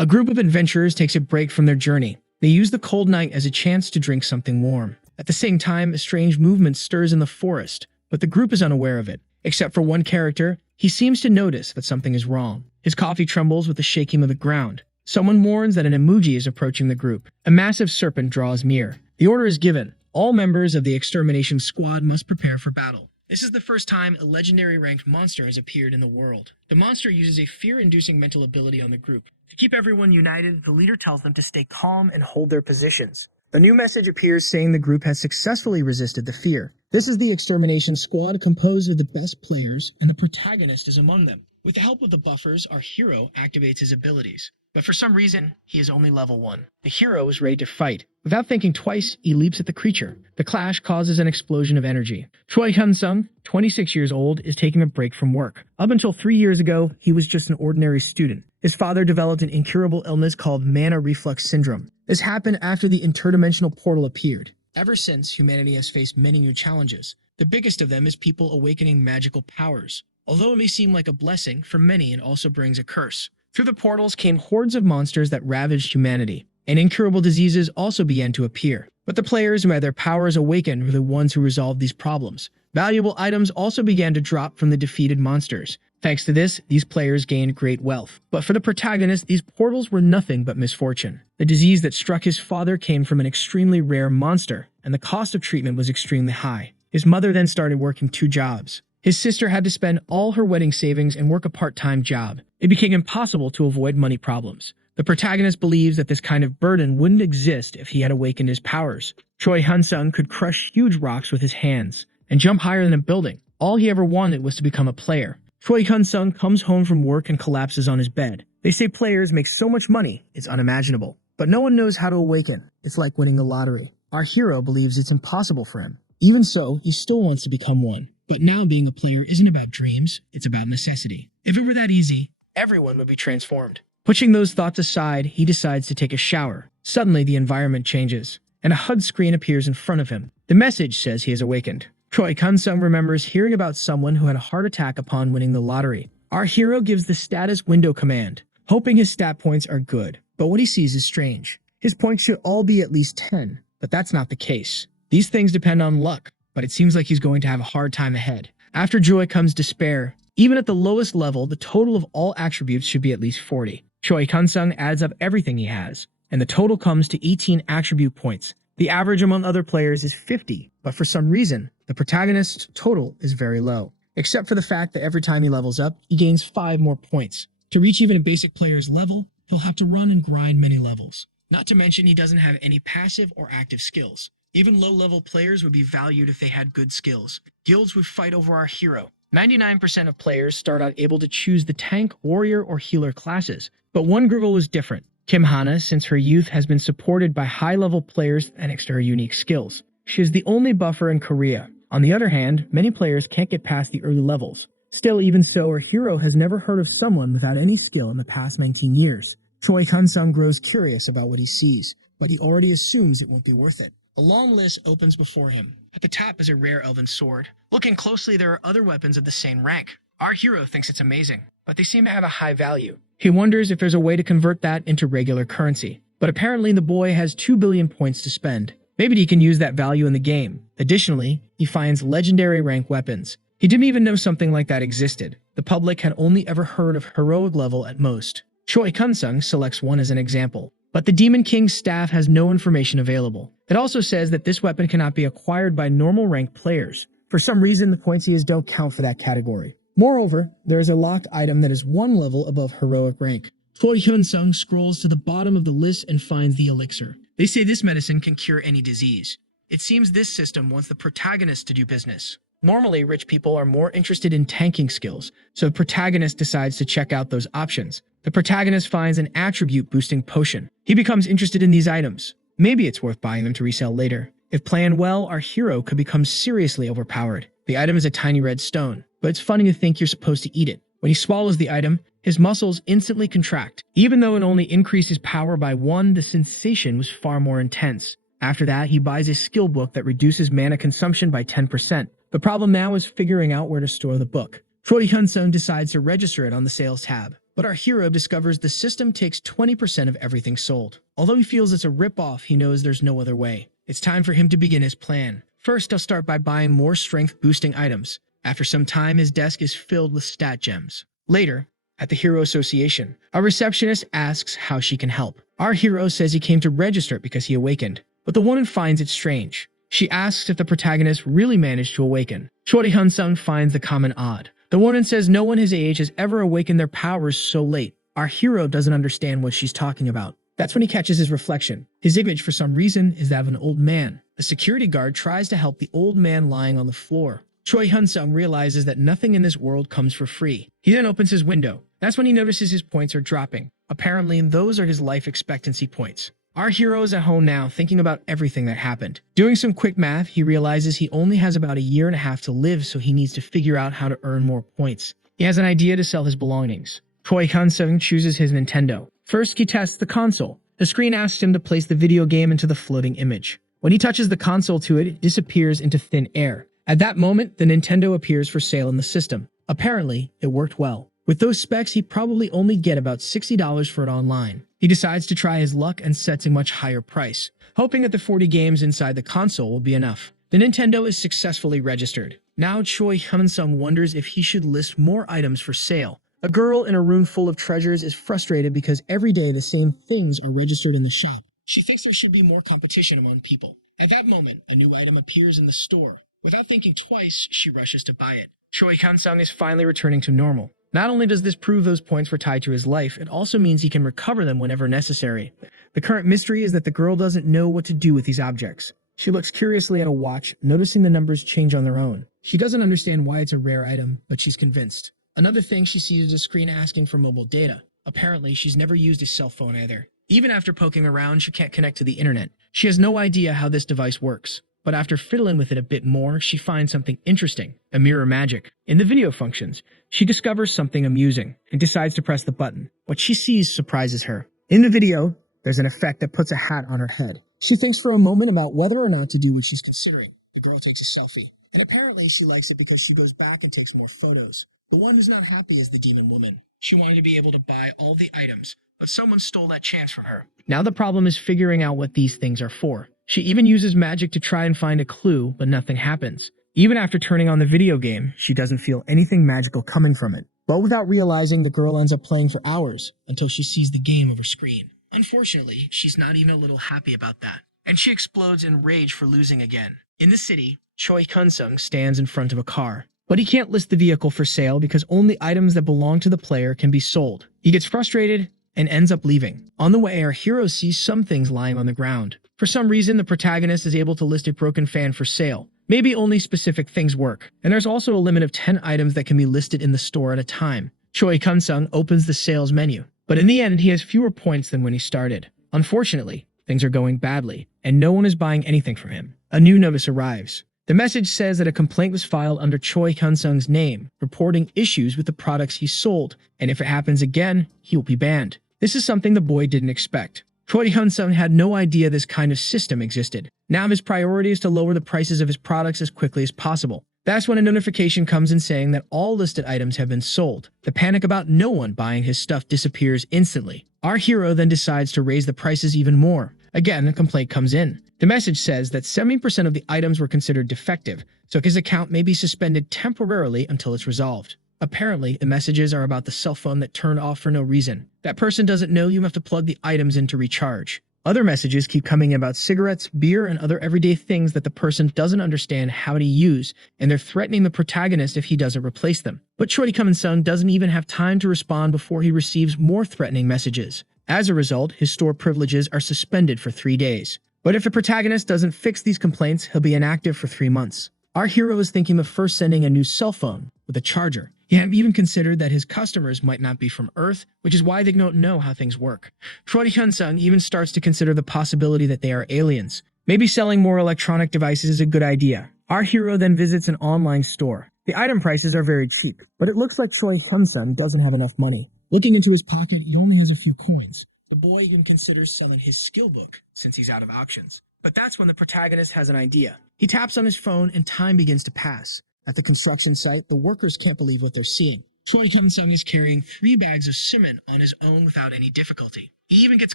A group of adventurers takes a break from their journey. They use the cold night as a chance to drink something warm. At the same time, a strange movement stirs in the forest, but the group is unaware of it. Except for one character, he seems to notice that something is wrong. His coffee trembles with the shaking of the ground. Someone warns that an emoji is approaching the group. A massive serpent draws near. The order is given. All members of the extermination squad must prepare for battle. This is the first time a legendary ranked monster has appeared in the world. The monster uses a fear-inducing mental ability on the group. To keep everyone united, the leader tells them to stay calm and hold their positions. A new message appears saying the group has successfully resisted the fear. This is the extermination squad composed of the best players, and the protagonist is among them. With the help of the buffers, our hero activates his abilities. But for some reason, he is only level 1. The hero is ready to fight. Without thinking twice, he leaps at the creature. The clash causes an explosion of energy. Choi Hyun-sung, 26 years old, is taking a break from work. Up until 3 years ago, he was just an ordinary student. His father developed an incurable illness called mana reflux syndrome. This happened after the interdimensional portal appeared. Ever since, humanity has faced many new challenges. The biggest of them is people awakening magical powers. Although it may seem like a blessing, for many it also brings a curse. Through the portals came hordes of monsters that ravaged humanity, and incurable diseases also began to appear. But the players who had their powers awakened were the ones who resolved these problems. Valuable items also began to drop from the defeated monsters. Thanks to this, these players gained great wealth. But for the protagonist, these portals were nothing but misfortune. The disease that struck his father came from an extremely rare monster, and the cost of treatment was extremely high. His mother then started working 2 jobs. His sister had to spend all her wedding savings and work a part-time job. It became impossible to avoid money problems. The protagonist believes that this kind of burden wouldn't exist if he had awakened his powers. Choi Hyun-sung could crush huge rocks with his hands and jump higher than a building. All he ever wanted was to become a player. Choi Hyun-sung comes home from work and collapses on his bed. They say players make so much money, it's unimaginable. But no one knows how to awaken. It's like winning the lottery. Our hero believes it's impossible for him. Even so, he still wants to become one. But now being a player isn't about dreams, it's about necessity. If it were that easy, everyone would be transformed. Pushing those thoughts aside, he decides to take a shower. Suddenly, the environment changes, and a HUD screen appears in front of him. The message says he has awakened. Choi Hyun-sung remembers hearing about someone who had a heart attack upon winning the lottery. Our hero gives the status window command, hoping his stat points are good. But what he sees is strange. His points should all be at least 10, but that's not the case. These things depend on luck, but it seems like he's going to have a hard time ahead. After joy comes despair. Even at the lowest level, the total of all attributes should be at least 40. Choi Hyun-sung adds up everything he has, and the total comes to 18 attribute points. The average among other players is 50, but for some reason, the protagonist's total is very low. Except for the fact that every time he levels up, he gains 5 more points. To reach even a basic player's level, he'll have to run and grind many levels. Not to mention he doesn't have any passive or active skills. Even low-level players would be valued if they had good skills. Guilds would fight over our hero. 99% of players start out able to choose the tank, warrior, or healer classes. But one girl is different. Kim Hana, since her youth, has been supported by high-level players thanks to her unique skills. She is the only buffer in Korea. On the other hand, many players can't get past the early levels. Still, even so, our hero has never heard of someone without any skill in the past 19 years. Choi Hyun-sung grows curious about what he sees, but he already assumes it won't be worth it. A long list opens before him. At the top is a rare elven sword. Looking closely, there are other weapons of the same rank. Our hero thinks it's amazing, but they seem to have a high value. He wonders if there's a way to convert that into regular currency. But apparently the boy has 2 billion points to spend. Maybe he can use that value in the game. Additionally, he finds legendary rank weapons. He didn't even know something like that existed. The public had only ever heard of heroic level at most. Choi Hyun-sung selects one as an example. But the Demon King's staff has no information available. It also says that this weapon cannot be acquired by normal ranked players. For some reason, the points he has don't count for that category. Moreover, there is a locked item that is 1 level above heroic rank. Choi Hyun-sung scrolls to the bottom of the list and finds the elixir. They say this medicine can cure any disease. It seems this system wants the protagonist to do business. Normally, rich people are more interested in tanking skills, so the protagonist decides to check out those options. The protagonist finds an attribute-boosting potion. He becomes interested in these items. Maybe it's worth buying them to resell later. If planned well, our hero could become seriously overpowered. The item is a tiny red stone, but it's funny to think you're supposed to eat it. When he swallows the item, his muscles instantly contract. Even though it only increases power by 1, the sensation was far more intense. After that, he buys a skill book that reduces mana consumption by 10%. The problem now is figuring out where to store the book. Choi Hyun-sung decides to register it on the sales tab. But our hero discovers the system takes 20% of everything sold. Although he feels it's a rip-off, he knows there's no other way. It's time for him to begin his plan. First, he'll start by buying more strength-boosting items. After some time, his desk is filled with stat gems. Later, at the Hero Association, a receptionist asks how she can help. Our hero says he came to register because he awakened, but the woman finds it strange. She asks if the protagonist really managed to awaken. Choi Hyun-sung finds the comment odd. The woman says no one his age has ever awakened their powers so late. Our hero doesn't understand what she's talking about. That's when he catches his reflection. His image, for some reason, is that of an old man. A security guard tries to help the old man lying on the floor. Choi Hyun-sung realizes that nothing in this world comes for free. He then opens his window. That's when he notices his points are dropping. Apparently, those are his life expectancy points. Our hero is at home now, thinking about everything that happened. Doing some quick math, he realizes he only has about a year and a half to live, so he needs to figure out how to earn more points. He has an idea to sell his belongings. Choi Hyun-sung chooses his Nintendo. First, he tests the console. The screen asks him to place the video game into the floating image. When he touches the console to it, it disappears into thin air. At that moment, the Nintendo appears for sale in the system. Apparently, it worked well. With those specs, he'd probably only get about $60 for it online. He decides to try his luck and sets a much higher price, hoping that the 40 games inside the console will be enough. The Nintendo is successfully registered. Now Choi Hyun-sung wonders if he should list more items for sale. A girl in a room full of treasures is frustrated because every day the same things are registered in the shop. She thinks there should be more competition among people. At that moment, a new item appears in the store. Without thinking twice, she rushes to buy it. Choi Hyun-sung is finally returning to normal. Not only does this prove those points were tied to his life, it also means he can recover them whenever necessary. The current mystery is that the girl doesn't know what to do with these objects. She looks curiously at a watch, noticing the numbers change on their own. She doesn't understand why it's a rare item, but she's convinced. Another thing she sees is a screen asking for mobile data. Apparently, she's never used a cell phone either. Even after poking around, she can't connect to the internet. She has no idea how this device works. But after fiddling with it a bit more, she finds something interesting, a mirror magic. In the video functions, she discovers something amusing and decides to press the button. What she sees surprises her. In the video, there's an effect that puts a hat on her head. She thinks for a moment about whether or not to do what she's considering. The girl takes a selfie, and apparently she likes it because she goes back and takes more photos. The one who's not happy is the demon woman. She wanted to be able to buy all the items, but someone stole that chance from her. Now the problem is figuring out what these things are for. She even uses magic to try and find a clue, but nothing happens. Even after turning on the video game, she doesn't feel anything magical coming from it. But without realizing, the girl ends up playing for hours until she sees the game of her screen. Unfortunately, she's not even a little happy about that, and she explodes in rage for losing again. In the city, Choi Hyun-sung stands in front of a car. But he can't list the vehicle for sale because only items that belong to the player can be sold. He gets frustrated and ends up leaving. On the way, our hero sees some things lying on the ground. For some reason, the protagonist is able to list a broken fan for sale. Maybe only specific things work. And there's also a limit of 10 items that can be listed in the store at a time. Choi Hyun-sung opens the sales menu. But in the end, he has fewer points than when he started. Unfortunately, things are going badly, and no one is buying anything from him. A new notice arrives. The message says that a complaint was filed under Choi Hyun-sung's name, reporting issues with the products he sold, and if it happens again, he will be banned. This is something the boy didn't expect. Choi Hyun-sung had no idea this kind of system existed. Now his priority is to lower the prices of his products as quickly as possible. That's when a notification comes in saying that all listed items have been sold. The panic about no one buying his stuff disappears instantly. Our hero then decides to raise the prices even more. Again, a complaint comes in. The message says that 70% of the items were considered defective, so his account may be suspended temporarily until it's resolved. Apparently, the messages are about the cell phone that turned off for no reason. That person doesn't know you have to plug the items in to recharge. Other messages keep coming about cigarettes, beer, and other everyday things that the person doesn't understand how to use, and they're threatening the protagonist if he doesn't replace them. But Choi Hyun-sung doesn't even have time to respond before he receives more threatening messages. As a result, his store privileges are suspended for 3 days. But if the protagonist doesn't fix these complaints, he'll be inactive for 3 months. Our hero is thinking of first sending a new cell phone with a charger. He hadn't even considered that his customers might not be from Earth, which is why they don't know how things work. Choi Hyun-sung even starts to consider the possibility that they are aliens. Maybe selling more electronic devices is a good idea. Our hero then visits an online store. The item prices are very cheap, but it looks like Choi Hyun-sung doesn't have enough money. Looking into his pocket, he only has a few coins. The boy even considers selling his skill book since he's out of auctions. But that's when the protagonist has an idea. He taps on his phone and time begins to pass. At the construction site, the workers can't believe what they're seeing. Choi Hyun-sung is carrying 3 bags of cement on his own without any difficulty. He even gets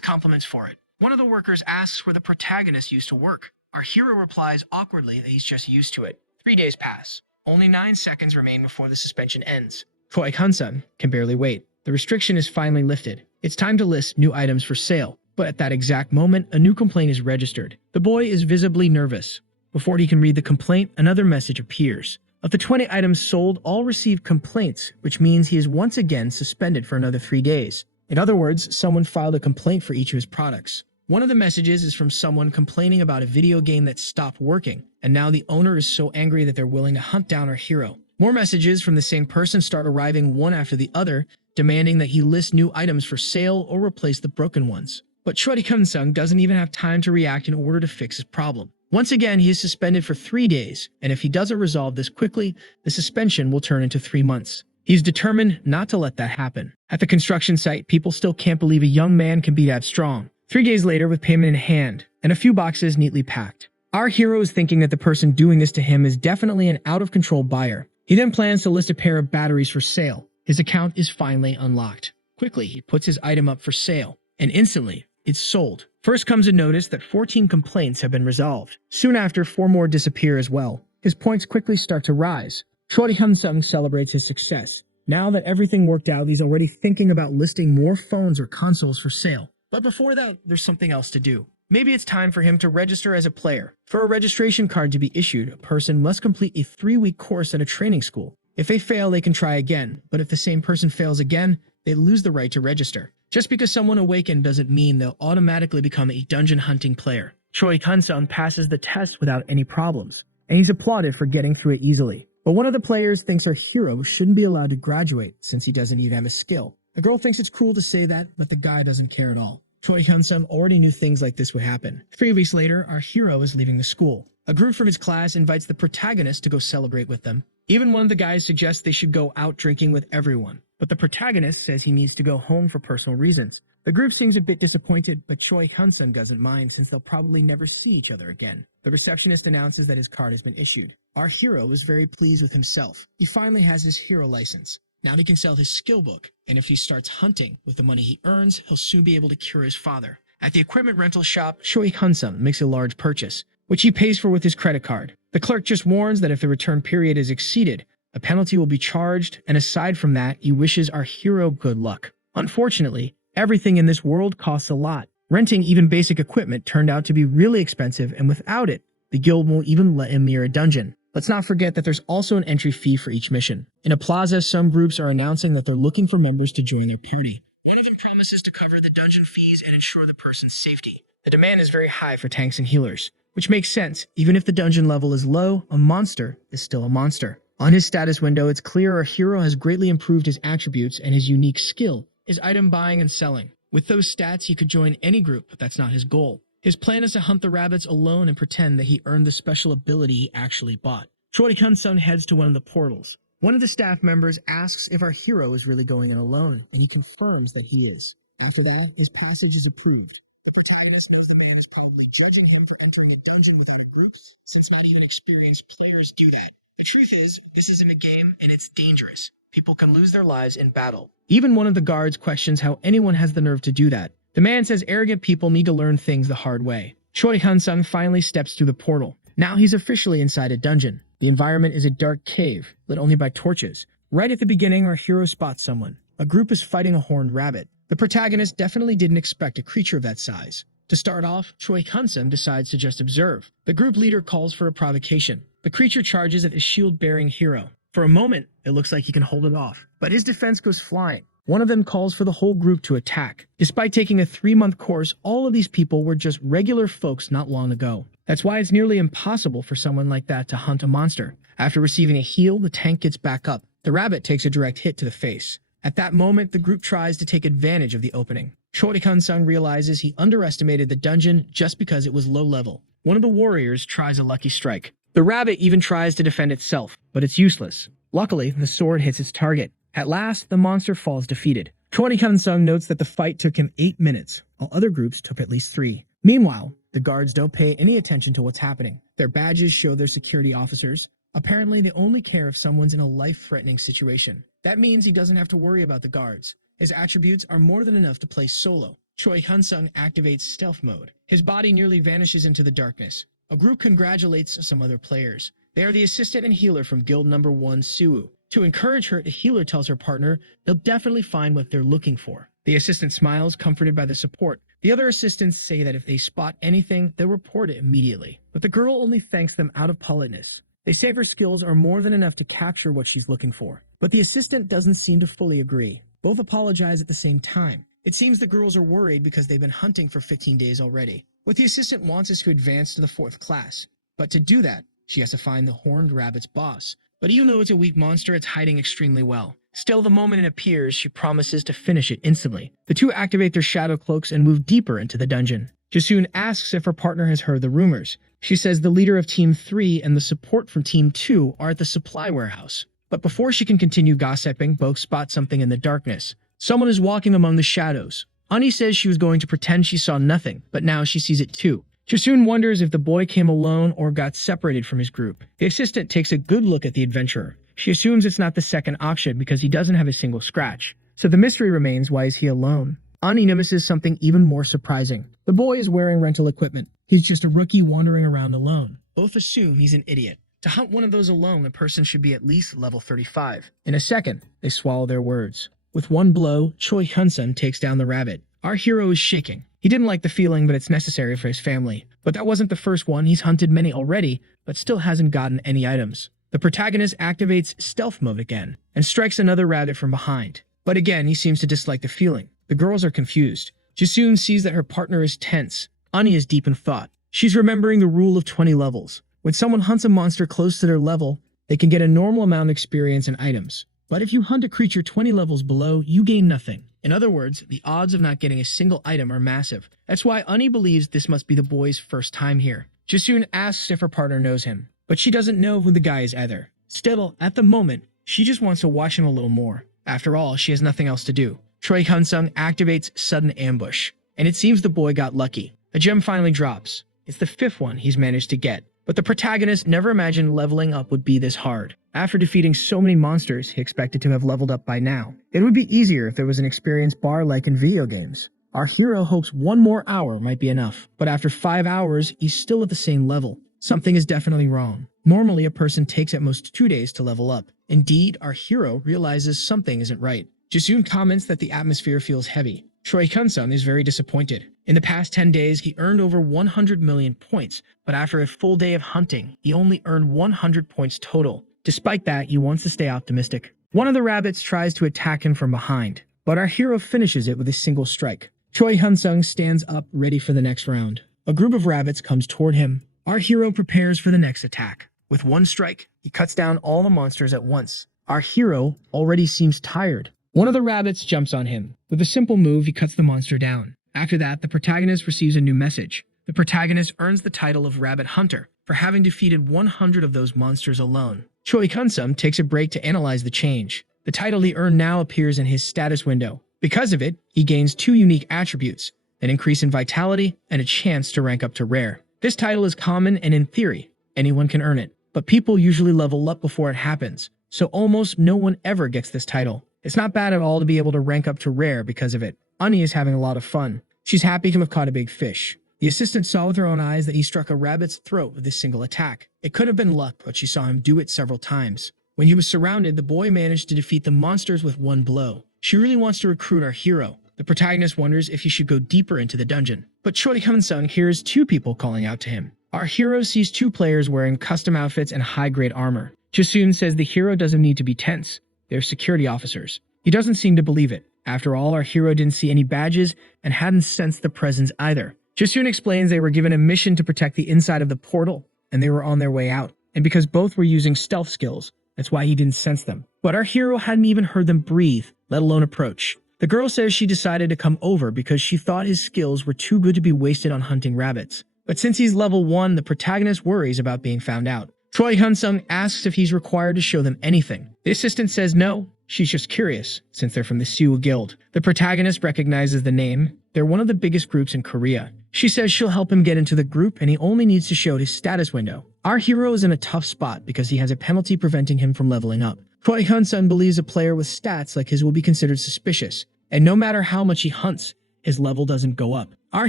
compliments for it. One of the workers asks where the protagonist used to work. Our hero replies awkwardly that he's just used to it. 3 days pass. Only 9 seconds remain before the suspension ends. Choi Hyun-sung can barely wait. The restriction is finally lifted. It's time to list new items for sale. But at that exact moment, a new complaint is registered. The boy is visibly nervous. Before he can read the complaint, another message appears. Of the 20 items sold, all received complaints, which means he is once again suspended for another 3 days. In other words, someone filed a complaint for each of his products. One of the messages is from someone complaining about a video game that stopped working, and now the owner is so angry that they're willing to hunt down our hero. More messages from the same person start arriving one after the other, demanding that he list new items for sale or replace the broken ones. But Choi Hyun-sung doesn't even have time to react in order to fix his problem. Once again, he is suspended for 3 days, and if he doesn't resolve this quickly, the suspension will turn into 3 months. He's determined not to let that happen. At the construction site, people still can't believe a young man can be that strong. 3 days later, with payment in hand, and a few boxes neatly packed, our hero is thinking that the person doing this to him is definitely an out-of-control buyer. He then plans to list a pair of batteries for sale. His account is finally unlocked. Quickly, he puts his item up for sale, and instantly, it's sold. First comes a notice that 14 complaints have been resolved. Soon after, 4 more disappear as well. His points quickly start to rise. Choi Hyun-sung celebrates his success. Now that everything worked out, he's already thinking about listing more phones or consoles for sale. But before that, there's something else to do. Maybe it's time for him to register as a player. For a registration card to be issued, a person must complete a 3-week course at a training school. If they fail, they can try again, but if the same person fails again, they lose the right to register. Just because someone awakened doesn't mean they'll automatically become a dungeon hunting player. Choi Hyun-sung passes the test without any problems, and he's applauded for getting through it easily. But one of the players thinks our hero shouldn't be allowed to graduate since he doesn't even have a skill. The girl thinks it's cool to say that, but the guy doesn't care at all. Choi Hyun-sung already knew things like this would happen. 3 weeks later, our hero is leaving the school. A group from his class invites the protagonist to go celebrate with them. Even one of the guys suggests they should go out drinking with everyone, but the protagonist says he needs to go home for personal reasons. The group seems a bit disappointed, but Choi Hyun-sung doesn't mind since they'll probably never see each other again. The receptionist announces that his card has been issued. Our hero is very pleased with himself. He finally has his hero license. Now he can sell his skill book, and if he starts hunting with the money he earns, he'll soon be able to cure his father. At the equipment rental shop, Choi Hyun-sung makes a large purchase, which he pays for with his credit card. The clerk just warns that if the return period is exceeded, a penalty will be charged, and aside from that, he wishes our hero good luck. Unfortunately, everything in this world costs a lot. Renting even basic equipment turned out to be really expensive, and without it, the guild won't even let him near a dungeon. Let's not forget that there's also an entry fee for each mission. In a plaza, some groups are announcing that they're looking for members to join their party. One of them promises to cover the dungeon fees and ensure the person's safety. The demand is very high for tanks and healers, which makes sense. Even if the dungeon level is low, a monster is still a monster. On his status window, it's clear our hero has greatly improved his attributes and his unique skill, his item buying and selling. With those stats, he could join any group, but that's not his goal. His plan is to hunt the rabbits alone and pretend that he earned the special ability he actually bought. Choi Hyun-sung heads to one of the portals. One of the staff members asks if our hero is really going in alone, and he confirms that he is. After that, his passage is approved. The protagonist knows the man is probably judging him for entering a dungeon without a group, since not even experienced players do that. The truth is, this isn't a game, and it's dangerous. People can lose their lives in battle. Even one of the guards questions how anyone has the nerve to do that. The man says arrogant people need to learn things the hard way. Choi Hyun-sung finally steps through the portal. Now he's officially inside a dungeon. The environment is a dark cave, lit only by torches. Right at the beginning, our hero spots someone. A group is fighting a horned rabbit. The protagonist definitely didn't expect a creature of that size. To start off, Choi Hyun-sung decides to just observe. The group leader calls for a provocation. The creature charges at his shield-bearing hero. For a moment, it looks like he can hold it off, but his defense goes flying. One of them calls for the whole group to attack. Despite taking a 3-month course, all of these people were just regular folks not long ago. That's why it's nearly impossible for someone like that to hunt a monster. After receiving a heal, the tank gets back up. The rabbit takes a direct hit to the face. At that moment, the group tries to take advantage of the opening. Choi Hyun-sung realizes he underestimated the dungeon just because it was low level. One of the warriors tries a lucky strike. The rabbit even tries to defend itself, but it's useless. Luckily, the sword hits its target. At last, the monster falls defeated. Choi Hyun-sung notes that the fight took him 8 minutes, while other groups took at least 3. Meanwhile, the guards don't pay any attention to what's happening. Their badges show their security officers. Apparently, they only care if someone's in a life-threatening situation. That means he doesn't have to worry about the guards. His attributes are more than enough to play solo. Choi Hyun-sung activates stealth mode. His body nearly vanishes into the darkness. A group congratulates some other players. They are the assistant and healer from Guild Number 1, Suwoo. To encourage her, the healer tells her partner they'll definitely find what they're looking for. The assistant smiles, comforted by the support. The other assistants say that if they spot anything, they'll report it immediately. But the girl only thanks them out of politeness. They say her skills are more than enough to capture what she's looking for. But the assistant doesn't seem to fully agree. Both apologize at the same time. It seems the girls are worried because they've been hunting for 15 days already. What the assistant wants is to advance to the 4th class. But to do that, she has to find the horned rabbit's boss. But even though it's a weak monster, it's hiding extremely well. Still, the moment it appears, she promises to finish it instantly. The two activate their shadow cloaks and move deeper into the dungeon. Jasoon asks if her partner has heard the rumors. She says the leader of Team 3 and the support from Team 2 are at the supply warehouse. But before she can continue gossiping, both spot something in the darkness. Someone is walking among the shadows. Ani says she was going to pretend she saw nothing, but now she sees it too. Jasoon wonders if the boy came alone or got separated from his group. The assistant takes a good look at the adventurer. She assumes it's not the second option because he doesn't have a single scratch. So the mystery remains, why is he alone? Ani notices something even more surprising. The boy is wearing rental equipment. He's just a rookie wandering around alone. Both assume he's an idiot. To hunt one of those alone, the person should be at least level 35. In a second, they swallow their words. With one blow, Choi Hyun-sung takes down the rabbit. Our hero is shaking. He didn't like the feeling, but it's necessary for his family. But that wasn't the first one. He's hunted many already, but still hasn't gotten any items. The protagonist activates stealth mode again and strikes another rabbit from behind. But again, he seems to dislike the feeling. The girls are confused. Jasoon sees that her partner is tense. Ani is deep in thought. She's remembering the rule of 20 levels. When someone hunts a monster close to their level, they can get a normal amount of experience and items. But if you hunt a creature 20 levels below, you gain nothing. In other words, the odds of not getting a single item are massive. That's why Ani believes this must be the boy's first time here. Jasoon asks if her partner knows him, but she doesn't know who the guy is either. Still, at the moment, she just wants to watch him a little more. After all, she has nothing else to do. Choi Hyun-sung activates sudden ambush, and it seems the boy got lucky. A gem finally drops. It's the 5th one he's managed to get. But the protagonist never imagined leveling up would be this hard. After defeating so many monsters, he expected to have leveled up by now. It would be easier if there was an experience bar like in video games. Our hero hopes one more hour might be enough, but after 5 hours, he's still at the same level. Something is definitely wrong. Normally, a person takes at most 2 days to level up. Indeed, our hero realizes something isn't right. Jasoon comments that the atmosphere feels heavy. Choi Hyun-sung is very disappointed. In the past 10 days, he earned over 100 million points, but after a full day of hunting, he only earned 100 points total. Despite that, he wants to stay optimistic. One of the rabbits tries to attack him from behind, but our hero finishes it with a single strike. Choi Hyun-sung stands up, ready for the next round. A group of rabbits comes toward him. Our hero prepares for the next attack. With one strike, he cuts down all the monsters at once. Our hero already seems tired. One of the rabbits jumps on him. With a simple move, he cuts the monster down. After that, the protagonist receives a new message. The protagonist earns the title of Rabbit Hunter for having defeated 100 of those monsters alone. Choi Hyun-sung takes a break to analyze the change. The title he earned now appears in his status window. Because of it, he gains 2 unique attributes, an increase in vitality and a chance to rank up to rare. This title is common and in theory, anyone can earn it. But people usually level up before it happens, so almost no one ever gets this title. It's not bad at all to be able to rank up to rare because of it. Ani is having a lot of fun. She's happy to have caught a big fish. The assistant saw with her own eyes that he struck a rabbit's throat with this single attack. It could have been luck, but she saw him do it several times. When he was surrounded, the boy managed to defeat the monsters with one blow. She really wants to recruit our hero. The protagonist wonders if he should go deeper into the dungeon. But Choi Hyun-sung hears 2 people calling out to him. Our hero sees 2 players wearing custom outfits and high-grade armor. Jasoon says the hero doesn't need to be tense. They're security officers. He doesn't seem to believe it. After all, our hero didn't see any badges and hadn't sensed the presence either. Jasoon explains they were given a mission to protect the inside of the portal, and they were on their way out. And because both were using stealth skills, that's why he didn't sense them. But our hero hadn't even heard them breathe, let alone approach. The girl says she decided to come over because she thought his skills were too good to be wasted on hunting rabbits. But since he's level 1, the protagonist worries about being found out. Choi Hyun-sung asks if he's required to show them anything. The assistant says no. She's just curious, since they're from the Suwoo Guild. The protagonist recognizes the name. They're one of the biggest groups in Korea. She says she'll help him get into the group and he only needs to show his status window. Our hero is in a tough spot because he has a penalty preventing him from leveling up. Choi Hyun-sung believes a player with stats like his will be considered suspicious, and no matter how much he hunts, his level doesn't go up. Our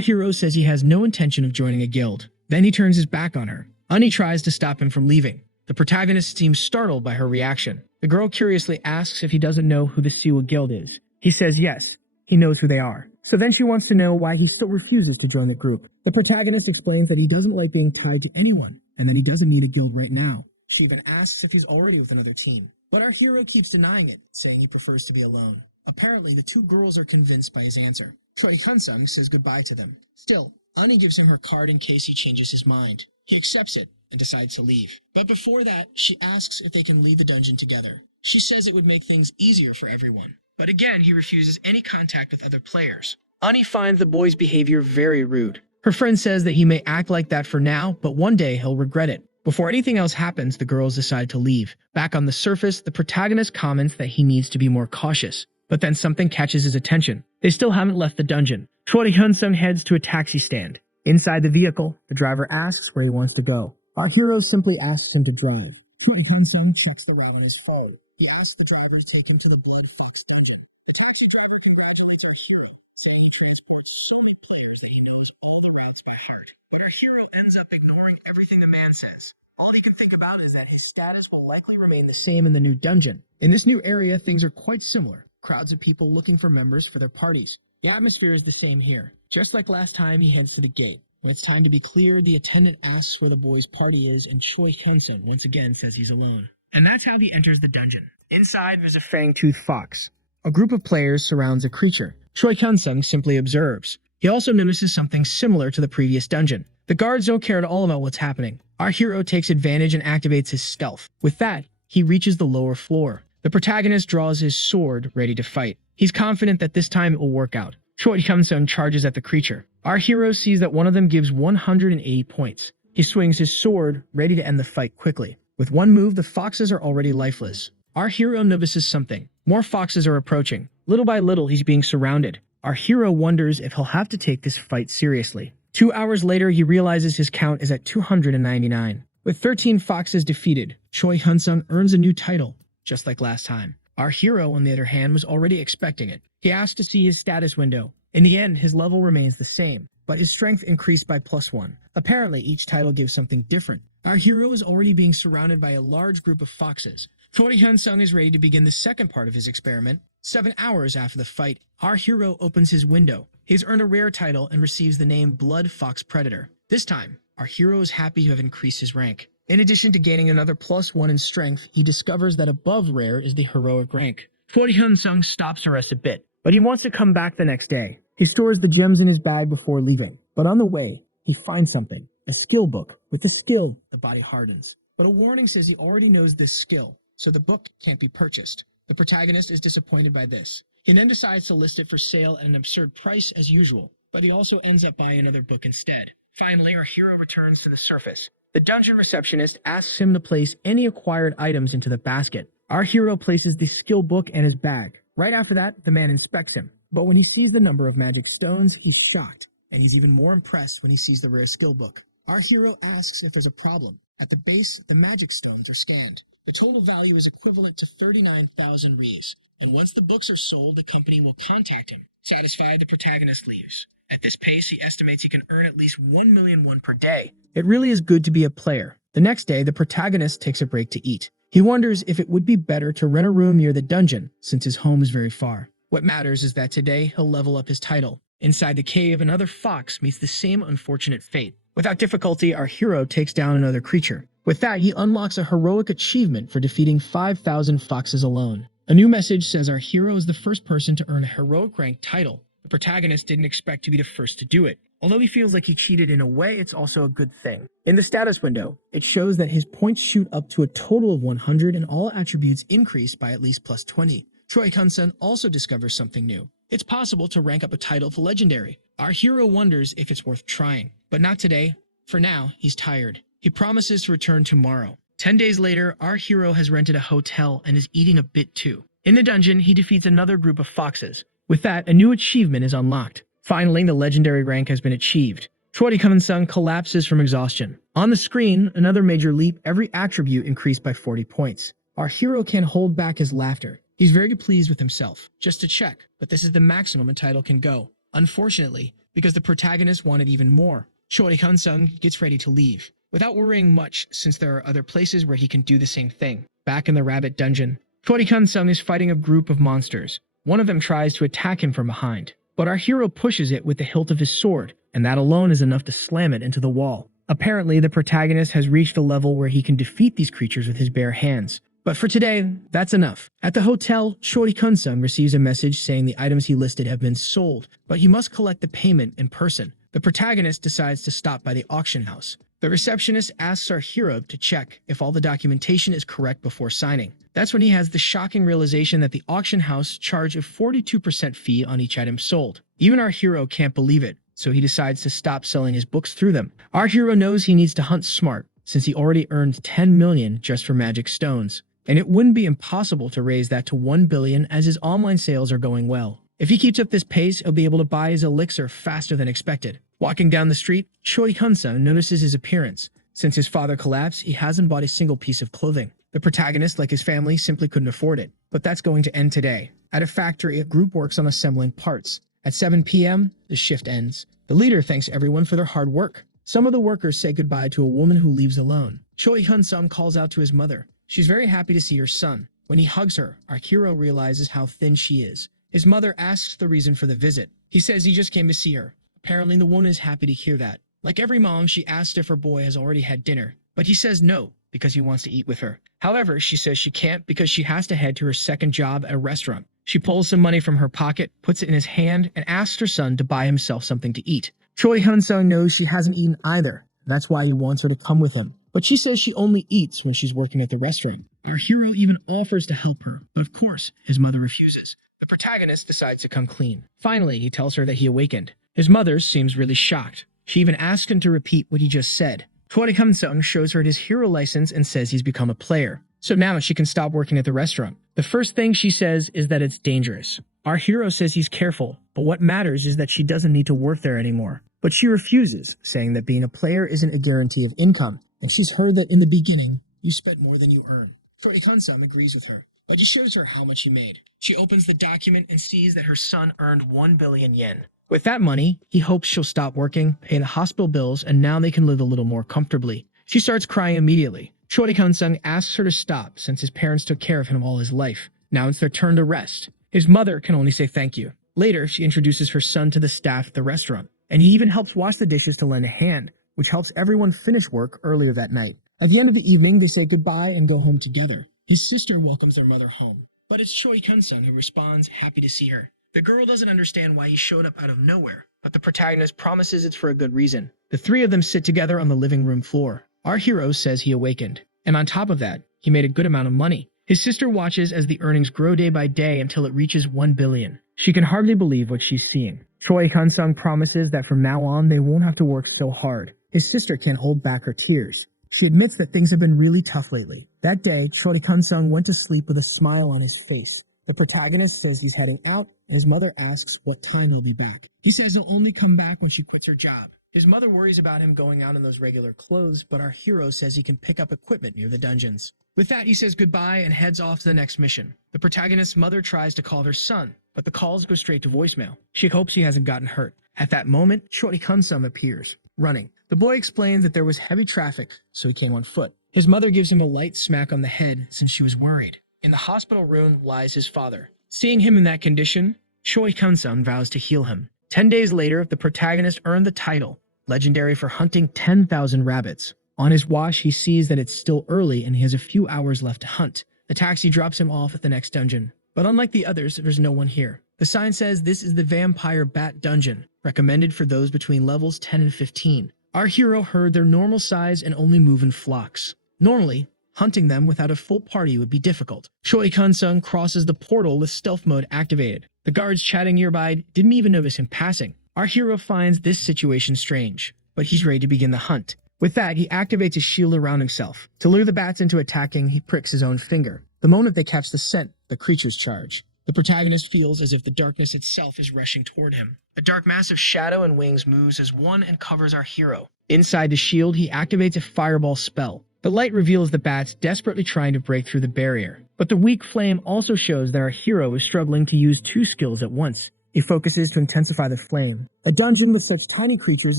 hero says he has no intention of joining a guild. Then he turns his back on her. Ani tries to stop him from leaving. The protagonist seems startled by her reaction. The girl curiously asks if he doesn't know who the Siwa Guild is. He says yes, he knows who they are. So then she wants to know why he still refuses to join the group. The protagonist explains that he doesn't like being tied to anyone, and that he doesn't need a guild right now. She even asks if he's already with another team. But our hero keeps denying it, saying he prefers to be alone. Apparently, the two girls are convinced by his answer. Choi Hyun-sung says goodbye to them. Still, Ani gives him her card in case he changes his mind. He accepts it and decides to leave. But before that, she asks if they can leave the dungeon together. She says it would make things easier for everyone. But again, he refuses any contact with other players. Ani finds the boy's behavior very rude. Her friend says that he may act like that for now, but one day he'll regret it. Before anything else happens, the girls decide to leave. Back on the surface, the protagonist comments that he needs to be more cautious. But then something catches his attention. They still haven't left the dungeon. Choi Hyun-sung heads to a taxi stand. Inside the vehicle, the driver asks where he wants to go. Our hero simply asks him to drive. Choi Hyun-sung checks the route on his phone. He asks the driver to take him to the Blood Fox dungeon. The taxi driver congratulates our hero, saying he transports so many players that he knows all the routes by heart. But our hero ends up ignoring everything the man says. All he can think about is that his status will likely remain the same in the new dungeon. In this new area, things are quite similar. Crowds of people looking for members for their parties. The atmosphere is the same here. Just like last time, he heads to the gate. When it's time to be cleared, the attendant asks where the boy's party is, and Choi Hyun-sung once again says he's alone. And that's how he enters the dungeon. Inside, there's a fang-toothed fox. A group of players surrounds a creature. Choi Hyun-sung simply observes. He also notices something similar to the previous dungeon. The guards don't care at all about what's happening. Our hero takes advantage and activates his stealth. With that, he reaches the lower floor. The protagonist draws his sword, ready to fight. He's confident that this time it will work out. Choi Hyun-sung charges at the creature. Our hero sees that one of them gives 180 points. He swings his sword, ready to end the fight quickly. With one move, the foxes are already lifeless. Our hero notices something. More foxes are approaching. Little by little, he's being surrounded. Our hero wonders if he'll have to take this fight seriously. 2 hours later, he realizes his count is at 299. With 13 foxes defeated, Choi Hyun-sung earns a new title, just like last time. Our hero, on the other hand, was already expecting it. He asked to see his status window. In the end, his level remains the same, but his strength increased by +1. Apparently, each title gives something different. Our hero is already being surrounded by a large group of foxes. Choi Hyun-sung is ready to begin the second part of his experiment. 7 hours after the fight, our hero opens his window. He's earned a rare title and receives the name Blood Fox Predator. This time, our hero is happy to have increased his rank. In addition to gaining another +1 in strength, he discovers that above rare is the heroic rank. Choi Hyun-sung stops to rest a bit, but he wants to come back the next day. He stores the gems in his bag before leaving, but on the way, he finds something. A skill book. With the skill, the body hardens. But a warning says he already knows this skill, so the book can't be purchased. The protagonist is disappointed by this. He then decides to list it for sale at an absurd price as usual, but he also ends up buying another book instead. Finally, our hero returns to the surface. The dungeon receptionist asks him to place any acquired items into the basket. Our hero places the skill book in his bag. Right after that, the man inspects him. But when he sees the number of magic stones, he's shocked. And he's even more impressed when he sees the rare skill book. Our hero asks if there's a problem. At the base, the magic stones are scanned. The total value is equivalent to 39,000 rees. And once the books are sold, the company will contact him. Satisfied, the protagonist leaves. At this pace, he estimates he can earn at least 1 million won per day. It really is good to be a player. The next day, the protagonist takes a break to eat. He wonders if it would be better to rent a room near the dungeon, since his home is very far. What matters is that today, he'll level up his title. Inside the cave, another fox meets the same unfortunate fate. Without difficulty, our hero takes down another creature. With that, he unlocks a heroic achievement for defeating 5,000 foxes alone. A new message says our hero is the first person to earn a heroic rank title. The protagonist didn't expect to be the first to do it. Although he feels like he cheated in a way, it's also a good thing. In the status window, it shows that his points shoot up to a total of 100 and all attributes increase by at least +20. Choi Hyun-sung also discovers something new. It's possible to rank up a title to legendary. Our hero wonders if it's worth trying. But not today. For now, he's tired. He promises to return tomorrow. 10 days later, our hero has rented a hotel and is eating a bit too. In the dungeon, he defeats another group of foxes. With that, a new achievement is unlocked. Finally, the legendary rank has been achieved. Choi Hyun-sung collapses from exhaustion. On the screen, another major leap, every attribute increased by 40 points. Our hero can't hold back his laughter. He's very pleased with himself. Just to check, but this is the maximum a title can go. Unfortunately, because the protagonist wanted even more, Choi Hyun-sung gets ready to leave, without worrying much since there are other places where he can do the same thing. Back in the rabbit dungeon, Choi Hyun-sung is fighting a group of monsters. One of them tries to attack him from behind, but our hero pushes it with the hilt of his sword, and that alone is enough to slam it into the wall. Apparently, the protagonist has reached a level where he can defeat these creatures with his bare hands. But for today, that's enough. At the hotel, Choi Hyun-sung receives a message saying the items he listed have been sold, but he must collect the payment in person. The protagonist decides to stop by the auction house. The receptionist asks our hero to check if all the documentation is correct before signing. That's when he has the shocking realization that the auction house charged a 42% fee on each item sold. Even our hero can't believe it, so he decides to stop selling his books through them. Our hero knows he needs to hunt smart, since he already earned 10 million just for magic stones. And it wouldn't be impossible to raise that to 1 billion as his online sales are going well. If he keeps up this pace, he'll be able to buy his elixir faster than expected. Walking down the street, Choi Hyun-sung notices his appearance. Since his father collapsed, he hasn't bought a single piece of clothing. The protagonist, like his family, simply couldn't afford it. But that's going to end today. At a factory, a group works on assembling parts. At 7 p.m., the shift ends. The leader thanks everyone for their hard work. Some of the workers say goodbye to a woman who leaves alone. Choi Hyun-sung calls out to his mother. She's very happy to see her son. When he hugs her, our hero realizes how thin she is. His mother asks the reason for the visit. He says he just came to see her. Apparently, the woman is happy to hear that. Like every mom, she asks if her boy has already had dinner, but he says no because he wants to eat with her. However, she says she can't because she has to head to her second job at a restaurant. She pulls some money from her pocket, puts it in his hand, and asks her son to buy himself something to eat. Choi Hyun-sung knows she hasn't eaten either. That's why he wants her to come with him. But she says she only eats when she's working at the restaurant. Our hero even offers to help her, but of course, his mother refuses. The protagonist decides to come clean. Finally, he tells her that he awakened. His mother seems really shocked. She even asks him to repeat what he just said. Choi Hyun-sung shows her his hero license and says he's become a player. So now she can stop working at the restaurant. The first thing she says is that it's dangerous. Our hero says he's careful, but what matters is that she doesn't need to work there anymore. But she refuses, saying that being a player isn't a guarantee of income. And she's heard that in the beginning, you spent more than you earn. Choi Hyun-sung agrees with her, but he shows her how much he made. She opens the document and sees that her son earned 1 billion yen. With that money, he hopes she'll stop working, pay the hospital bills, and now they can live a little more comfortably. She starts crying immediately. Choi Hyun-sung asks her to stop since his parents took care of him all his life. Now it's their turn to rest. His mother can only say thank you. Later, she introduces her son to the staff at the restaurant, and he even helps wash the dishes to lend a hand, which helps everyone finish work earlier that night. At the end of the evening, they say goodbye and go home together. His sister welcomes their mother home, but it's Choi Hyun-sung who responds, happy to see her. The girl doesn't understand why he showed up out of nowhere, but the protagonist promises it's for a good reason. The three of them sit together on the living room floor. Our hero says he awakened, and on top of that, he made a good amount of money. His sister watches as the earnings grow day by day until it reaches 1 billion. She can hardly believe what she's seeing. Choi Hyun-sung promises that from now on, they won't have to work so hard. His sister can't hold back her tears. She admits that things have been really tough lately. That day, Choi Hyun-sung went to sleep with a smile on his face. The protagonist says he's heading out, and his mother asks what time he'll be back. He says he'll only come back when she quits her job. His mother worries about him going out in those regular clothes, but our hero says he can pick up equipment near the dungeons. With that, he says goodbye and heads off to the next mission. The protagonist's mother tries to call her son, but the calls go straight to voicemail. She hopes he hasn't gotten hurt. At that moment, Choi Hyun-sung appears, running. The boy explains that there was heavy traffic, so he came on foot. His mother gives him a light smack on the head since she was worried. In the hospital room lies his father. Seeing him in that condition, Choi Hyun-sung vows to heal him. 10 days later, the protagonist earned the title, legendary for hunting 10,000 rabbits. On his watch, he sees that it's still early and he has a few hours left to hunt. The taxi drops him off at the next dungeon. But unlike the others, there's no one here. The sign says this is the Vampire Bat Dungeon, recommended for those between levels 10 and 15. Our hero heard they're normal size and only move in flocks. Normally, hunting them without a full party would be difficult. Choi Hyun-sung crosses the portal with stealth mode activated. The guards chatting nearby didn't even notice him passing. Our hero finds this situation strange, but he's ready to begin the hunt. With that, he activates a shield around himself. To lure the bats into attacking, he pricks his own finger. The moment they catch the scent, the creatures charge. The protagonist feels as if the darkness itself is rushing toward him. A dark mass of shadow and wings moves as one and covers our hero. Inside the shield, he activates a fireball spell. The light reveals the bats desperately trying to break through the barrier. But the weak flame also shows that our hero is struggling to use two skills at once. He focuses to intensify the flame. A dungeon with such tiny creatures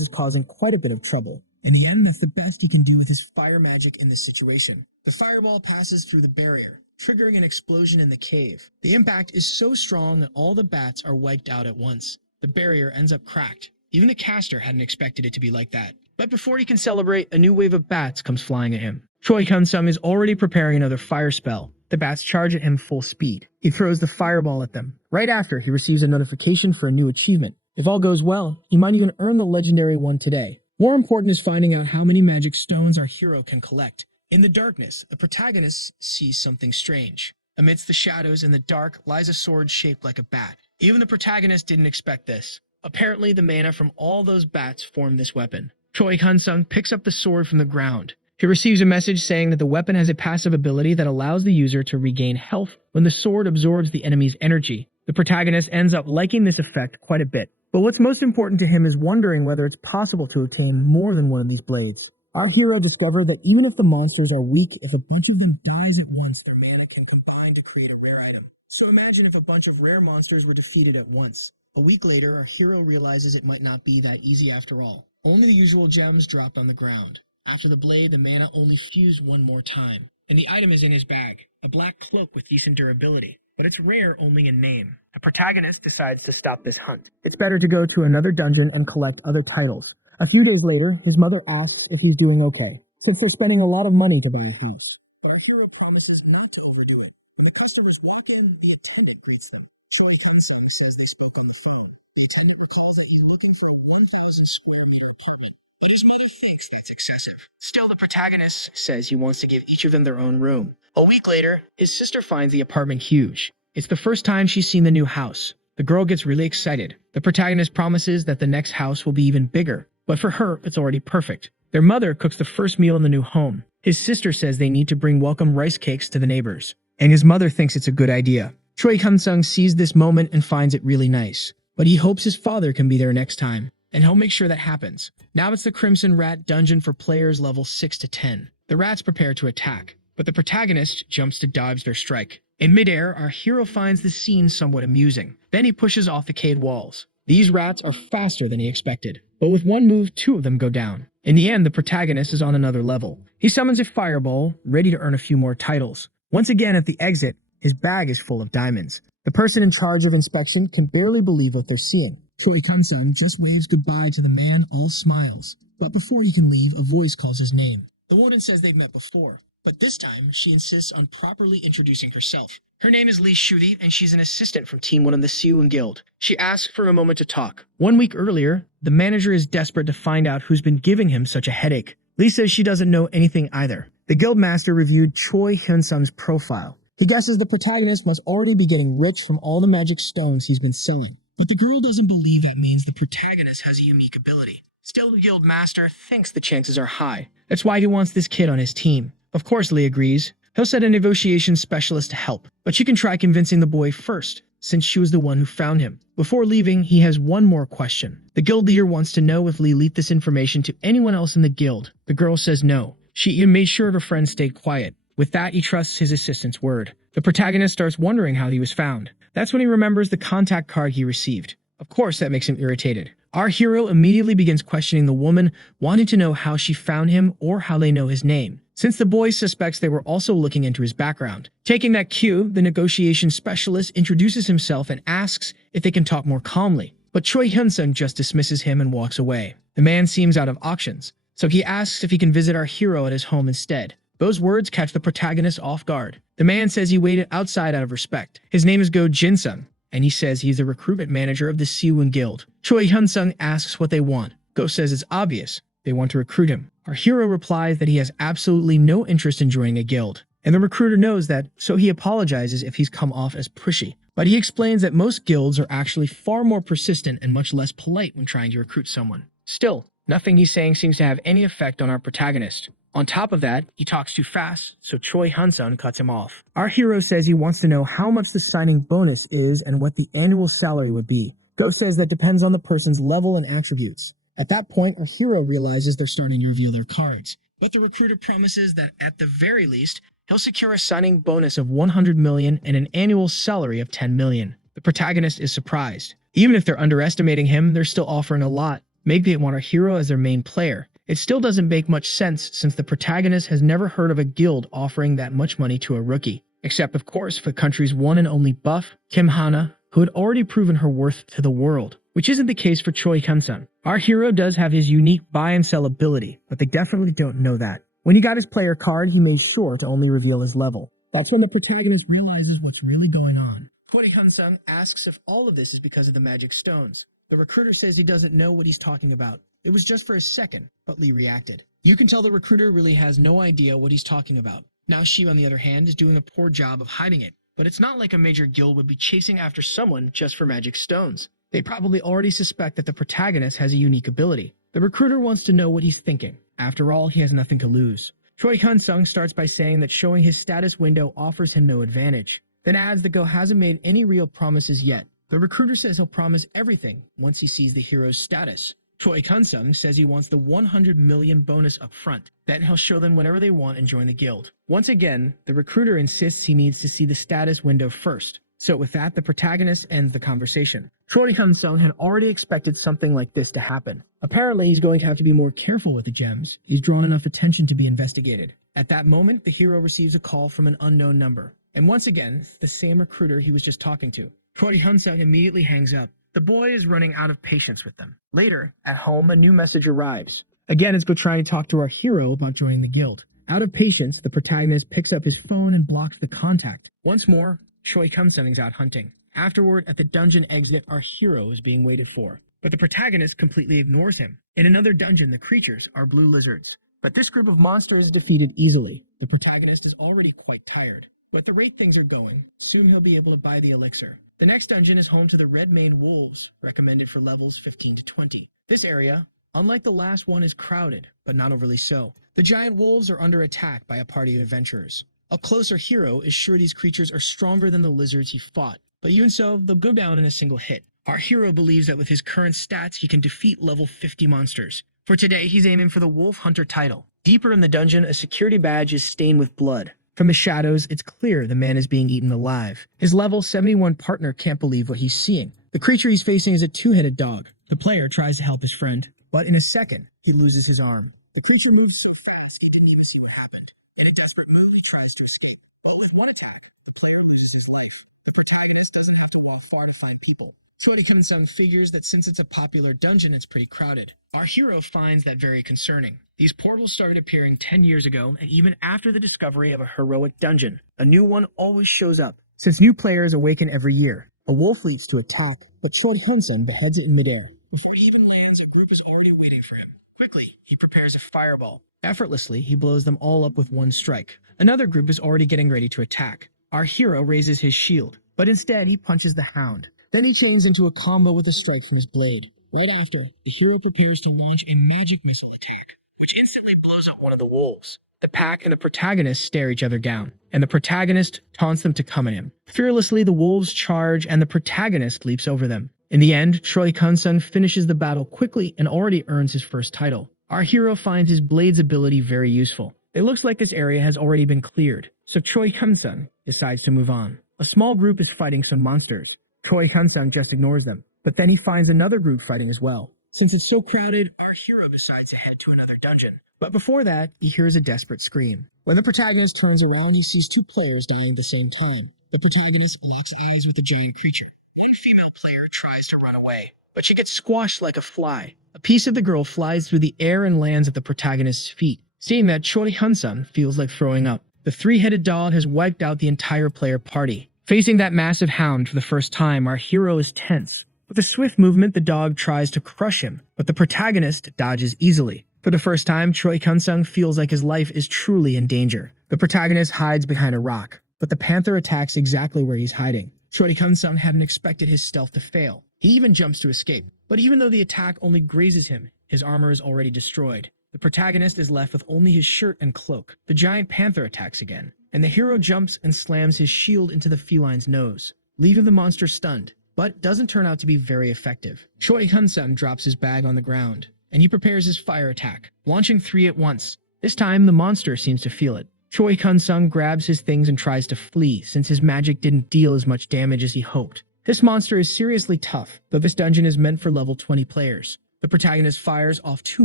is causing quite a bit of trouble. In the end, that's the best he can do with his fire magic in this situation. The fireball passes through the barrier, triggering an explosion in the cave. The impact is so strong that all the bats are wiped out at once. The barrier ends up cracked. Even the caster hadn't expected it to be like that. But before he can celebrate, a new wave of bats comes flying at him. Choi Hyun-sung is already preparing another fire spell. The bats charge at him full speed. He throws the fireball at them. Right after, he receives a notification for a new achievement. If all goes well, he might even earn the legendary one today. More important is finding out how many magic stones our hero can collect. In the darkness, the protagonist sees something strange. Amidst the shadows in the dark lies a sword shaped like a bat. Even the protagonist didn't expect this. Apparently, the mana from all those bats formed this weapon. Choi Hyun-sung picks up the sword from the ground. He receives a message saying that the weapon has a passive ability that allows the user to regain health when the sword absorbs the enemy's energy. The protagonist ends up liking this effect quite a bit. But what's most important to him is wondering whether it's possible to obtain more than one of these blades. Our hero discovered that even if the monsters are weak, if a bunch of them dies at once, their mana can combine to create a rare item. So imagine if a bunch of rare monsters were defeated at once. A week later, our hero realizes it might not be that easy after all. Only the usual gems dropped on the ground. After the blade, the mana only fused one more time. And the item is in his bag, a black cloak with decent durability. But it's rare only in name. The protagonist decides to stop this hunt. It's better to go to another dungeon and collect other titles. A few days later, his mother asks if he's doing okay, since they're spending a lot of money to buy a house. Our hero promises not to overdo it. When the customers walk in, the attendant greets them. Choi Hyun-sung says they spoke on the phone. The attendant recalls that he's looking for a 1,000 square meter apartment, but his mother thinks that's excessive. Still, the protagonist says he wants to give each of them their own room. A week later, his sister finds the apartment huge. It's the first time she's seen the new house. The girl gets really excited. The protagonist promises that the next house will be even bigger, but for her, it's already perfect. Their mother cooks the first meal in the new home. His sister says they need to bring welcome rice cakes to the neighbors, and his mother thinks it's a good idea. Choi Hyun-sung sees this moment and finds it really nice, but he hopes his father can be there next time, and he'll make sure that happens. Now it's the Crimson Rat dungeon for players level 6 to 10. The rats prepare to attack, but the protagonist jumps to dodge their strike. In midair, our hero finds the scene somewhat amusing. Then he pushes off the cave walls. These rats are faster than he expected, but with one move, 2 of them go down. In the end, the protagonist is on another level. He summons a fireball, ready to earn a few more titles. Once again at the exit, his bag is full of diamonds. The person in charge of inspection can barely believe what they're seeing. Choi Hyun-sung just waves goodbye to the man, all smiles. But before he can leave, a voice calls his name. The warden says they've met before, but this time she insists on properly introducing herself. Her name is Lee Shuti, and she's an assistant from Team 1 of the Siwon Guild. She asks for a moment to talk. 1 week earlier, the manager is desperate to find out who's been giving him such a headache. Lee says she doesn't know anything either. The guild master reviewed Choi Hyun-sung's profile. He guesses the protagonist must already be getting rich from all the magic stones he's been selling. But the girl doesn't believe that means the protagonist has a unique ability. Still, the guild master thinks the chances are high. That's why he wants this kid on his team. Of course, Lee agrees. He'll send a negotiation specialist to help, but she can try convincing the boy first, since she was the one who found him. Before leaving, he has one more question. The guild leader wants to know if Lee leaked this information to anyone else in the guild. The girl says no. She even made sure her friend stayed quiet. With that, he trusts his assistant's word. The protagonist starts wondering how he was found. That's when he remembers the contact card he received. Of course, that makes him irritated. Our hero immediately begins questioning the woman, wanting to know how she found him or how they know his name, since the boy suspects they were also looking into his background. Taking that cue, the negotiation specialist introduces himself and asks if they can talk more calmly. But Choi Hyun-sung just dismisses him and walks away. The man seems out of options, so he asks if he can visit our hero at his home instead. Those words catch the protagonist off guard. The man says he waited outside out of respect. His name is Go Jin-sung, and he says he's the recruitment manager of the Siwon Guild. Choi Hyun-sung asks what they want. Go says it's obvious. They want to recruit him. Our hero replies that he has absolutely no interest in joining a guild, and the recruiter knows that, so he apologizes if he's come off as pushy. But he explains that most guilds are actually far more persistent and much less polite when trying to recruit someone. Still, nothing he's saying seems to have any effect on our protagonist. On top of that, he talks too fast, so Choi Hyun-sung cuts him off. Our hero says he wants to know how much the signing bonus is and what the annual salary would be. Go says that depends on the person's level and attributes. At that point, our hero realizes they're starting to reveal their cards. But the recruiter promises that at the very least, he'll secure a signing bonus of 100 million and an annual salary of 10 million. The protagonist is surprised. Even if they're underestimating him, they're still offering a lot. Maybe they want our hero as their main player. It still doesn't make much sense since the protagonist has never heard of a guild offering that much money to a rookie. Except, of course, for the country's one and only buff, Kim Hana, who had already proven her worth to the world, which isn't the case for Choi Kun-sung. Our hero does have his unique buy and sell ability, but they definitely don't know that. When he got his player card, he made sure to only reveal his level. That's when the protagonist realizes what's really going on. Choi Kun-sung asks if all of this is because of the magic stones. The recruiter says he doesn't know what he's talking about. It was just for a second, but Lee reacted. You can tell the recruiter really has no idea what he's talking about. Now she, on the other hand, is doing a poor job of hiding it. But it's not like a major guild would be chasing after someone just for magic stones. They probably already suspect that the protagonist has a unique ability. The recruiter wants to know what he's thinking. After all, he has nothing to lose. Choi Kun-sung starts by saying that showing his status window offers him no advantage. Then adds that Go hasn't made any real promises yet. The recruiter says he'll promise everything once he sees the hero's status. Choi Kun-sung says he wants the 100 million bonus up front. Then he'll show them whatever they want and join the guild. Once again, the recruiter insists he needs to see the status window first. So with that, the protagonist ends the conversation. Choi Kun-sung had already expected something like this to happen. Apparently, he's going to have to be more careful with the gems. He's drawn enough attention to be investigated. At that moment, the hero receives a call from an unknown number. And once again, the same recruiter he was just talking to. Choi Kun-sung immediately hangs up. The boy is running out of patience with them. Later, at home, a new message arrives. Again, it's Go trying to talk to our hero about joining the guild. Out of patience, the protagonist picks up his phone and blocks the contact. Once more, Choi Kun-sung is out hunting. Afterward, at the dungeon exit, our hero is being waited for. But the protagonist completely ignores him. In another dungeon, the creatures are blue lizards. But this group of monsters is defeated easily. The protagonist is already quite tired. But at the rate things are going, soon he'll be able to buy the elixir. The next dungeon is home to the red maned wolves, recommended for levels 15 to 20. This area, unlike the last one, is crowded, but not overly so. The giant wolves are under attack by a party of adventurers. A closer hero is sure these creatures are stronger than the lizards he fought, but even so, they'll go down in a single hit. Our hero believes that with his current stats, he can defeat level 50 monsters. For today, he's aiming for the Wolf Hunter title. Deeper in the dungeon, a security badge is stained with blood. From the shadows, it's clear the man is being eaten alive. His level 71 partner can't believe what he's seeing. The creature he's facing is a two-headed dog. The player tries to help his friend, but in a second, he loses his arm. The creature moves so fast he didn't even see what happened. In a desperate move, he tries to escape. But with one attack, the player loses his life. The protagonist doesn't have to walk far to find people. Choi Kun-sung figures that since it's a popular dungeon, it's pretty crowded. Our hero finds that very concerning. These portals started appearing 10 years ago, and even after the discovery of a heroic dungeon, a new one always shows up. Since new players awaken every year, a wolf leaps to attack, but Choi Kun-sung beheads it in midair. Before he even lands, a group is already waiting for him. Quickly, he prepares a fireball. Effortlessly, he blows them all up with one strike. Another group is already getting ready to attack. Our hero raises his shield, but instead he punches the hound. Then he chains into a combo with a strike from his blade. Right after, the hero prepares to launch a magic missile attack, which instantly blows up one of the wolves. The pack and the protagonist stare each other down, and the protagonist taunts them to come at him. Fearlessly, the wolves charge, and the protagonist leaps over them. In the end, Choi Kun-sung finishes the battle quickly and already earns his first title. Our hero finds his blade's ability very useful. It looks like this area has already been cleared, so Choi Kun-sung decides to move on. A small group is fighting some monsters. Choi Kun-sung just ignores them, but then he finds another group fighting as well. Since it's so crowded, our hero decides to head to another dungeon. But before that, he hears a desperate scream. When the protagonist turns around, he sees two players dying at the same time. The protagonist locks eyes with the giant creature. One female player tries to run away, but she gets squashed like a fly. A piece of the girl flies through the air and lands at the protagonist's feet. Seeing that, Choi Kun-sung feels like throwing up. The three-headed dog has wiped out the entire player party. Facing that massive hound for the first time, our hero is tense. With a swift movement, the dog tries to crush him, but the protagonist dodges easily. For the first time, Choi Kun-sung feels like his life is truly in danger. The protagonist hides behind a rock, but the panther attacks exactly where he's hiding. Choi Kun-sung hadn't expected his stealth to fail. He even jumps to escape. But even though the attack only grazes him, his armor is already destroyed. The protagonist is left with only his shirt and cloak. The giant panther attacks again, and the hero jumps and slams his shield into the feline's nose, leaving the monster stunned, but doesn't turn out to be very effective. Choi Kun-sung drops his bag on the ground. and he prepares his fire attack, launching 3 at once. This time, the monster seems to feel it. Choi Kun-sung grabs his things and tries to flee since his magic didn't deal as much damage as he hoped. This monster is seriously tough, though this dungeon is meant for level 20 players. The protagonist fires off 2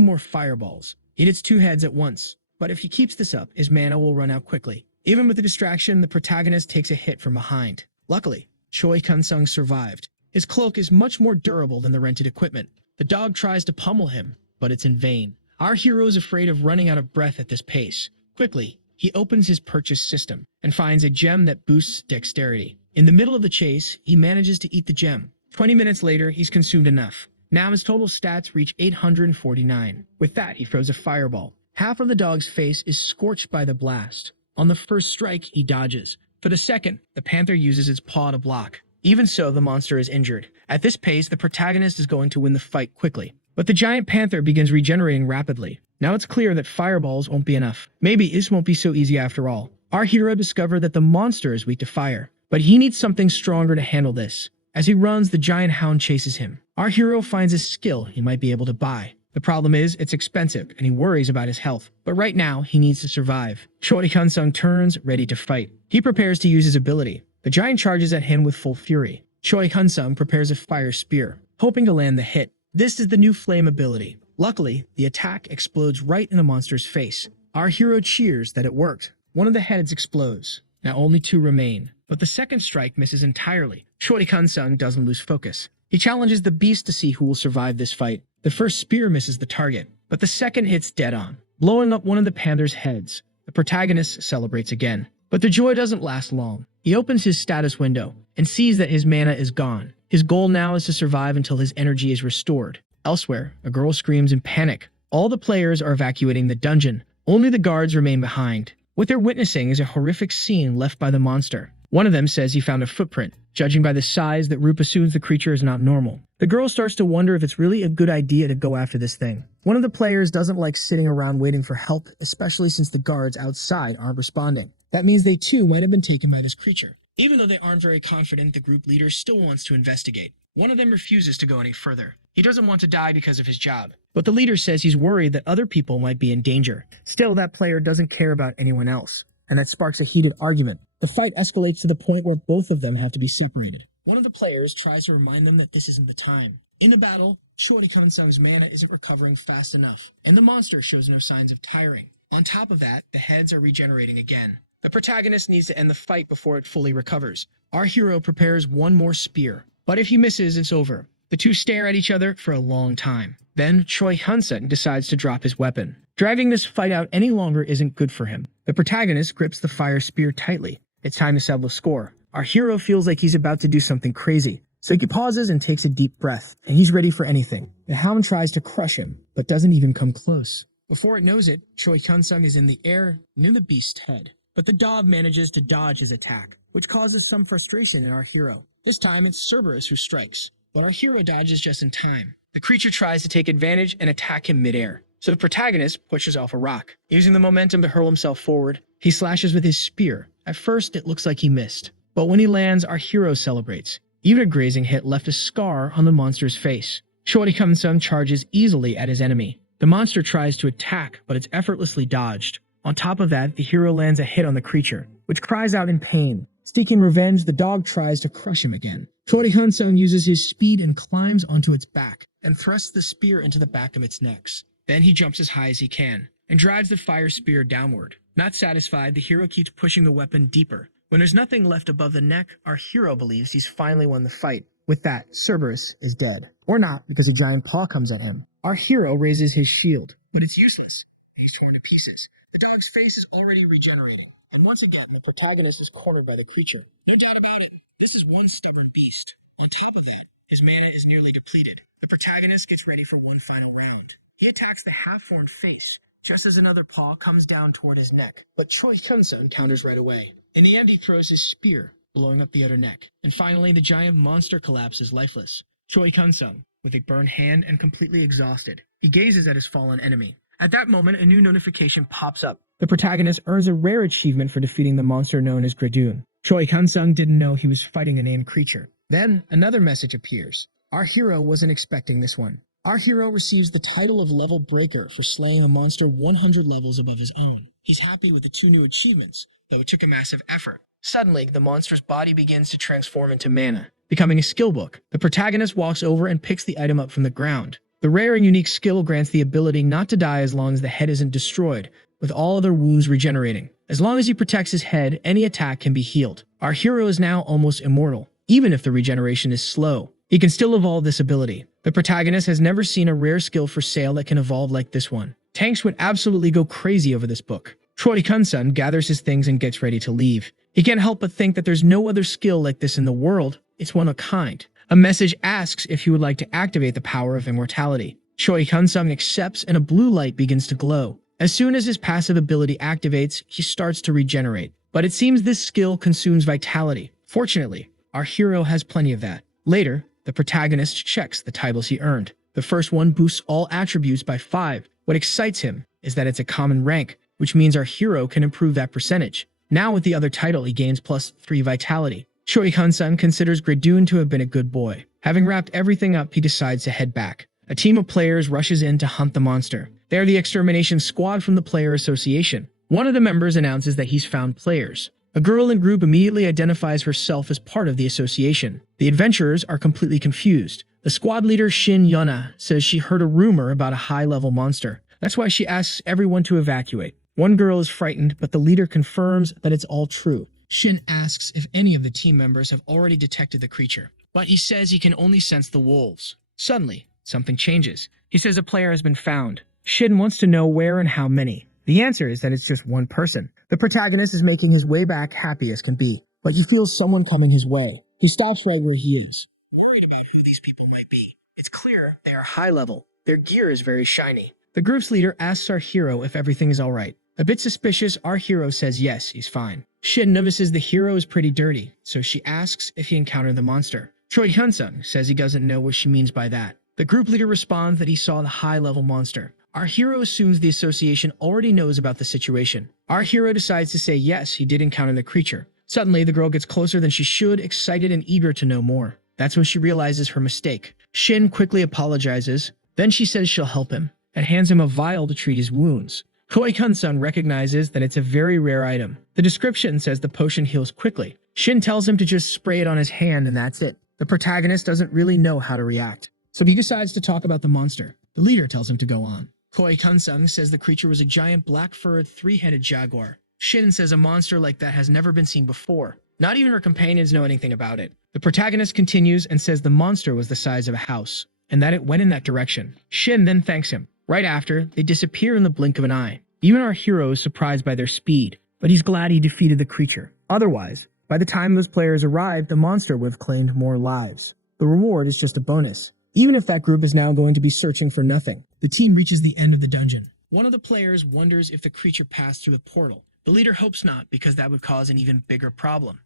more fireballs. He hits 2 heads at once, but if he keeps this up, his mana will run out quickly. Even with the distraction, the protagonist takes a hit from behind. Luckily, Choi Kun-sung survived. His cloak is much more durable than the rented equipment. The dog tries to pummel him, but it's in vain. Our hero is afraid of running out of breath at this pace. Quickly, he opens his purchase system and finds a gem that boosts dexterity. In the middle of the chase, he manages to eat the gem. 20 minutes later, he's consumed enough. Now his total stats reach 849. With that, he throws a fireball. Half of the dog's face is scorched by the blast. On the first strike, he dodges. For the second, the panther uses its paw to block. Even so, the monster is injured. At this pace, the protagonist is going to win the fight quickly. But the giant panther begins regenerating rapidly. Now it's clear that fireballs won't be enough. Maybe this won't be so easy after all. Our hero discovers that the monster is weak to fire, but he needs something stronger to handle this. As he runs, the giant hound chases him. Our hero finds a skill he might be able to buy. The problem is, it's expensive, and he worries about his health. But right now, he needs to survive. Choi Kun-sung turns, ready to fight. He prepares to use his ability. The giant charges at him with full fury. Choi Kun-sung prepares a fire spear, hoping to land the hit. This is the new flame ability. Luckily, the attack explodes right in the monster's face. Our hero cheers that it worked. One of the heads explodes. Now only 2 remain. But the second strike misses entirely. Choi Kun-sung doesn't lose focus. He challenges the beast to see who will survive this fight. The first spear misses the target, but the second hits dead on, blowing up one of the panther's heads. The protagonist celebrates again. But the joy doesn't last long. He opens his status window and sees that his mana is gone. His goal now is to survive until his energy is restored. Elsewhere, a girl screams in panic. All the players are evacuating the dungeon. Only the guards remain behind. What they're witnessing is a horrific scene left by the monster. One of them says he found a footprint. Judging by the size, that Rup assumes the creature is not normal. The girl starts to wonder if it's really a good idea to go after this thing. One of the players doesn't like sitting around waiting for help, especially since the guards outside aren't responding. That means they too might have been taken by this creature. Even though they aren't very confident, the group leader still wants to investigate. One of them refuses to go any further. He doesn't want to die because of his job. But the leader says he's worried that other people might be in danger. Still, that player doesn't care about anyone else, and that sparks a heated argument. The fight escalates to the point where both of them have to be separated. One of the players tries to remind them that this isn't the time. In the battle, Choi Kun-sung's mana isn't recovering fast enough, and the monster shows no signs of tiring. On top of that, the heads are regenerating again. The protagonist needs to end the fight before it fully recovers. Our hero prepares one more spear, but if he misses, it's over. The two stare at each other for a long time. Then Choi Kun-sung decides to drop his weapon. Dragging this fight out any longer isn't good for him. The protagonist grips the fire spear tightly. It's time to settle the score. Our hero feels like he's about to do something crazy, so he pauses and takes a deep breath, and he's ready for anything. The hound tries to crush him, but doesn't even come close. Before it knows it, Choi Kun-sung is in the air near the beast's head. But the dog manages to dodge his attack, which causes some frustration in our hero. This time it's Cerberus who strikes, but our hero dodges just in time. The creature tries to take advantage and attack him midair, so the protagonist pushes off a rock. Using the momentum to hurl himself forward, he slashes with his spear. At first, it looks like he missed, but when he lands, our hero celebrates. Even a grazing hit left a scar on the monster's face. Choi Kun-sung charges easily at his enemy. The monster tries to attack, but it's effortlessly dodged. On top of that, the hero lands a hit on the creature, which cries out in pain. Seeking revenge, the dog tries to crush him again. Choi Kun-sung uses his speed and climbs onto its back, and thrusts the spear into the back of its neck. Then he jumps as high as he can, and drives the fire spear downward. Not satisfied, the hero keeps pushing the weapon deeper. When there's nothing left above the neck, our hero believes he's finally won the fight. With that, Cerberus is dead. Or not, because a giant paw comes at him. Our hero raises his shield, but it's useless. He's torn to pieces. The dog's face is already regenerating, and once again, the protagonist is cornered by the creature. No doubt about it, this is one stubborn beast. On top of that, his mana is nearly depleted. The protagonist gets ready for one final round. He attacks the half-formed face, just as another paw comes down toward his neck. But Choi Kun-sung counters right away. In the end, he throws his spear, blowing up the other neck. And finally, the giant monster collapses lifeless. Choi Kun-sung, with a burned hand and completely exhausted, he gazes at his fallen enemy. At that moment, a new notification pops up. The protagonist earns a rare achievement for defeating the monster known as Gradoon. Choi Kun-sung didn't know he was fighting a named creature. Then, another message appears. Our hero wasn't expecting this one. Our hero receives the title of Level Breaker for slaying a monster 100 levels above his own. He's happy with the 2 new achievements, though it took a massive effort. Suddenly, the monster's body begins to transform into mana, becoming a skill book. The protagonist walks over and picks the item up from the ground. The rare and unique skill grants the ability not to die as long as the head isn't destroyed, with all other wounds regenerating. As long as he protects his head, any attack can be healed. Our hero is now almost immortal, even if the regeneration is slow. He can still evolve this ability. The protagonist has never seen a rare skill for sale that can evolve like this one. Tanks would absolutely go crazy over this book. Choi Kun-sun gathers his things and gets ready to leave. He can't help but think that there's no other skill like this in the world. It's one of a kind. A message asks if he would like to activate the power of immortality. Choi Kun-sun accepts and a blue light begins to glow. As soon as his passive ability activates, he starts to regenerate. But it seems this skill consumes vitality. Fortunately, our hero has plenty of that. Later, the protagonist checks the titles he earned. The first one boosts all attributes by 5. What excites him is that it's a common rank, which means our hero can improve that percentage. Now with the other title, he gains +3 vitality. Choi Kun-sun considers Gradoon to have been a good boy. Having wrapped everything up, he decides to head back. A team of players rushes in to hunt the monster. They are the extermination squad from the player association. One of the members announces that he's found players. A girl in group immediately identifies herself as part of the association. The adventurers are completely confused. The squad leader Shin Yuna says she heard a rumor about a high-level monster. That's why she asks everyone to evacuate. One girl is frightened, but the leader confirms that it's all true. Shin asks if any of the team members have already detected the creature, but he says he can only sense the wolves. Suddenly, something changes. He says a player has been found. Shin wants to know where and how many. The answer is that it's just one person. The protagonist is making his way back happy as can be, but he feels someone coming his way. He stops right where he is, worried about who these people might be. It's clear they are high level. Their gear is very shiny. The group's leader asks our hero if everything is alright. A bit suspicious, our hero says yes, he's fine. Shin notices the hero is pretty dirty, so she asks if he encountered the monster. Choi Hyun-sung says he doesn't know what she means by that. The group leader responds that he saw the high-level monster. Our hero assumes the association already knows about the situation. Our hero decides to say yes, he did encounter the creature. Suddenly, the girl gets closer than she should, excited and eager to know more. That's when she realizes her mistake. Shin quickly apologizes. Then she says she'll help him, and hands him a vial to treat his wounds. Choi Kun-sun recognizes that it's a very rare item. The description says the potion heals quickly. Shin tells him to just spray it on his hand and that's it. The protagonist doesn't really know how to react, so he decides to talk about the monster. The leader tells him to go on. Choi Kun-sung says the creature was a giant black-furred, 3-headed jaguar. Shin says a monster like that has never been seen before. Not even her companions know anything about it. The protagonist continues and says the monster was the size of a house, and that it went in that direction. Shin then thanks him. Right after, they disappear in the blink of an eye. Even our hero is surprised by their speed, but he's glad he defeated the creature. Otherwise, by the time those players arrive, the monster would have claimed more lives. The reward is just a bonus, even if that group is now going to be searching for nothing. The team reaches the end of the dungeon. One of the players wonders if the creature passed through the portal. The leader hopes not, because that would cause an even bigger problem.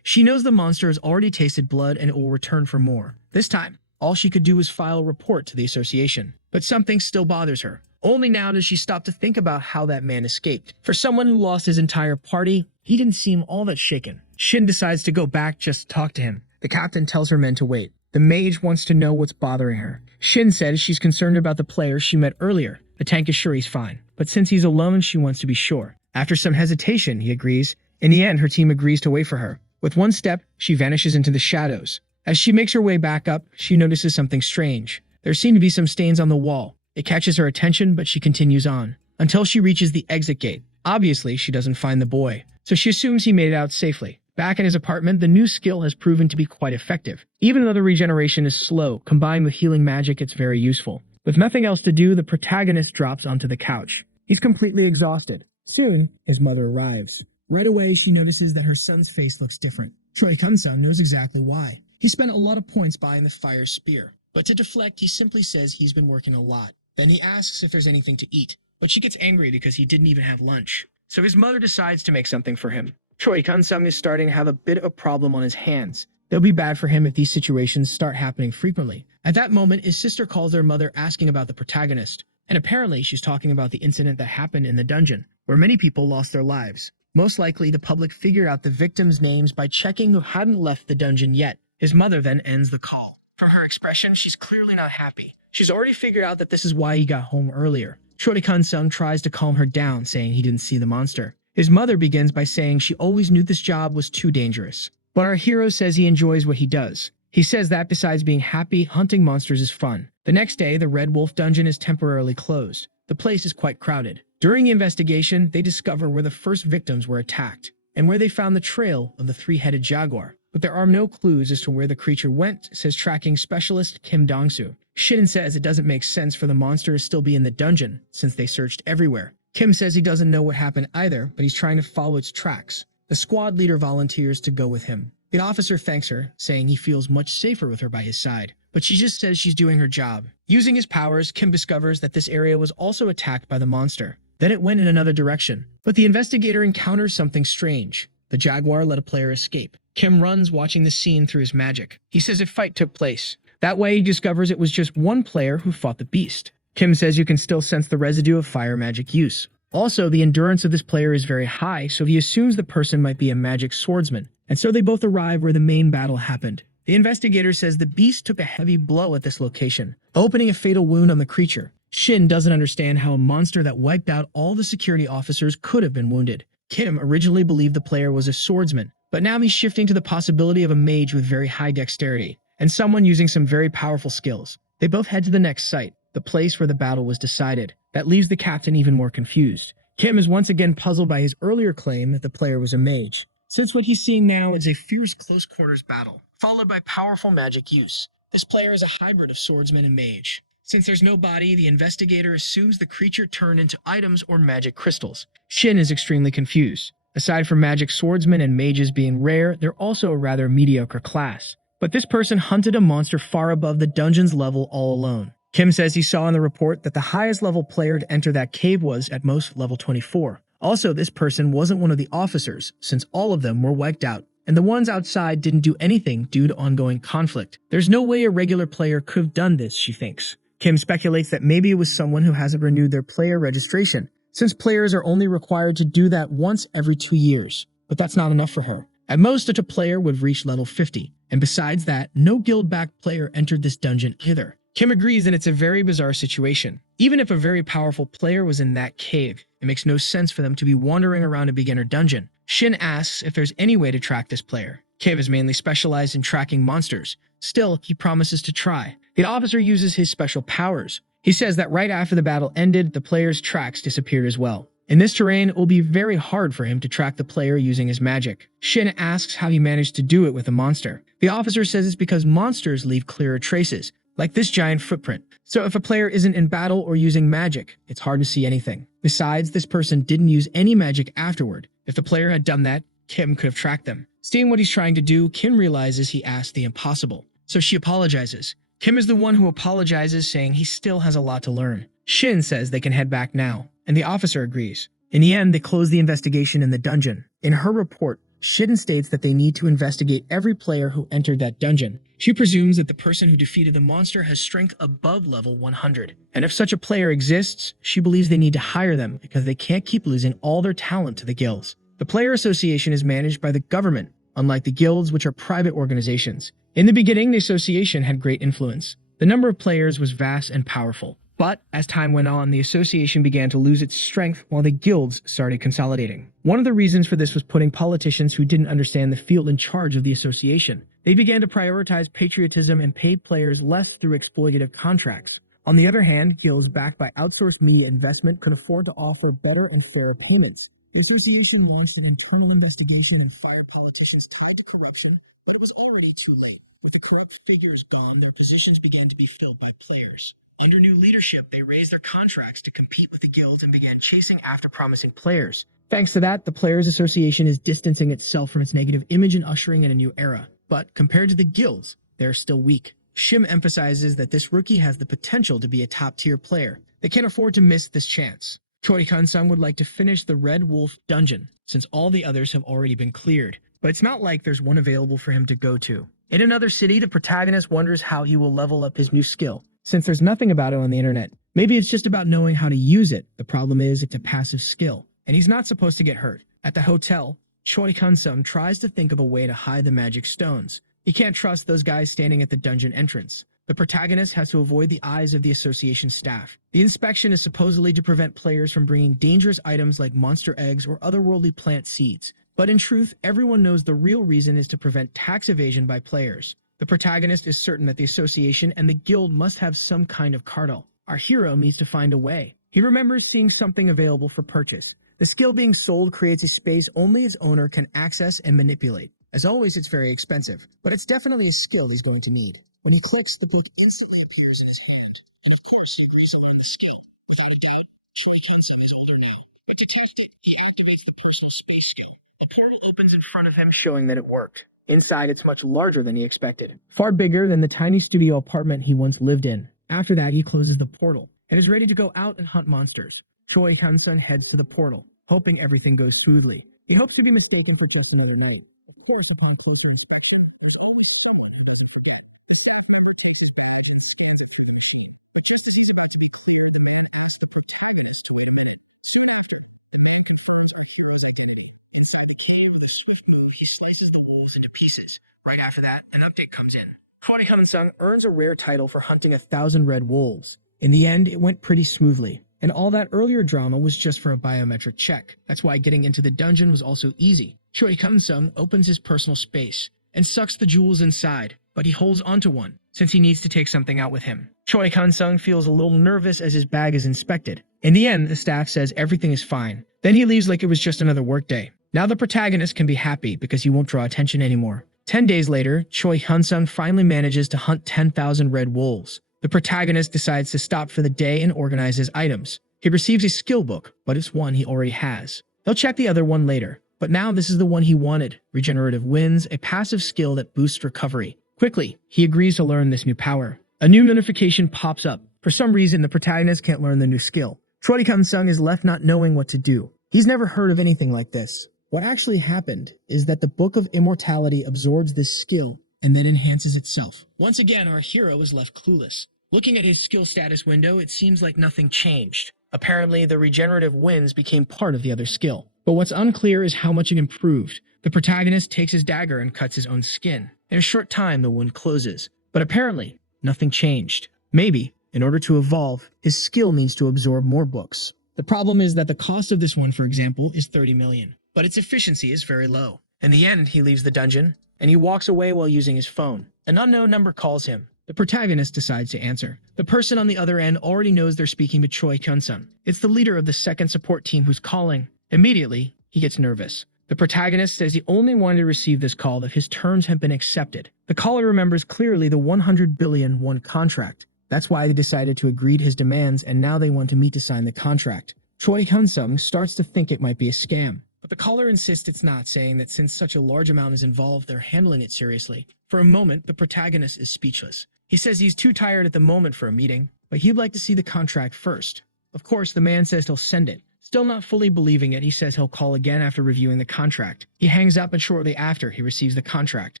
She knows the monster has already tasted blood and it will return for more. This time, all she could do was file a report to the association. But something still bothers her. Only now does she stop to think about how that man escaped. For someone who lost his entire party, he didn't seem all that shaken. Shin decides to go back just to talk to him. The captain tells her men to wait. The mage wants to know what's bothering her. Shin says she's concerned about the player she met earlier. The tank is sure he's fine, but since he's alone, she wants to be sure. After some hesitation, he agrees. In the end, her team agrees to wait for her. With one step, she vanishes into the shadows. As she makes her way back up, she notices something strange. There seem to be some stains on the wall. It catches her attention, but she continues on, until she reaches the exit gate. Obviously, she doesn't find the boy, so she assumes he made it out safely. Back in his apartment, the new skill has proven to be quite effective. Even though the regeneration is slow, combined with healing magic, it's very useful. With nothing else to do, the protagonist drops onto the couch. He's completely exhausted. Soon, his mother arrives. Right away, she notices that her son's face looks different. Choi Kun-sun knows exactly why. He spent a lot of points buying the fire spear, but to deflect, he simply says he's been working a lot. Then he asks if there's anything to eat, but she gets angry because he didn't even have lunch. So his mother decides to make something for him. Choi Kun-sung is starting to have a bit of a problem on his hands. They'll be bad for him if these situations start happening frequently. At that moment, his sister calls their mother asking about the protagonist, and apparently she's talking about the incident that happened in the dungeon, where many people lost their lives. Most likely, the public figured out the victims' names by checking who hadn't left the dungeon yet. His mother then ends the call. From her expression, she's clearly not happy. She's already figured out that this is why he got home earlier. Chori-kun-sung tries to calm her down, saying he didn't see the monster. His mother begins by saying she always knew this job was too dangerous. But our hero says he enjoys what he does. He says that besides being happy, hunting monsters is fun. The next day, the Red Wolf dungeon is temporarily closed. The place is quite crowded. During the investigation, they discover where the first victims were attacked and where they found the trail of the three-headed jaguar. But there are no clues as to where the creature went, says tracking specialist Kim Dong-soo. Shin says it doesn't make sense for the monster to still be in the dungeon, since they searched everywhere. Kim says he doesn't know what happened either, but he's trying to follow its tracks. The squad leader volunteers to go with him. The officer thanks her, saying he feels much safer with her by his side, but she just says she's doing her job. Using his powers, Kim discovers that this area was also attacked by the monster. Then it went in another direction, but the investigator encounters something strange. The jaguar let a player escape. Kim runs, watching the scene through his magic. He says a fight took place. That way, he discovers it was just one player who fought the beast. Kim says you can still sense the residue of fire magic use. Also, the endurance of this player is very high, so he assumes the person might be a magic swordsman, and so they both arrive where the main battle happened. The investigator says the beast took a heavy blow at this location, opening a fatal wound on the creature. Shin doesn't understand how a monster that wiped out all the security officers could have been wounded. Kim originally believed the player was a swordsman, but now he's shifting to the possibility of a mage with very high dexterity, and someone using some very powerful skills. They both head to the next site, the place where the battle was decided. That leaves the captain even more confused. Kim is once again puzzled by his earlier claim that the player was a mage, since what he's seeing now is a fierce close-quarters battle, followed by powerful magic use. This player is a hybrid of swordsman and mage. Since there's no body, the investigator assumes the creature turned into items or magic crystals. Shin is extremely confused. Aside from magic swordsmen and mages being rare, they're also a rather mediocre class. But this person hunted a monster far above the dungeon's level all alone. Kim says he saw in the report that the highest level player to enter that cave was, at most, level 24. Also, this person wasn't one of the officers, since all of them were wiped out, and the ones outside didn't do anything due to ongoing conflict. There's no way a regular player could have done this, she thinks. Kim speculates that maybe it was someone who hasn't renewed their player registration, since players are only required to do that once every 2 years. But that's not enough for her. At most, such a player would reach level 50, and besides that, no guild-backed player entered this dungeon either. Kim agrees that it's a very bizarre situation. Even if a very powerful player was in that cave, it makes no sense for them to be wandering around a beginner dungeon. Shin asks if there's any way to track this player. Kim is mainly specialized in tracking monsters. Still, he promises to try. The officer uses his special powers. He says that right after the battle ended, the player's tracks disappeared as well. In this terrain, it will be very hard for him to track the player using his magic. Shin asks how he managed to do it with a monster. The officer says it's because monsters leave clearer traces, like this giant footprint. So if a player isn't in battle or using magic, it's hard to see anything. Besides, this person didn't use any magic afterward. If the player had done that, Kim could have tracked them. Seeing what he's trying to do, Kim realizes he asked the impossible. So she apologizes. Kim is the one who apologizes, saying he still has a lot to learn. Shin says they can head back now, and the officer agrees. In the end, they close the investigation in the dungeon. In her report, Shin states that they need to investigate every player who entered that dungeon. She presumes that the person who defeated the monster has strength above level 100. And if such a player exists, she believes they need to hire them because they can't keep losing all their talent to the guilds. The player association is managed by the government, unlike the guilds, which are private organizations. In the beginning, the association had great influence. The number of players was vast and powerful. But as time went on, the association began to lose its strength while the guilds started consolidating. One of the reasons for this was putting politicians who didn't understand the field in charge of the association. They began to prioritize patriotism and paid players less through exploitative contracts. On the other hand, guilds backed by outsourced media investment could afford to offer better and fairer payments. The association launched an internal investigation and fired politicians tied to corruption, but it was already too late. With the corrupt figures gone, their positions began to be filled by players. Under new leadership, they raised their contracts to compete with the guilds and began chasing after promising players. Thanks to that, the Players Association is distancing itself from its negative image and ushering in a new era. But compared to the guilds, they're still weak. Shim emphasizes that this rookie has the potential to be a top-tier player. They can't afford to miss this chance. Chori-kun-sung would like to finish the Red Wolf dungeon, since all the others have already been cleared. But it's not like there's one available for him to go to. In another city, the protagonist wonders how he will level up his new skill, since there's nothing about it on the internet. Maybe it's just about knowing how to use it. The problem is it's a passive skill, and he's not supposed to get hurt. At the hotel, Chori-kun-sung tries to think of a way to hide the magic stones. He can't trust those guys standing at the dungeon entrance. The protagonist has to avoid the eyes of the association staff. The inspection is supposedly to prevent players from bringing dangerous items like monster eggs or otherworldly plant seeds. But in truth, everyone knows the real reason is to prevent tax evasion by players. The protagonist is certain that the association and the guild must have some kind of cartel. Our hero needs to find a way. He remembers seeing something available for purchase. The skill being sold creates a space only its owner can access and manipulate. As always, it's very expensive, but it's definitely a skill he's going to need. When he clicks, the book instantly appears in his hand, and of course he agrees to learn the skill. Without a doubt, Choi Kyun-sung is older now. But to test it, he activates the personal space skill. A portal opens in front of him, showing that it worked. Inside, it's much larger than he expected. Far bigger than the tiny studio apartment he once lived in. After that, he closes the portal, and is ready to go out and hunt monsters. Choi Kyun-sung heads to the portal, hoping everything goes smoothly. He hopes to be mistaken for just another night. Of course, upon closer inspection, there's always someone who doesn't forget. He sees River Texas bounds and stands before the scene. But just as he's about to make clear, the man asks the protagonist to wait a minute. Soon after, the man confirms our hero's identity. Inside the cave, with a swift move, he slices the wolves into pieces. Right after that, an update comes in. Choi Kyun-sung earns a rare title for hunting 1,000 red wolves. In the end, it went pretty smoothly. And all that earlier drama was just for a biometric check. That's why getting into the dungeon was also easy. Choi Kyun-sung opens his personal space and sucks the jewels inside, but he holds onto one, since he needs to take something out with him. Choi Kyun-sung feels a little nervous as his bag is inspected. In the end, the staff says everything is fine. Then he leaves like it was just another workday. Now the protagonist can be happy because he won't draw attention anymore. 10 days later, Choi Kyun-sung finally manages to hunt 10,000 red wolves. The protagonist decides to stop for the day and organize his items. He receives a skill book, but it's one he already has. He'll check the other one later. But now this is the one he wanted. Regenerative Winds, a passive skill that boosts recovery. Quickly, he agrees to learn this new power. A new notification pops up. For some reason, the protagonist can't learn the new skill. Choi Kyun-sung is left not knowing what to do. He's never heard of anything like this. What actually happened is that the Book of Immortality absorbs this skill and then enhances itself. Once again, our hero is left clueless. Looking at his skill status window, it seems like nothing changed. Apparently, the Regenerative Winds became part of the other skill. But what's unclear is how much it improved. The protagonist takes his dagger and cuts his own skin. In a short time, the wound closes. But apparently, nothing changed. Maybe, in order to evolve, his skill needs to absorb more books. The problem is that the cost of this one, for example, is 30 million. But its efficiency is very low. In the end, he leaves the dungeon, and he walks away while using his phone. An unknown number calls him. The protagonist decides to answer. The person on the other end already knows they're speaking to Choi Kyun-sung. It's the leader of the second support team who's calling. Immediately, he gets nervous. The protagonist says he only wanted to receive this call if his terms have been accepted. The caller remembers clearly the 100 billion won contract. That's why they decided to agree to his demands, and now they want to meet to sign the contract. Choi Kyun-sung starts to think it might be a scam. But the caller insists it's not, saying that since such a large amount is involved, they're handling it seriously. For a moment, the protagonist is speechless. He says he's too tired at the moment for a meeting, but he'd like to see the contract first. Of course, the man says he'll send it. Still not fully believing it, he says he'll call again after reviewing the contract. He hangs up, and shortly after, he receives the contract.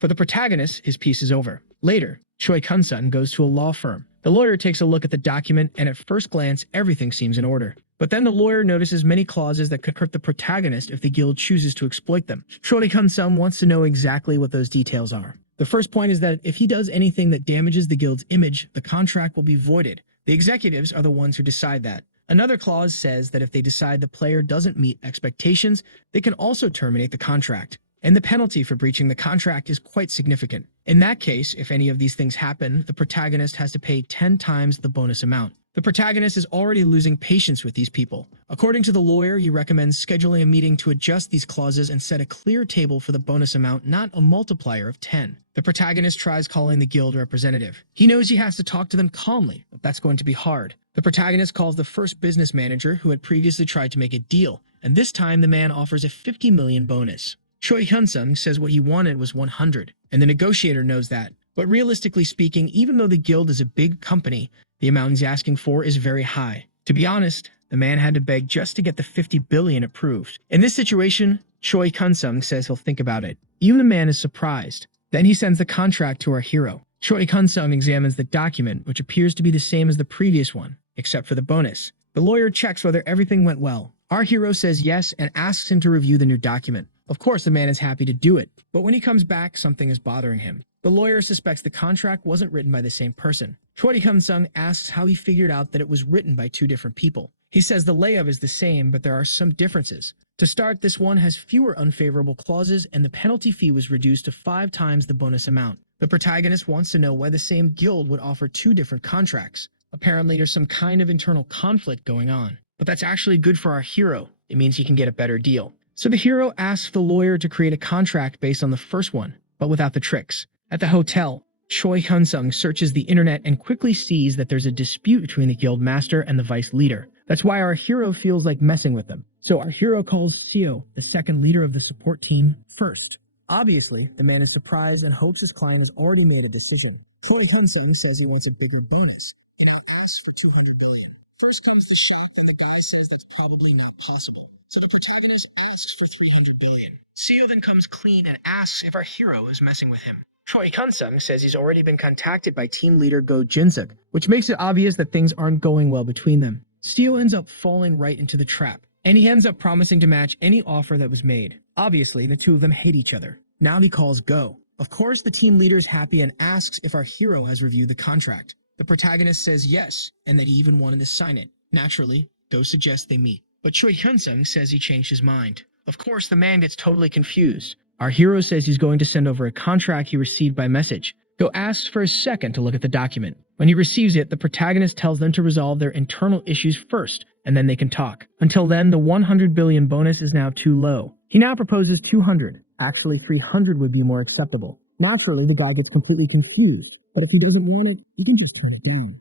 For the protagonist, his piece is over. Later, Choi Kyun-sung goes to a law firm. The lawyer takes a look at the document, and at first glance, everything seems in order. But then the lawyer notices many clauses that could hurt the protagonist if the guild chooses to exploit them. Choi Kyun-sung wants to know exactly what those details are. The first point is that if he does anything that damages the guild's image, the contract will be voided. The executives are the ones who decide that. Another clause says that if they decide the player doesn't meet expectations, they can also terminate the contract. And the penalty for breaching the contract is quite significant. In that case, if any of these things happen, the protagonist has to pay 10 times the bonus amount. The protagonist is already losing patience with these people. According to the lawyer, he recommends scheduling a meeting to adjust these clauses and set a clear table for the bonus amount, not a multiplier of 10. The protagonist tries calling the guild representative. He knows he has to talk to them calmly, but that's going to be hard. The protagonist calls the first business manager who had previously tried to make a deal, and this time the man offers a 50 million bonus. Choi Kyun-sung says what he wanted was 100, and the negotiator knows that. But realistically speaking, even though the guild is a big company, the amount he's asking for is very high. To be honest, the man had to beg just to get the 50 billion approved. In this situation, Choi Kyun-sung says he'll think about it. Even the man is surprised. Then he sends the contract to our hero. Choi Kyun-sung examines the document, which appears to be the same as the previous one, except for the bonus. The lawyer checks whether everything went well. Our hero says yes and asks him to review the new document. Of course, the man is happy to do it, but when he comes back, something is bothering him. The lawyer suspects the contract wasn't written by the same person. Choi Hyun-sung asks how he figured out that it was written by two different people. He says the layout is the same, but there are some differences. To start, this one has fewer unfavorable clauses, and the penalty fee was reduced to 5 times the bonus amount. The protagonist wants to know why the same guild would offer 2 different contracts. Apparently, there's some kind of internal conflict going on. But that's actually good for our hero. It means he can get a better deal. So the hero asks the lawyer to create a contract based on the first one, but without the tricks. At the hotel, Choi Hyun-sung searches the internet and quickly sees that there's a dispute between the guild master and the vice leader. That's why our hero feels like messing with them. So our hero calls Seo, the second leader of the support team, first. Obviously, the man is surprised and hopes his client has already made a decision. Choi Hyun-sung says he wants a bigger bonus, and asks for 200 billion. First comes the shock, and the guy says that's probably not possible. So the protagonist asks for 300 billion. Seo then comes clean and asks if our hero is messing with him. Choi Hyun-sung says he's already been contacted by team leader Go Jin-suk, which makes it obvious that things aren't going well between them. Seo ends up falling right into the trap, and he ends up promising to match any offer that was made. Obviously, the two of them hate each other. Now he calls Go. Of course, the team leader is happy and asks if our hero has reviewed the contract. The protagonist says yes, and that he even wanted to sign it. Naturally, Go suggests they meet, but Choi Hyun-sung says he changed his mind. Of course, the man gets totally confused. Our hero says he's going to send over a contract he received by message. Go asks for a second to look at the document. When he receives it, the protagonist tells them to resolve their internal issues first, and then they can talk. Until then, the 100 billion bonus is now too low. He now proposes 200. Actually, 300 would be more acceptable. Naturally, the guy gets completely confused, but if he doesn't want it, he can just turn it down.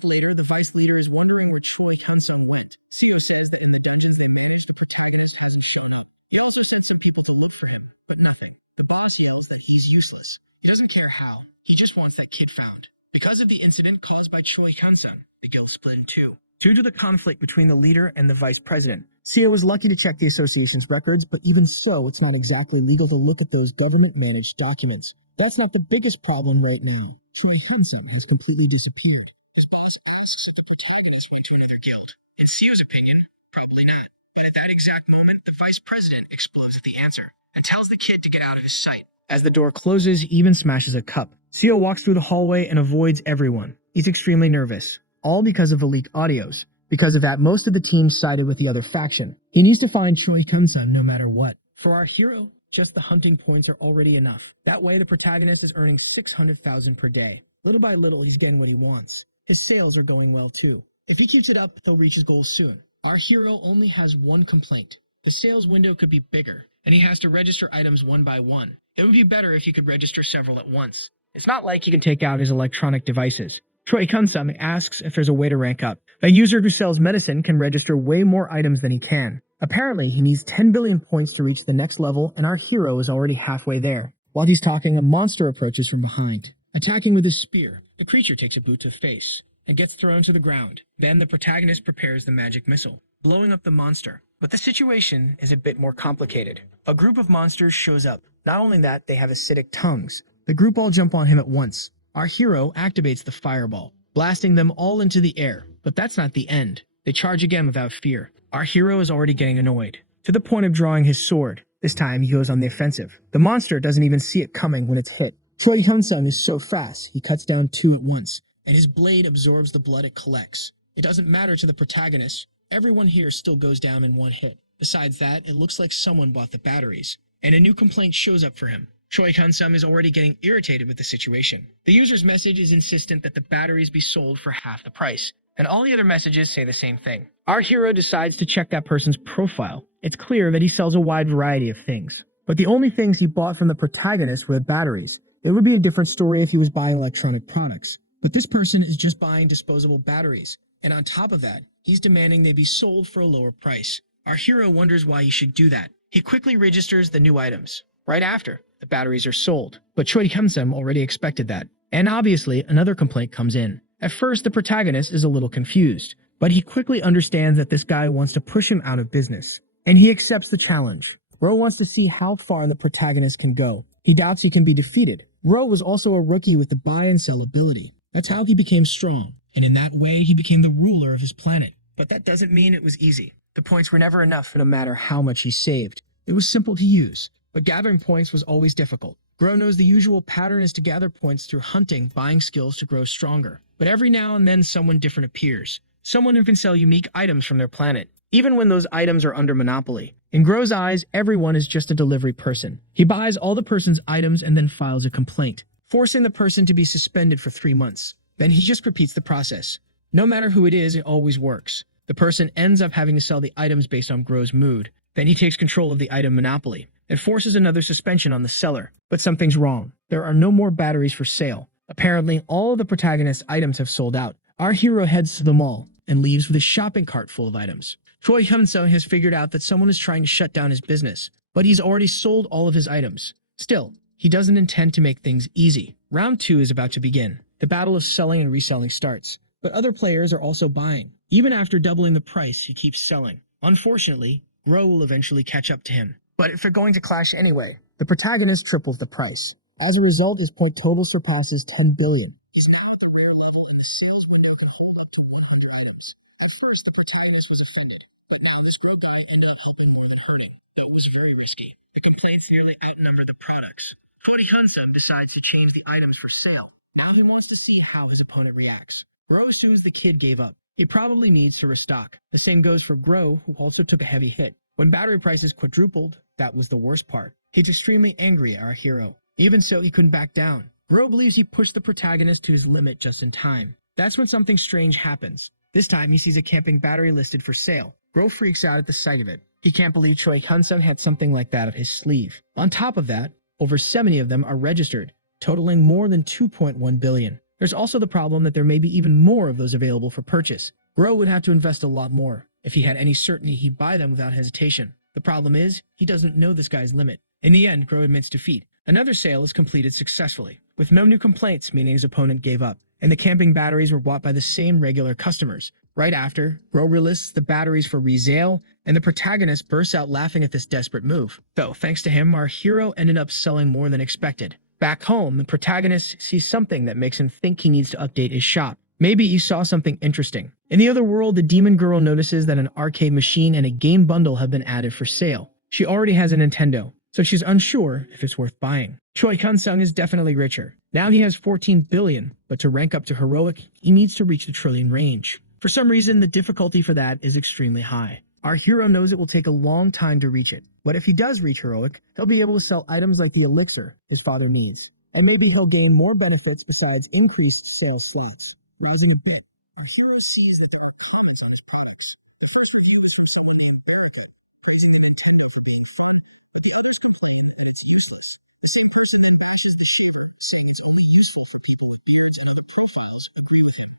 Later, the vice leader is wondering where Choi Hyun-sung went. Seo says that in the dungeons they managed, the protagonist hasn't shown up. He also sent some people to look for him, but nothing. The boss yells that he's useless. He doesn't care how. He just wants that kid found. Because of the incident caused by Choi Hyun-sung, the guild split in two. Due to the conflict between the leader and the vice president, Seo was lucky to check the association's records, but even so, it's not exactly legal to look at those government-managed documents. That's not the biggest problem right now. Choi Hyun-sung has completely disappeared. His boss asks if the protagonist went to another guild. In Seo's opinion, probably not. But at that exact moment, the vice president explodes at the answer and tells the kid to get out of his sight. As the door closes, he even smashes a cup. Seo walks through the hallway and avoids everyone. He's extremely nervous, all because of the leaked audios. Because of that, most of the team sided with the other faction. He needs to find Choi Hyun-sung no matter what. For our hero, just the hunting points are already enough. That way, the protagonist is earning 600,000 per day. Little by little, he's getting what he wants. His sales are going well too. If he keeps it up, he'll reach his goals soon. Our hero only has one complaint. The sales window could be bigger, and he has to register items one by one. It would be better if he could register several at once. It's not like he can take out his electronic devices. Choi Hyun-sung asks if there's a way to rank up. A user who sells medicine can register way more items than he can. Apparently, he needs 10 billion points to reach the next level, and our hero is already halfway there. While he's talking, a monster approaches from behind. Attacking with his spear, the creature takes a boot to the face and gets thrown to the ground. Then the protagonist prepares the magic missile, blowing up the monster. But the situation is a bit more complicated. A group of monsters shows up. Not only that, they have acidic tongues. The group all jump on him at once. Our hero activates the fireball, blasting them all into the air. But that's not the end. They charge again without fear. Our hero is already getting annoyed, to the point of drawing his sword. This time, he goes on the offensive. The monster doesn't even see it coming when it's hit. Choi Hyun-sung is so fast, he cuts down 2 at once, and his blade absorbs the blood it collects. It doesn't matter to the protagonist. Everyone here still goes down in one hit. Besides that, it looks like someone bought the batteries, and a new complaint shows up for him. Choi Hyun-sung is already getting irritated with the situation. The user's message is insistent that the batteries be sold for half the price, and all the other messages say the same thing. Our hero decides to check that person's profile. It's clear that he sells a wide variety of things, but the only things he bought from the protagonist were the batteries. It would be a different story if he was buying electronic products. But this person is just buying disposable batteries, and on top of that, he's demanding they be sold for a lower price. Our hero wonders why he should do that. He quickly registers the new items. Right after, the batteries are sold. But Choi Hyun-sung already expected that. And obviously, another complaint comes in. At first, the protagonist is a little confused, but he quickly understands that this guy wants to push him out of business. And he accepts the challenge. Ro wants to see how far the protagonist can go. He doubts he can be defeated, Ro was also a rookie with the buy and sell ability. That's how he became strong, and in that way he became the ruler of his planet. But that doesn't mean it was easy. The points were never enough no matter how much he saved. It was simple to use, but gathering points was always difficult. Grow knows the usual pattern is to gather points through hunting, buying skills to grow stronger. But every now and then someone different appears. Someone who can sell unique items from their planet, even when those items are under monopoly. In Grow's eyes, everyone is just a delivery person. He buys all the person's items and then files a complaint, forcing the person to be suspended for 3 months. Then he just repeats the process. No matter who it is, it always works. The person ends up having to sell the items based on Grow's mood. Then he takes control of the item monopoly and forces another suspension on the seller. But something's wrong. There are no more batteries for sale. Apparently, all of the protagonist's items have sold out. Our hero heads to the mall and leaves with a shopping cart full of items. Choi Hyun-sung has figured out that someone is trying to shut down his business, but he's already sold all of his items. Still, he doesn't intend to make things easy. Round 2 is about to begin. The battle of selling and reselling starts, but other players are also buying. Even after doubling the price, he keeps selling. Unfortunately, Grow will eventually catch up to him. But if they're going to clash anyway, the protagonist triples the price. As a result, his point total surpasses 10 billion. He's now at the rare level and the sales window can hold up to 100 items. At first, the protagonist was offended, but now this Grow guy ended up helping more than hurting, though it was very risky. The complaints nearly outnumber the products. Choi Hyun-sung decides to change the items for sale. Now he wants to see how his opponent reacts. Grow assumes the kid gave up. He probably needs to restock. The same goes for Grow, who also took a heavy hit. When battery prices quadrupled, that was the worst part. He's extremely angry at our hero. Even so, he couldn't back down. Grow believes he pushed the protagonist to his limit just in time. That's when something strange happens. This time, he sees a camping battery listed for sale. Grow freaks out at the sight of it. He can't believe Choi Hyun-sung had something like that up his sleeve. On top of that, over 70 of them are registered, totaling more than 2.1 billion. There's also the problem that there may be even more of those available for purchase. Grow would have to invest a lot more. If he had any certainty, he'd buy them without hesitation. The problem is, he doesn't know this guy's limit. In the end, Grow admits defeat. Another sale is completed successfully, with no new complaints, meaning his opponent gave up, and the camping batteries were bought by the same regular customers. Right after, Grow relists the batteries for resale, and the protagonist bursts out laughing at this desperate move. Though, thanks to him, our hero ended up selling more than expected. Back home, the protagonist sees something that makes him think he needs to update his shop. Maybe he saw something interesting. In the other world, the demon girl notices that an arcade machine and a game bundle have been added for sale. She already has a Nintendo, so she's unsure if it's worth buying. Choi Hyun-sung is definitely richer. Now he has 14 billion, but to rank up to heroic, he needs to reach the trillion range. For some reason, the difficulty for that is extremely high. Our hero knows it will take a long time to reach it, but if he does reach heroic, he'll be able to sell items like the elixir his father needs. And maybe he'll gain more benefits besides increased sales slots. Browsing a bit, our hero sees that there are comments on his products. The first review is from someone named Erica, praising the Nintendo for being fun, but the others complain that it's useless. The same person then bashes the shaver, saying it's only useful for people with beards and other profiles who agree with him.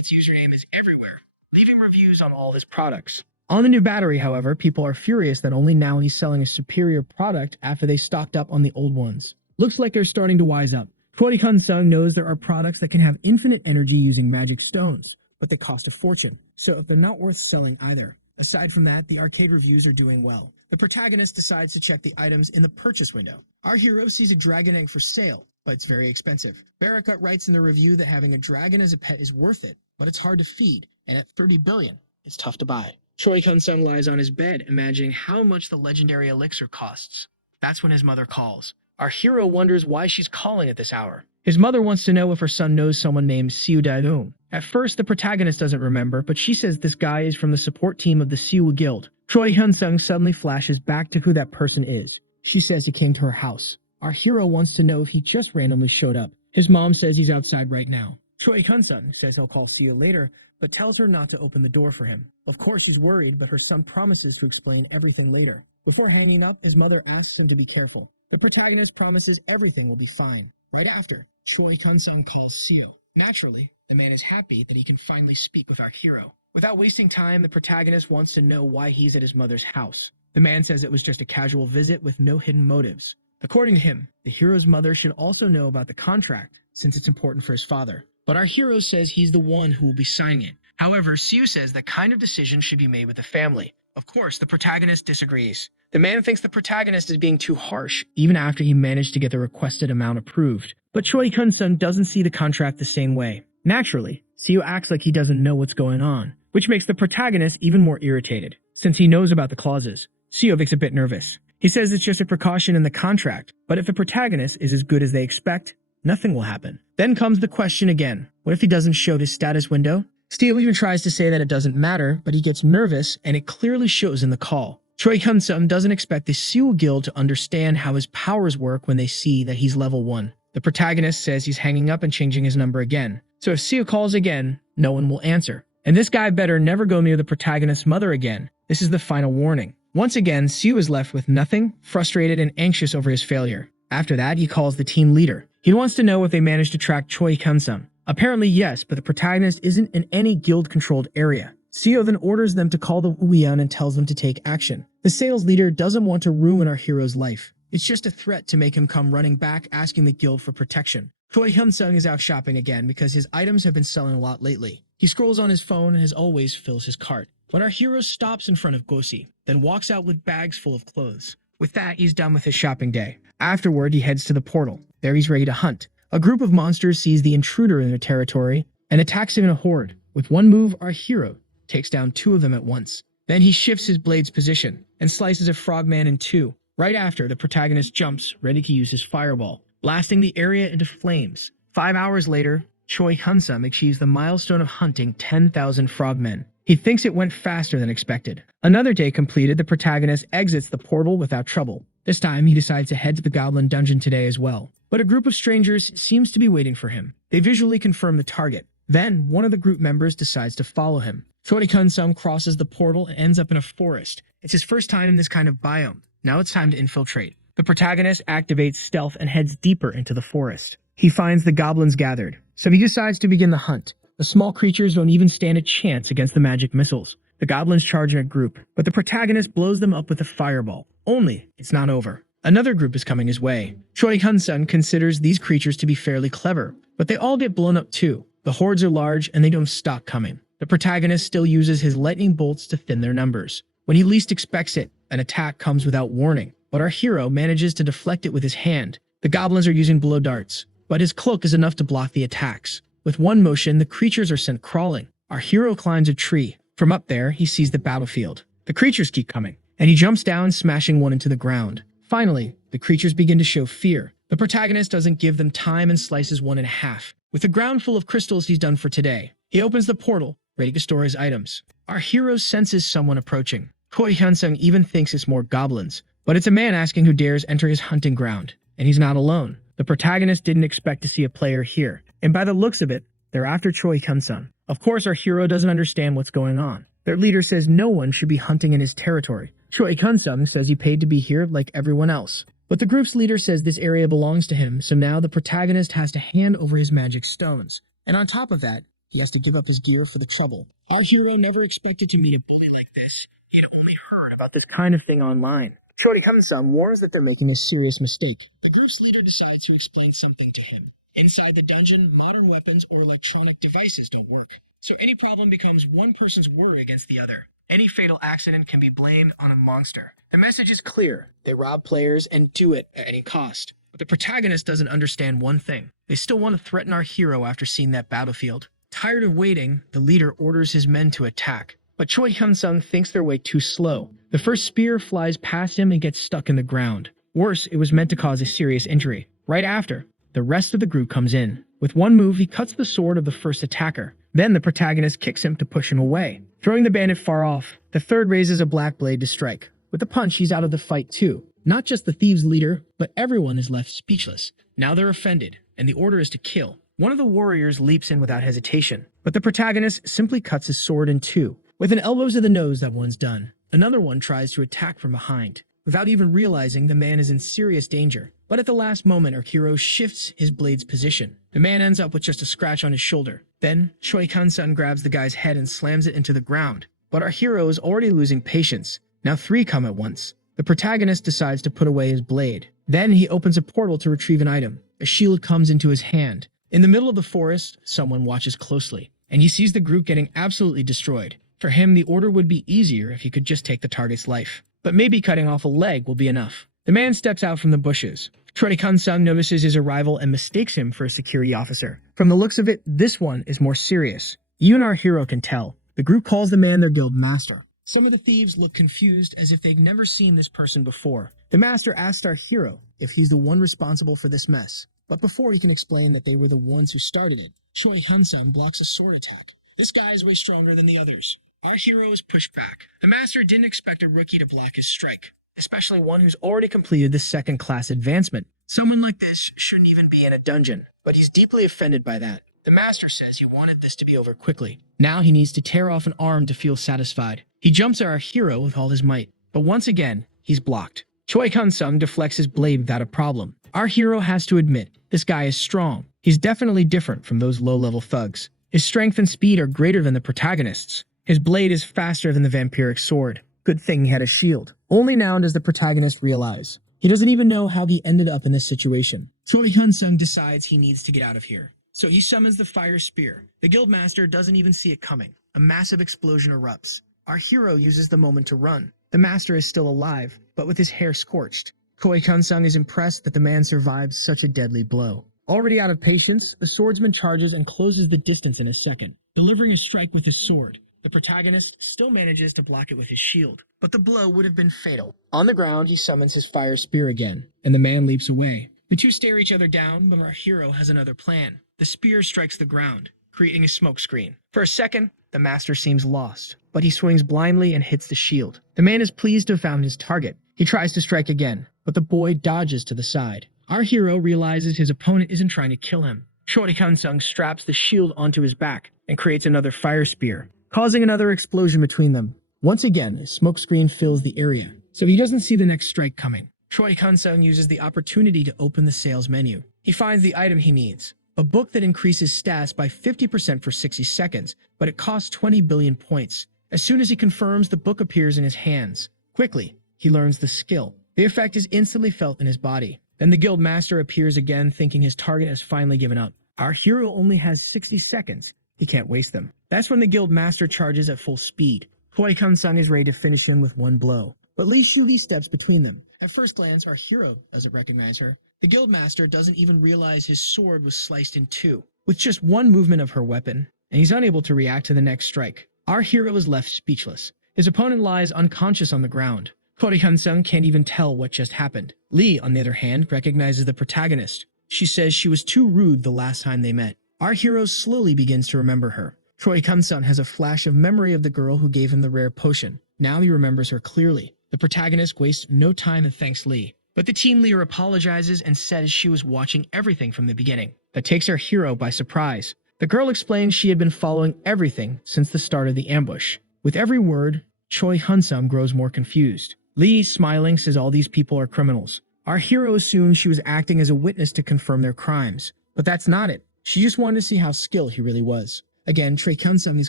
Its username is everywhere, leaving reviews on all his products. On the new battery, however, people are furious that only now he's selling a superior product after they stocked up on the old ones. Looks like they're starting to wise up. Choi Hyun-sung knows there are products that can have infinite energy using magic stones, but they cost a fortune, so they're not worth selling either. Aside from that, the arcade reviews are doing well. The protagonist decides to check the items in the purchase window. Our hero sees a dragon egg for sale, but it's very expensive. Barakat writes in the review that having a dragon as a pet is worth it, but it's hard to feed, and at 30 billion, it's tough to buy. Choi Hyun-sung lies on his bed, imagining how much the legendary elixir costs. That's when his mother calls. Our hero wonders why she's calling at this hour. His mother wants to know if her son knows someone named Siu Daedong. At first, the protagonist doesn't remember, but she says this guy is from the support team of the Siu Guild. Choi Hyun-sung suddenly flashes back to who that person is. She says he came to her house. Our hero wants to know if he just randomly showed up. His mom says he's outside right now. Choi Hyun-sung says he'll call Siu later, but tells her not to open the door for him. Of course, she's worried, but her son promises to explain everything later. Before hanging up, his mother asks him to be careful. The protagonist promises everything will be fine. Right after, Choi Hyun-sung calls Siu. Naturally, the man is happy that he can finally speak with our hero. Without wasting time, the protagonist wants to know why he's at his mother's house. The man says it was just a casual visit with no hidden motives. According to him, the hero's mother should also know about the contract, since it's important for his father. But our hero says he's the one who will be signing it. However, Siu says that kind of decision should be made with the family. Of course, the protagonist disagrees. The man thinks the protagonist is being too harsh, even after he managed to get the requested amount approved. But Choi Kun-sung doesn't see the contract the same way. Naturally, Seo acts like he doesn't know what's going on, which makes the protagonist even more irritated. Since he knows about the clauses, Seo gets a bit nervous. He says it's just a precaution in the contract, but if the protagonist is as good as they expect, nothing will happen. Then comes the question again. What if he doesn't show his status window? Seo even tries to say that it doesn't matter, but he gets nervous and it clearly shows in the call. Choi Kun-sung doesn't expect the Seo Guild to understand how his powers work when they see that he's level 1. The protagonist says he's hanging up and changing his number again. So if Seo calls again, no one will answer. And this guy better never go near the protagonist's mother again. This is the final warning. Once again, Seo is left with nothing, frustrated and anxious over his failure. After that, he calls the team leader. He wants to know if they managed to track Choi Kun-sung. Apparently yes, but the protagonist isn't in any guild-controlled area. Seo then orders them to call the Uian and tells them to take action. The sales leader doesn't want to ruin our hero's life. It's just a threat to make him come running back asking the guild for protection. Choi Kun-sung is out shopping again because his items have been selling a lot lately. He scrolls on his phone and as always fills his cart. But our hero stops in front of Gosi, then walks out with bags full of clothes. With that, he's done with his shopping day. Afterward, he heads to the portal. There he's ready to hunt. A group of monsters sees the intruder in their territory and attacks him in a horde. With one move, our hero takes down 2 of them at once. Then he shifts his blade's position and slices a frogman in 2. Right after, the protagonist jumps, ready to use his fireball, blasting the area into flames. 5 hours later, Choi Kun-sung achieves the milestone of hunting 10,000 frogmen. He thinks it went faster than expected. Another day completed, the protagonist exits the portal without trouble. This time, he decides to head to the Goblin Dungeon today as well. But a group of strangers seems to be waiting for him. They visually confirm the target. Then, one of the group members decides to follow him. Choi Kun-sung crosses the portal and ends up in a forest. It's his first time in this kind of biome. Now it's time to infiltrate. The protagonist activates stealth and heads deeper into the forest. He finds the goblins gathered, so he decides to begin the hunt. The small creatures don't even stand a chance against the magic missiles. The goblins charge in a group, but the protagonist blows them up with a fireball. Only, it's not over. Another group is coming his way. Choi Kun-sung considers these creatures to be fairly clever, but they all get blown up too. The hordes are large and they don't stop coming. The protagonist still uses his lightning bolts to thin their numbers. When he least expects it, an attack comes without warning, but our hero manages to deflect it with his hand. The goblins are using blow darts, but his cloak is enough to block the attacks. With one motion, the creatures are sent crawling. Our hero climbs a tree. From up there, he sees the battlefield. The creatures keep coming, and he jumps down, smashing one into the ground. Finally, the creatures begin to show fear. The protagonist doesn't give them time and slices one in half. With the ground full of crystals, he's done for today. He opens the portal, ready to store his items. Our hero senses someone approaching. Choi Kun-sung even thinks it's more goblins, but it's a man asking who dares enter his hunting ground. And he's not alone. The protagonist didn't expect to see a player here, and by the looks of it, they're after Choi Kun-sung. Of course, our hero doesn't understand what's going on. Their leader says no one should be hunting in his territory. Choi Kun-sung says he paid to be here like everyone else. But the group's leader says this area belongs to him, so now the protagonist has to hand over his magic stones. And on top of that, he has to give up his gear for the trouble. Our hero never expected to meet a bully like this. He had only heard about this kind of thing online. Choi Kun-sung warns that they're making a serious mistake. The group's leader decides to explain something to him. Inside the dungeon, modern weapons or electronic devices don't work. So any problem becomes one person's worry against the other. Any fatal accident can be blamed on a monster. The message is clear. They rob players and do it at any cost. But the protagonist doesn't understand one thing. They still want to threaten our hero after seeing that battlefield. Tired of waiting, the leader orders his men to attack. But Choi Kun-sung thinks they're way too slow. The first spear flies past him and gets stuck in the ground. Worse, it was meant to cause a serious injury. Right after, the rest of the group comes in. With one move, he cuts the sword of the first attacker. Then the protagonist kicks him to push him away. Throwing the bandit far off, the third raises a black blade to strike. With a punch, he's out of the fight too. Not just the thieves' leader, but everyone is left speechless. Now they're offended, and the order is to kill. One of the warriors leaps in without hesitation, but the protagonist simply cuts his sword in 2. With an elbow to the nose, that one's done. Another one tries to attack from behind. Without even realizing, the man is in serious danger. But at the last moment, our hero shifts his blade's position. The man ends up with just a scratch on his shoulder. Then, Choi Kun-sung grabs the guy's head and slams it into the ground. But our hero is already losing patience. Now 3 come at once. The protagonist decides to put away his blade. Then he opens a portal to retrieve an item. A shield comes into his hand. In the middle of the forest, someone watches closely, and he sees the group getting absolutely destroyed. For him, the order would be easier if he could just take the target's life. But maybe cutting off a leg will be enough. The man steps out from the bushes. Choi Kun-sung notices his arrival and mistakes him for a security officer. From the looks of it, this one is more serious. Even our hero can tell. The group calls the man their guild master. Some of the thieves look confused as if they'd never seen this person before. The master asks our hero if he's the one responsible for this mess. But before he can explain that they were the ones who started it, Choi Kun-sung blocks a sword attack. This guy is way stronger than the others. Our hero is pushed back. The master didn't expect a rookie to block his strike, especially one who's already completed the second-class advancement. Someone like this shouldn't even be in a dungeon, but he's deeply offended by that. The master says he wanted this to be over quickly. Now he needs to tear off an arm to feel satisfied. He jumps at our hero with all his might, but once again, he's blocked. Choi Kun-sung deflects his blade without a problem. Our hero has to admit, this guy is strong. He's definitely different from those low-level thugs. His strength and speed are greater than the protagonist's. His blade is faster than the vampiric sword. Good thing he had a shield. Only now does the protagonist realize. He doesn't even know how he ended up in this situation. Choi Kun-sung decides he needs to get out of here. So he summons the fire spear. The guildmaster doesn't even see it coming. A massive explosion erupts. Our hero uses the moment to run. The master is still alive, but with his hair scorched. Choi Kun-sung is impressed that the man survived such a deadly blow. Already out of patience, the swordsman charges and closes the distance in a second, delivering a strike with his sword. The protagonist still manages to block it with his shield, but the blow would have been fatal. On the ground, he summons his fire spear again, and the man leaps away. The two stare each other down, but our hero has another plan. The spear strikes the ground, creating a smoke screen. For a second, the master seems lost, but he swings blindly and hits the shield. The man is pleased to have found his target. He tries to strike again, but the boy dodges to the side. Our hero realizes his opponent isn't trying to kill him. Choi Kun-sung straps the shield onto his back and creates another fire spear, causing another explosion between them. Once again, a smokescreen fills the area, so he doesn't see the next strike coming. Choi Kun-sung uses the opportunity to open the sales menu. He finds the item he needs, a book that increases stats by 50% for 60 seconds, but it costs 20 billion points. As soon as he confirms, the book appears in his hands. Quickly, he learns the skill. The effect is instantly felt in his body. Then the guild master appears again, thinking his target has finally given up. Our hero only has 60 seconds. He can't waste them. That's when the guild master charges at full speed. Choi Kun-sung is ready to finish him with one blow, but Lee Shu-hee steps between them. At first glance, our hero doesn't recognize her. The guild master doesn't even realize his sword was sliced in two, with just one movement of her weapon, and he's unable to react to the next strike. Our hero is left speechless. His opponent lies unconscious on the ground. Choi Kun-sung can't even tell what just happened. Lee, on the other hand, recognizes the protagonist. She says she was too rude the last time they met. Our hero slowly begins to remember her. Choi Kun-sung has a flash of memory of the girl who gave him the rare potion. Now he remembers her clearly. The protagonist wastes no time and thanks Lee. But the team leader apologizes and says she was watching everything from the beginning. That takes our hero by surprise. The girl explains she had been following everything since the start of the ambush. With every word, Choi Kun-sung grows more confused. Lee, smiling, says all these people are criminals. Our hero assumes she was acting as a witness to confirm their crimes. But that's not it. She just wanted to see how skilled he really was. Again, Choi Kun-sung is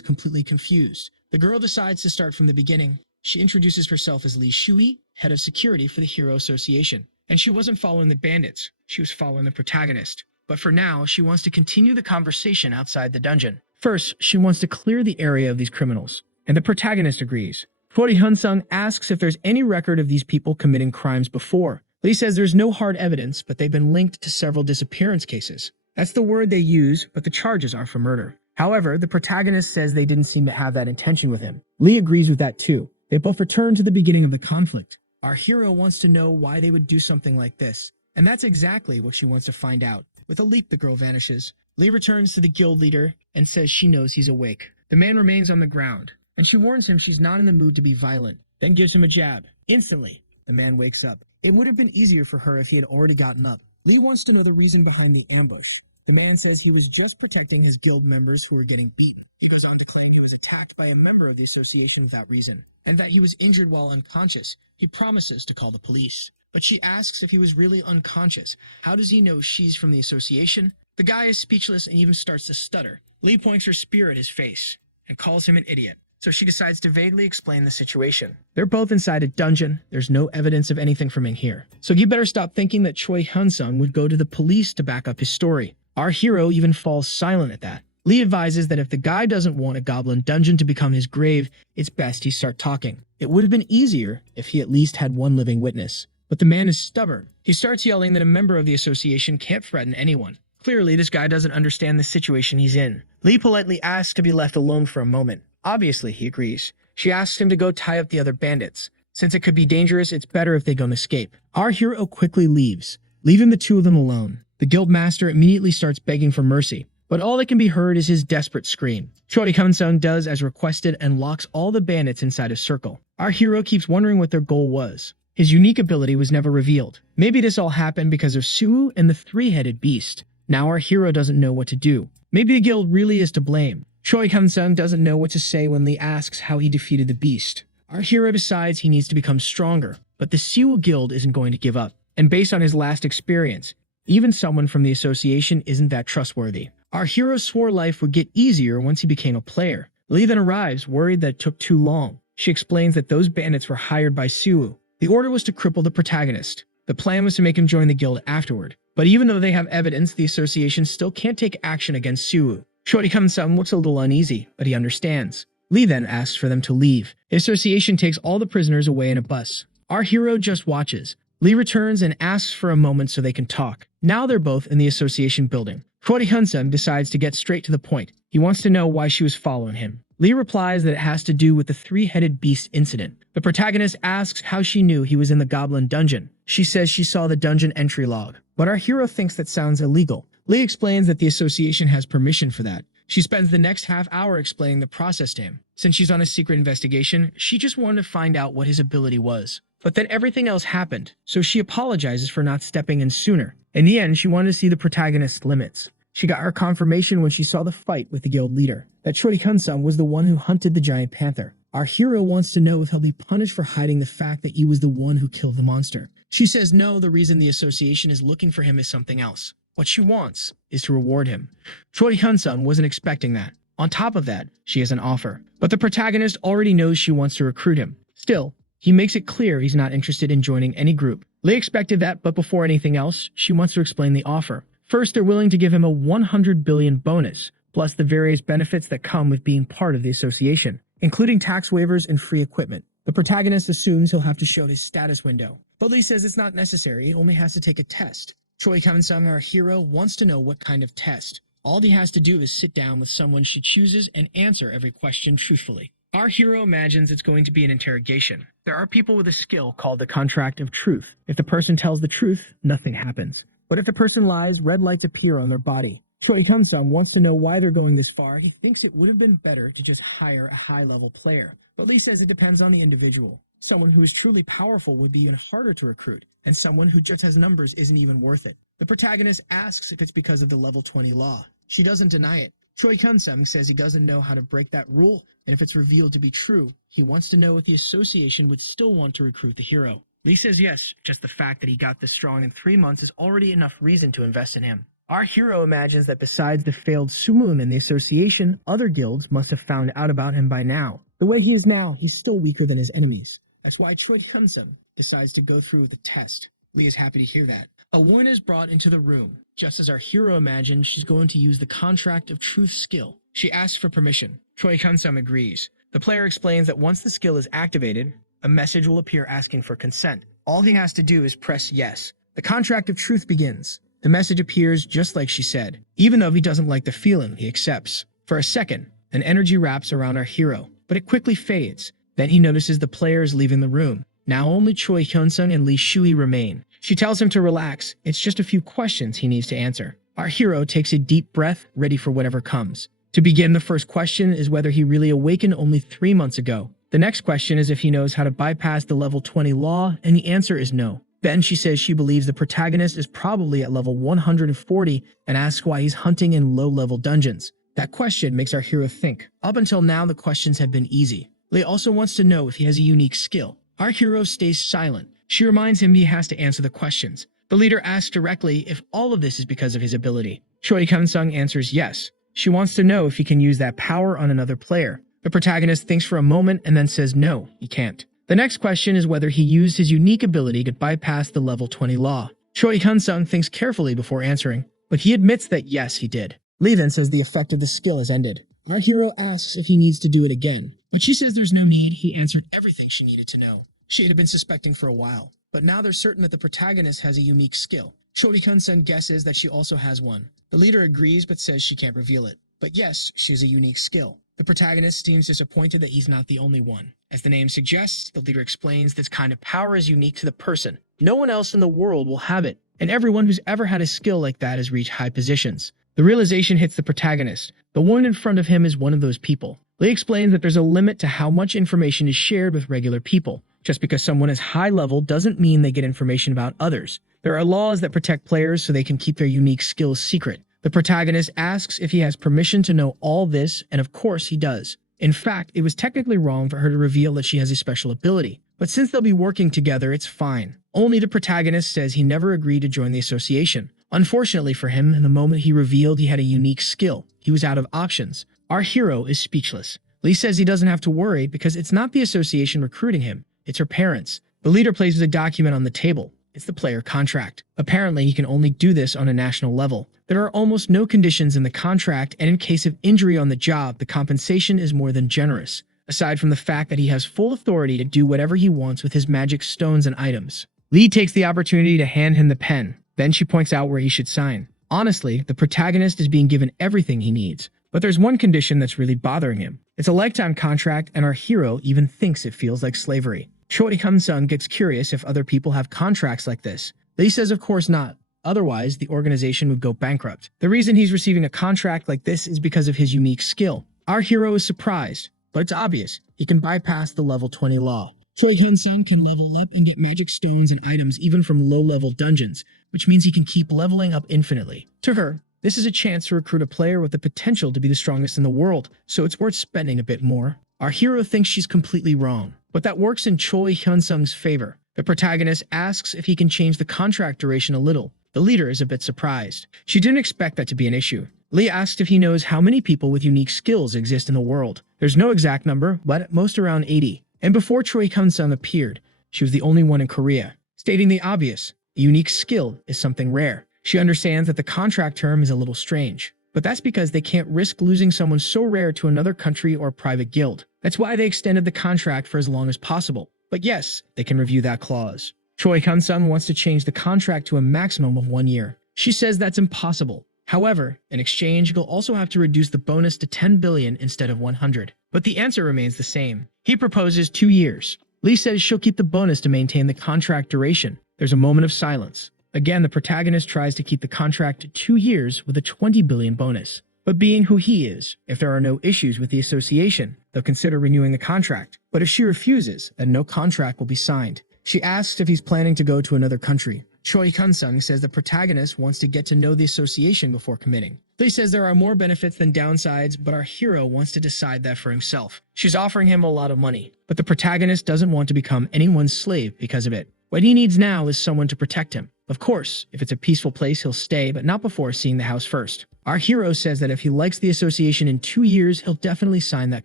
completely confused. The girl decides to start from the beginning. She introduces herself as Lee Shu-hee, head of security for the Hero Association. And she wasn't following the bandits. She was following the protagonist. But for now, she wants to continue the conversation outside the dungeon. First, she wants to clear the area of these criminals. And the protagonist agrees. Choi Kun-sung asks if there's any record of these people committing crimes before. Lee says there's no hard evidence, but they've been linked to several disappearance cases. That's the word they use, but the charges are for murder. However, the protagonist says they didn't seem to have that intention with him. Lee agrees with that too. They both return to the beginning of the conflict. Our hero wants to know why they would do something like this, and that's exactly what she wants to find out. With a leap, the girl vanishes. Lee returns to the guild leader and says she knows he's awake. The man remains on the ground, and she warns him she's not in the mood to be violent, then gives him a jab. Instantly, the man wakes up. It would have been easier for her if he had already gotten up. Lee wants to know the reason behind the ambush. The man says he was just protecting his guild members who were getting beaten. He goes on to claim he was attacked by a member of the association without reason, and that he was injured while unconscious. He promises to call the police. But she asks if he was really unconscious. How does he know she's from the association? The guy is speechless and even starts to stutter. Lee points her spear at his face and calls him an idiot. So she decides to vaguely explain the situation. They're both inside a dungeon. There's no evidence of anything from in here. So you better stop thinking that Choi Kun-sung would go to the police to back up his story. Our hero even falls silent at that. Lee advises that if the guy doesn't want a goblin dungeon to become his grave, it's best he start talking. It would have been easier if he at least had one living witness. but the man is stubborn. He starts yelling that a member of the association can't threaten anyone. Clearly, this guy doesn't understand the situation he's in. Lee politely asks to be left alone for a moment. Obviously, he agrees. She asks him to go tie up the other bandits. Since it could be dangerous, it's better if they don't escape. Our hero quickly leaves, leaving the two of them alone. The guild master immediately starts begging for mercy, but all that can be heard is his desperate scream. Chori-kun-sung does as requested and locks all the bandits inside a circle. Our hero keeps wondering what their goal was. His unique ability was never revealed. Maybe this all happened because of Suwu and the three-headed beast. Now our hero doesn't know what to do. Maybe the guild really is to blame. Choi-kun-sung doesn't know what to say when Lee asks how he defeated the beast. Our hero decides he needs to become stronger, but the Suwu guild isn't going to give up. And based on his last experience, even someone from the association isn't that trustworthy. Our hero swore life would get easier once he became a player. Lee then arrives, worried that it took too long. She explains that those bandits were hired by Suwu. The order was to cripple the protagonist. The plan was to make him join the guild afterward. But even though they have evidence, the association still can't take action against Suwu. Chori-kun-sung looks a little uneasy, but he understands. Lee then asks for them to leave. The association takes all the prisoners away in a bus. Our hero just watches. Lee returns and asks for a moment so they can talk. Now they're both in the association building. Chori-kun-sung decides to get straight to the point. He wants to know why she was following him. Lee replies that it has to do with the three-headed beast incident. The protagonist asks how she knew he was in the goblin dungeon. She says she saw the dungeon entry log, but our hero thinks that sounds illegal. Lee explains that the association has permission for that. She spends the next half hour explaining the process to him. Since she's on a secret investigation, she just wanted to find out what his ability was. But then everything else happened, so she apologizes for not stepping in sooner. In the end, she wanted to see the protagonist's limits. She got her confirmation when she saw the fight with the guild leader, that Chori-kun-sung was the one who hunted the giant panther. Our hero wants to know if he'll be punished for hiding the fact that he was the one who killed the monster. She says no, the reason the association is looking for him is something else. What she wants is to reward him. Chori-kun-sung wasn't expecting that. On top of that, she has an offer. But the protagonist already knows she wants to recruit him. Still, he makes it clear he's not interested in joining any group. Lee expected that, but before anything else, she wants to explain the offer. First, they're willing to give him a 100 billion bonus, plus the various benefits that come with being part of the association, including tax waivers and free equipment. The protagonist assumes he'll have to show his status window, but Lee says it's not necessary, he only has to take a test. Choi-kun-sung, our hero, wants to know what kind of test. All he has to do is sit down with someone she chooses and answer every question truthfully. Our hero imagines it's going to be an interrogation. There are people with a skill called the contract of truth. If the person tells the truth, nothing happens. But if the person lies, red lights appear on their body. Choi-kun-sung wants to know why they're going this far. He thinks it would have been better to just hire a high-level player. But Lee says it depends on the individual. Someone who is truly powerful would be even harder to recruit, and someone who just has numbers isn't even worth it. The protagonist asks if it's because of the level 20 law. She doesn't deny it. Choi-kun-sung says he doesn't know how to break that rule, and if it's revealed to be true, he wants to know if the association would still want to recruit the hero. Lee says yes, just the fact that he got this strong in 3 months is already enough reason to invest in him. Our hero imagines that besides the failed Sumun and the association, other guilds must have found out about him by now. The way he is now, he's still weaker than his enemies. That's why Choi-kun-sung decides to go through with the test. Lee is happy to hear that. A woman is brought into the room. Just as our hero imagines, she's going to use the contract of truth skill. She asks for permission. Choi-kun-sung agrees. The player explains that once the skill is activated, a message will appear asking for consent. All he has to do is press yes. The contract of truth begins. The message appears just like she said. Even though he doesn't like the feeling, he accepts. For a second, an energy wraps around our hero, but it quickly fades. Then he notices the players leaving the room. Now only Choi-kun-sung and Lee Shui remain. She tells him to relax. It's just a few questions he needs to answer. Our hero takes a deep breath, ready for whatever comes. To begin, the first question is whether he really awakened only 3 months ago. The next question is if he knows how to bypass the level 20 law, and the answer is no. Then she says she believes the protagonist is probably at level 140 and asks why he's hunting in low-level dungeons. That question makes our hero think. Up until now, the questions have been easy. Lee also wants to know if he has a unique skill. Our hero stays silent. She reminds him he has to answer the questions. The leader asks directly if all of this is because of his ability. Choi-kun-sung answers yes. She wants to know if he can use that power on another player. The protagonist thinks for a moment and then says no, he can't. The next question is whether he used his unique ability to bypass the level 20 law. Choi-kun-sung thinks carefully before answering, but he admits that yes, he did. Lee then says the effect of the skill has ended. Our hero asks if he needs to do it again, but she says there's no need. He answered everything she needed to know. She had been suspecting for a while. but now they're certain that the protagonist has a unique skill. Chori-kun-san guesses that she also has one. The leader agrees but says she can't reveal it. But yes, she has a unique skill. The protagonist seems disappointed that he's not the only one. As the name suggests, the leader explains this kind of power is unique to the person. No one else in the world will have it, and everyone who's ever had a skill like that has reached high positions. The realization hits the protagonist. The woman in front of him is one of those people. Lee explains that there's a limit to how much information is shared with regular people. Just because someone is high level doesn't mean they get information about others. There are laws that protect players so they can keep their unique skills secret. The protagonist asks if he has permission to know all this, and of course he does. In fact, it was technically wrong for her to reveal that she has a special ability. But since they'll be working together, it's fine. Only the protagonist says he never agreed to join the association. Unfortunately for him, in the moment he revealed he had a unique skill, he was out of options. Our hero is speechless. Lee says he doesn't have to worry because it's not the association recruiting him, it's her parents. The leader places a document on the table. It's the player contract. Apparently, he can only do this on a national level. There are almost no conditions in the contract, and in case of injury on the job, the compensation is more than generous, aside from the fact that he has full authority to do whatever he wants with his magic stones and items. Lee takes the opportunity to hand him the pen. Then she points out where he should sign. Honestly, the protagonist is being given everything he needs, but there's one condition that's really bothering him. It's a lifetime contract, and our hero even thinks it feels like slavery. Chori-kun-san gets curious if other people have contracts like this. Lee says of course not. Otherwise, the organization would go bankrupt. The reason he's receiving a contract like this is because of his unique skill. Our hero is surprised, but it's obvious. He can bypass the level 20 law. Chori-kun-san can level up and get magic stones and items even from low-level dungeons, which means he can keep leveling up infinitely. To her, this is a chance to recruit a player with the potential to be the strongest in the world, so it's worth spending a bit more. Our hero thinks she's completely wrong, but that works in Choi-hyun-sung's favor. The protagonist asks if he can change the contract duration a little. The leader is a bit surprised. She didn't expect that to be an issue. Lee asks if he knows how many people with unique skills exist in the world. There's no exact number, but at most around 80. And before Choi-hyun-sung appeared, she was the only one in Korea. Stating the obvious, a unique skill is something rare. She understands that the contract term is a little strange, but that's because they can't risk losing someone so rare to another country or private guild. That's why they extended the contract for as long as possible. But yes, they can review that clause. Choi-hyun-sung wants to change the contract to a maximum of 1 year. She says that's impossible. However, in exchange, he'll also have to reduce the bonus to 10 billion instead of 100. But the answer remains the same. He proposes 2 years. Lee says she'll keep the bonus to maintain the contract duration. There's a moment of silence. Again, the protagonist tries to keep the contract to 2 years with a 20 billion bonus. But being who he is, if there are no issues with the association, they'll consider renewing the contract. But if she refuses, then no contract will be signed. She asks if he's planning to go to another country. Choi-hyun-sung says the protagonist wants to get to know the association before committing. Lee says there are more benefits than downsides, but our hero wants to decide that for himself. She's offering him a lot of money, but the protagonist doesn't want to become anyone's slave because of it. What he needs now is someone to protect him. Of course, if it's a peaceful place, he'll stay, but not before seeing the house first. Our hero says that if he likes the association in 2 years, he'll definitely sign that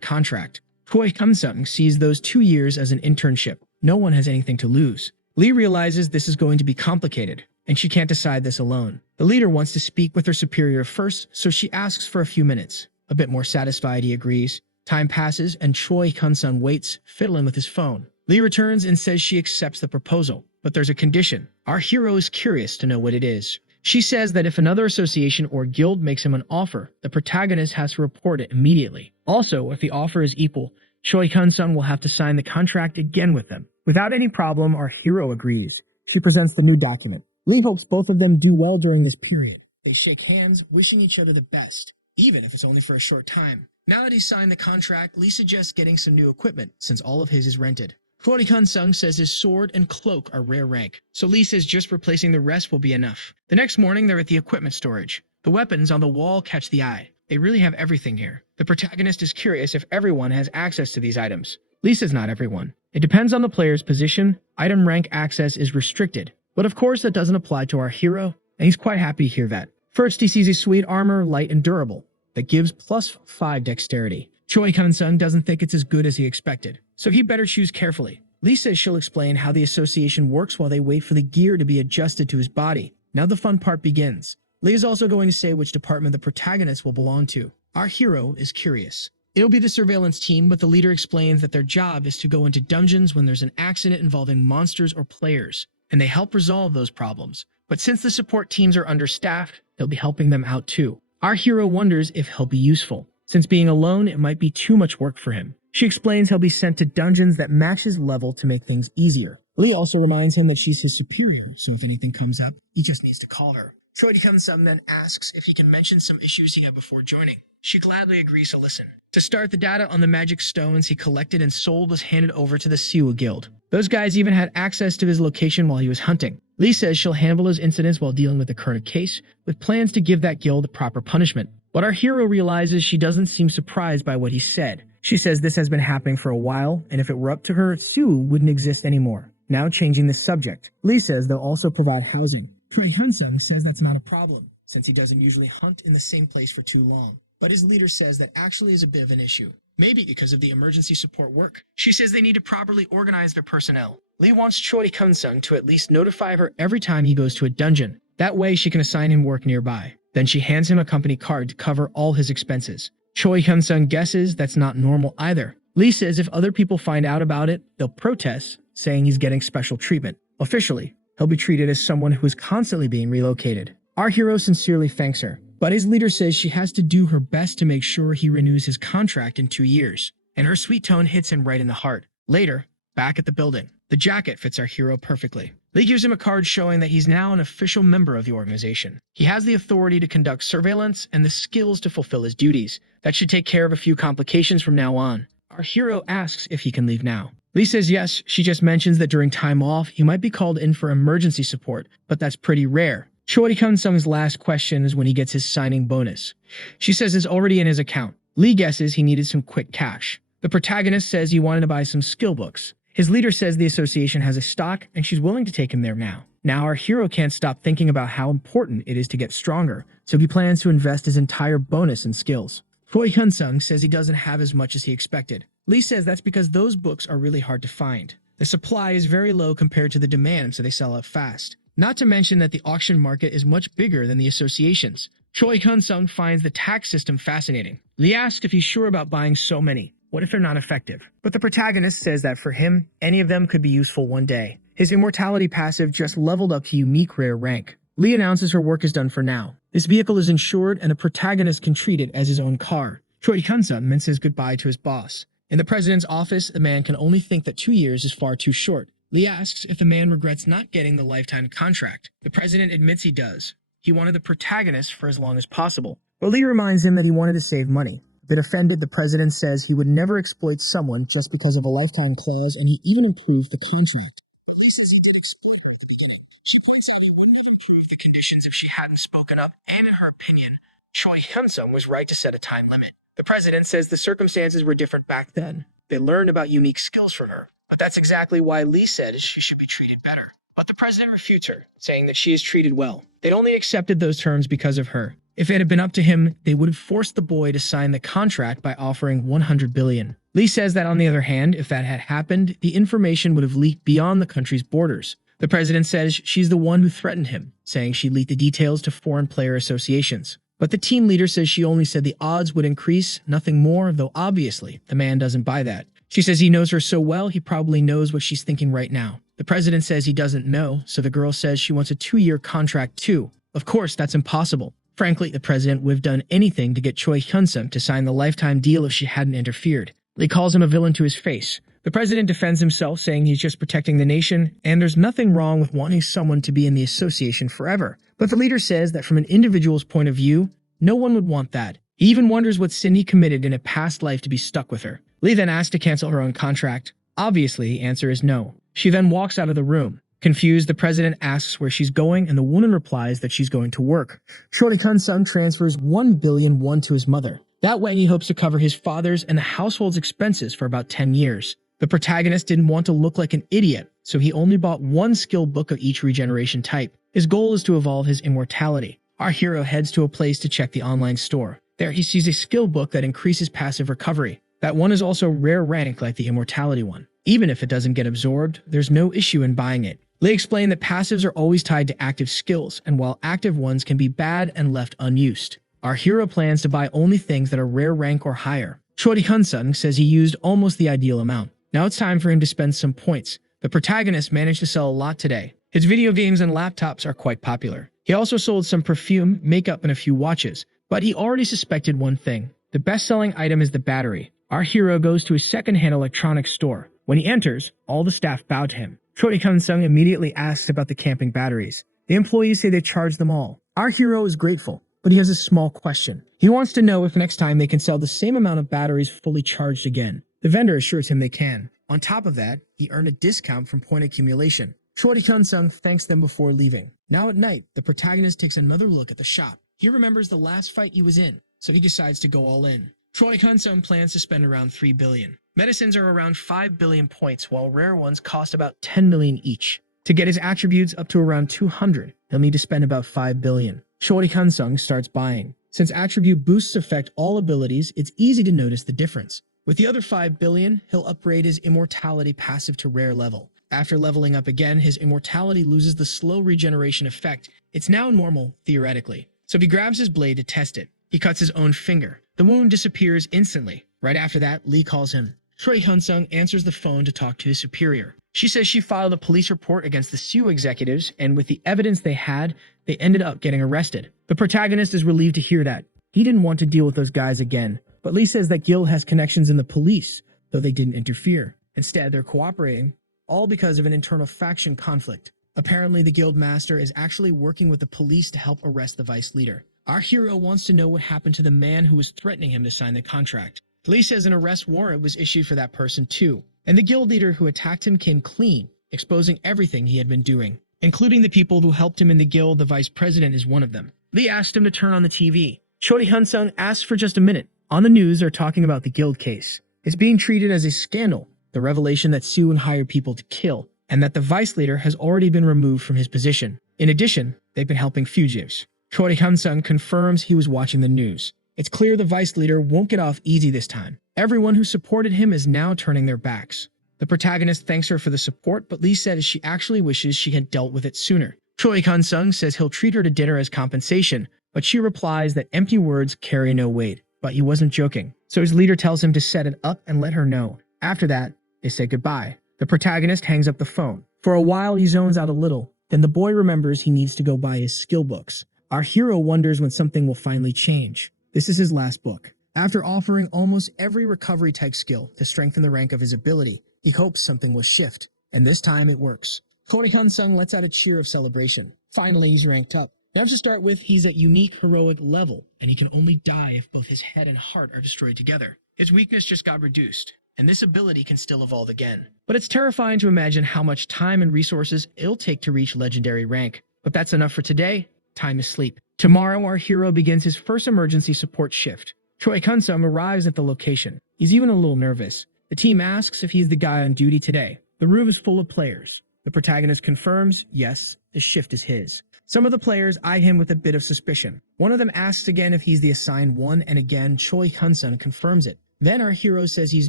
contract. Choi-hyun-sung sees those 2 years as an internship. No one has anything to lose. Lee realizes this is going to be complicated, and she can't decide this alone. The leader wants to speak with her superior first, so she asks for a few minutes. A bit more satisfied, he agrees. Time passes, and Choi-hyun-sung waits, fiddling with his phone. Lee returns and says she accepts the proposal, but there's a condition. Our hero is curious to know what it is. She says that if another association or guild makes him an offer, the protagonist has to report it immediately. Also, if the offer is equal, Choi-hyun-sung will have to sign the contract again with them. Without any problem, our hero agrees. She presents the new document. Lee hopes both of them do well during this period. They shake hands, wishing each other the best, even if it's only for a short time. Now that he's signed the contract, Lee suggests getting some new equipment, since all of his is rented. Choi-hyun-sung says his sword and cloak are rare rank, so Lee says just replacing the rest will be enough. The next morning, they're at the equipment storage. The weapons on the wall catch the eye. They really have everything here. The protagonist is curious if everyone has access to these items. Lee says not everyone. It depends on the player's position. Item rank access is restricted. But of course that doesn't apply to our hero, and he's quite happy to hear that. First, he sees a sweet armor, light and durable, that gives +5 dexterity. Choi-hyun-sung doesn't think it's as good as he expected, so he better choose carefully. Lee says she'll explain how the association works while they wait for the gear to be adjusted to his body. Now the fun part begins. Lee is also going to say which department the protagonist will belong to. Our hero is curious. It'll be the surveillance team, but the leader explains that their job is to go into dungeons when there's an accident involving monsters or players. and they help resolve those problems. But since the support teams are understaffed, they'll be helping them out too. Our hero wonders if he'll be useful. Since being alone, it might be too much work for him. She explains he'll be sent to dungeons that match his level to make things easier. Lee also reminds him that she's his superior, so if anything comes up, he just needs to call her. Choi Hyun-sung then asks if he can mention some issues he had before joining. She gladly agrees to listen. To start, the data on the magic stones he collected and sold was handed over to the Siwa Guild. Those guys even had access to his location while he was hunting. Lee says she'll handle his incidents while dealing with the current case, with plans to give that guild the proper punishment. But our hero realizes she doesn't seem surprised by what he said. She says this has been happening for a while, and if it were up to her, Sue wouldn't exist anymore. Now changing the subject, Lee says they'll also provide housing. Choi Hyun-sung says that's not a problem, since he doesn't usually hunt in the same place for too long. But his leader says that actually is a bit of an issue. Maybe because of the emergency support work. She says they need to properly organize their personnel. Lee wants Choi Hyun-sung to at least notify her every time he goes to a dungeon. That way she can assign him work nearby. Then she hands him a company card to cover all his expenses. Choi Hyun-sung guesses that's not normal either. Lee says if other people find out about it, they'll protest, saying he's getting special treatment. Officially, he'll be treated as someone who is constantly being relocated. Our hero sincerely thanks her, but his leader says she has to do her best to make sure he renews his contract in 2 years. And her sweet tone hits him right in the heart. Later, back at the building, the jacket fits our hero perfectly. Lee gives him a card showing that he's now an official member of the organization. He has the authority to conduct surveillance and the skills to fulfill his duties. That should take care of a few complications from now on. Our hero asks if he can leave now. Lee says yes. She just mentions that during time off, he might be called in for emergency support, but that's pretty rare. Choi Hyun-sung's last question is when he gets his signing bonus. She says it's already in his account. Lee guesses he needed some quick cash. The protagonist says he wanted to buy some skill books. His leader says the association has a stock and she's willing to take him there now. Now our hero can't stop thinking about how important it is to get stronger, so he plans to invest his entire bonus in skills. Choi Hyun-sung says he doesn't have as much as he expected. Lee says that's because those books are really hard to find. The supply is very low compared to the demand, so they sell out fast. Not to mention that the auction market is much bigger than the associations. Choi Hyun-sung finds the tax system fascinating. Lee asks if he's sure about buying so many. What if they're not effective? But the protagonist says that for him, any of them could be useful one day. His immortality passive just leveled up to unique rare rank. Lee announces her work is done for now. This vehicle is insured and the protagonist can treat it as his own car. Choi Hyun-sung then says goodbye to his boss. In the president's office, the man can only think that 2 years is far too short. Lee asks if the man regrets not getting the lifetime contract. The president admits he does. He wanted the protagonist for as long as possible. But Lee reminds him that he wanted to save money. A bit offended, the president says he would never exploit someone just because of a lifetime clause, and he even improved the contract. But Lee says he did exploit her at the beginning. She points out he wouldn't have improved the conditions if she hadn't spoken up, and in her opinion, Choi Hyun-sung was right to set a time limit. The president says the circumstances were different back then. They learned about unique skills from her. But that's exactly why Lee said she should be treated better. But the president refutes her, saying that she is treated well. They'd only accepted those terms because of her. If it had been up to him, they would have forced the boy to sign the contract by offering $100 billion. Lee says that on the other hand, if that had happened, the information would have leaked beyond the country's borders. The president says she's the one who threatened him, saying she leaked the details to foreign player associations. But the team leader says she only said the odds would increase, nothing more, though obviously the man doesn't buy that. She says he knows her so well, he probably knows what she's thinking right now. The president says he doesn't know, so the girl says she wants a 2-year contract too. Of course, that's impossible. Frankly, the president would have done anything to get Choi Hyun-sung to sign the lifetime deal if she hadn't interfered. Lee calls him a villain to his face. The president defends himself, saying he's just protecting the nation, and there's nothing wrong with wanting someone to be in the association forever. But the leader says that from an individual's point of view, no one would want that. He even wonders what sin he committed in a past life to be stuck with her. Lee then asks to cancel her own contract. Obviously, the answer is no. She then walks out of the room. Confused, the president asks where she's going, and the woman replies that she's going to work. Choi Hyun-sung transfers $1 billion to his mother. That way, he hopes to cover his father's and the household's expenses for about 10 years. The protagonist didn't want to look like an idiot, so he only bought one skill book of each regeneration type. His goal is to evolve his immortality. Our hero heads to a place to check the online store. There, he sees a skill book that increases passive recovery. That one is also rare rank like the immortality one. Even if it doesn't get absorbed, there's no issue in buying it. Lee explained that passives are always tied to active skills, and while active ones can be bad and left unused. Our hero plans to buy only things that are rare rank or higher. Choi Hyun-sung says he used almost the ideal amount. Now it's time for him to spend some points. The protagonist managed to sell a lot today. His video games and laptops are quite popular. He also sold some perfume, makeup, and a few watches. But he already suspected one thing. The best-selling item is the battery. Our hero goes to a second-hand electronics store. When he enters, all the staff bow to him. Choi Kun-sung immediately asks about the camping batteries. The employees say they charged them all. Our hero is grateful, but he has a small question. He wants to know if next time they can sell the same amount of batteries fully charged again. The vendor assures him they can. On top of that, he earned a discount from point accumulation. Choi Kun-sung thanks them before leaving. Now at night, the protagonist takes another look at the shop. He remembers the last fight he was in, so he decides to go all in. Choi Kun-sung plans to spend around 3 billion. Medicines are around 5 billion points, while rare ones cost about 10 million each. To get his attributes up to around 200, he'll need to spend about 5 billion. Choi Kun-sung starts buying. Since attribute boosts affect all abilities, it's easy to notice the difference. With the other 5 billion, he'll upgrade his immortality passive to rare level. After leveling up again, his immortality loses the slow regeneration effect. It's now normal, theoretically. So he grabs his blade to test it. He cuts his own finger. The wound disappears instantly. Right after that, Lee calls him. Choi Kun-sung answers the phone to talk to his superior. She says she filed a police report against the SEO executives, and with the evidence they had, they ended up getting arrested. The protagonist is relieved to hear that. He didn't want to deal with those guys again, but Lee says that Gil has connections in the police, though they didn't interfere. Instead, they're cooperating, all because of an internal faction conflict. Apparently, the guild master is actually working with the police to help arrest the vice leader. Our hero wants to know what happened to the man who was threatening him to sign the contract. Lee says an arrest warrant was issued for that person too, and the guild leader who attacked him came clean, exposing everything he had been doing, including the people who helped him in the guild. The vice president is one of them. Lee asked him to turn on the TV. Choi Kun-sung asks for just a minute. On the news, they're talking about the guild case. It's being treated as a scandal, the revelation that Soo hired people to kill, and that the vice leader has already been removed from his position. In addition, they've been helping fugitives. Choi Kun-sung confirms he was watching the news. It's clear the vice leader won't get off easy this time. Everyone who supported him is now turning their backs. The protagonist thanks her for the support, but Lee says she actually wishes she had dealt with it sooner. Choi Kun-sung says he'll treat her to dinner as compensation, but she replies that empty words carry no weight. But he wasn't joking, so his leader tells him to set it up and let her know. After that, they say goodbye. The protagonist hangs up the phone. For a while, he zones out a little. Then the boy remembers he needs to go buy his skill books. Our hero wonders when something will finally change. This is his last book. After offering almost every recovery-type skill to strengthen the rank of his ability, he hopes something will shift. And this time, it works. Choi Kun-sung lets out a cheer of celebration. Finally, he's ranked up. Now to start with, he's at unique heroic level, and he can only die if both his head and heart are destroyed together. His weakness just got reduced, and this ability can still evolve again. But it's terrifying to imagine how much time and resources it'll take to reach legendary rank. But that's enough for today. Time is sleep. Tomorrow, our hero begins his first emergency support shift. Choi Kun-sung arrives at the location. He's even a little nervous. The team asks if he's the guy on duty today. The room is full of players. The protagonist confirms, yes, the shift is his. Some of the players eye him with a bit of suspicion. One of them asks again if he's the assigned one, and again, Choi Kun-sung confirms it. Then our hero says he's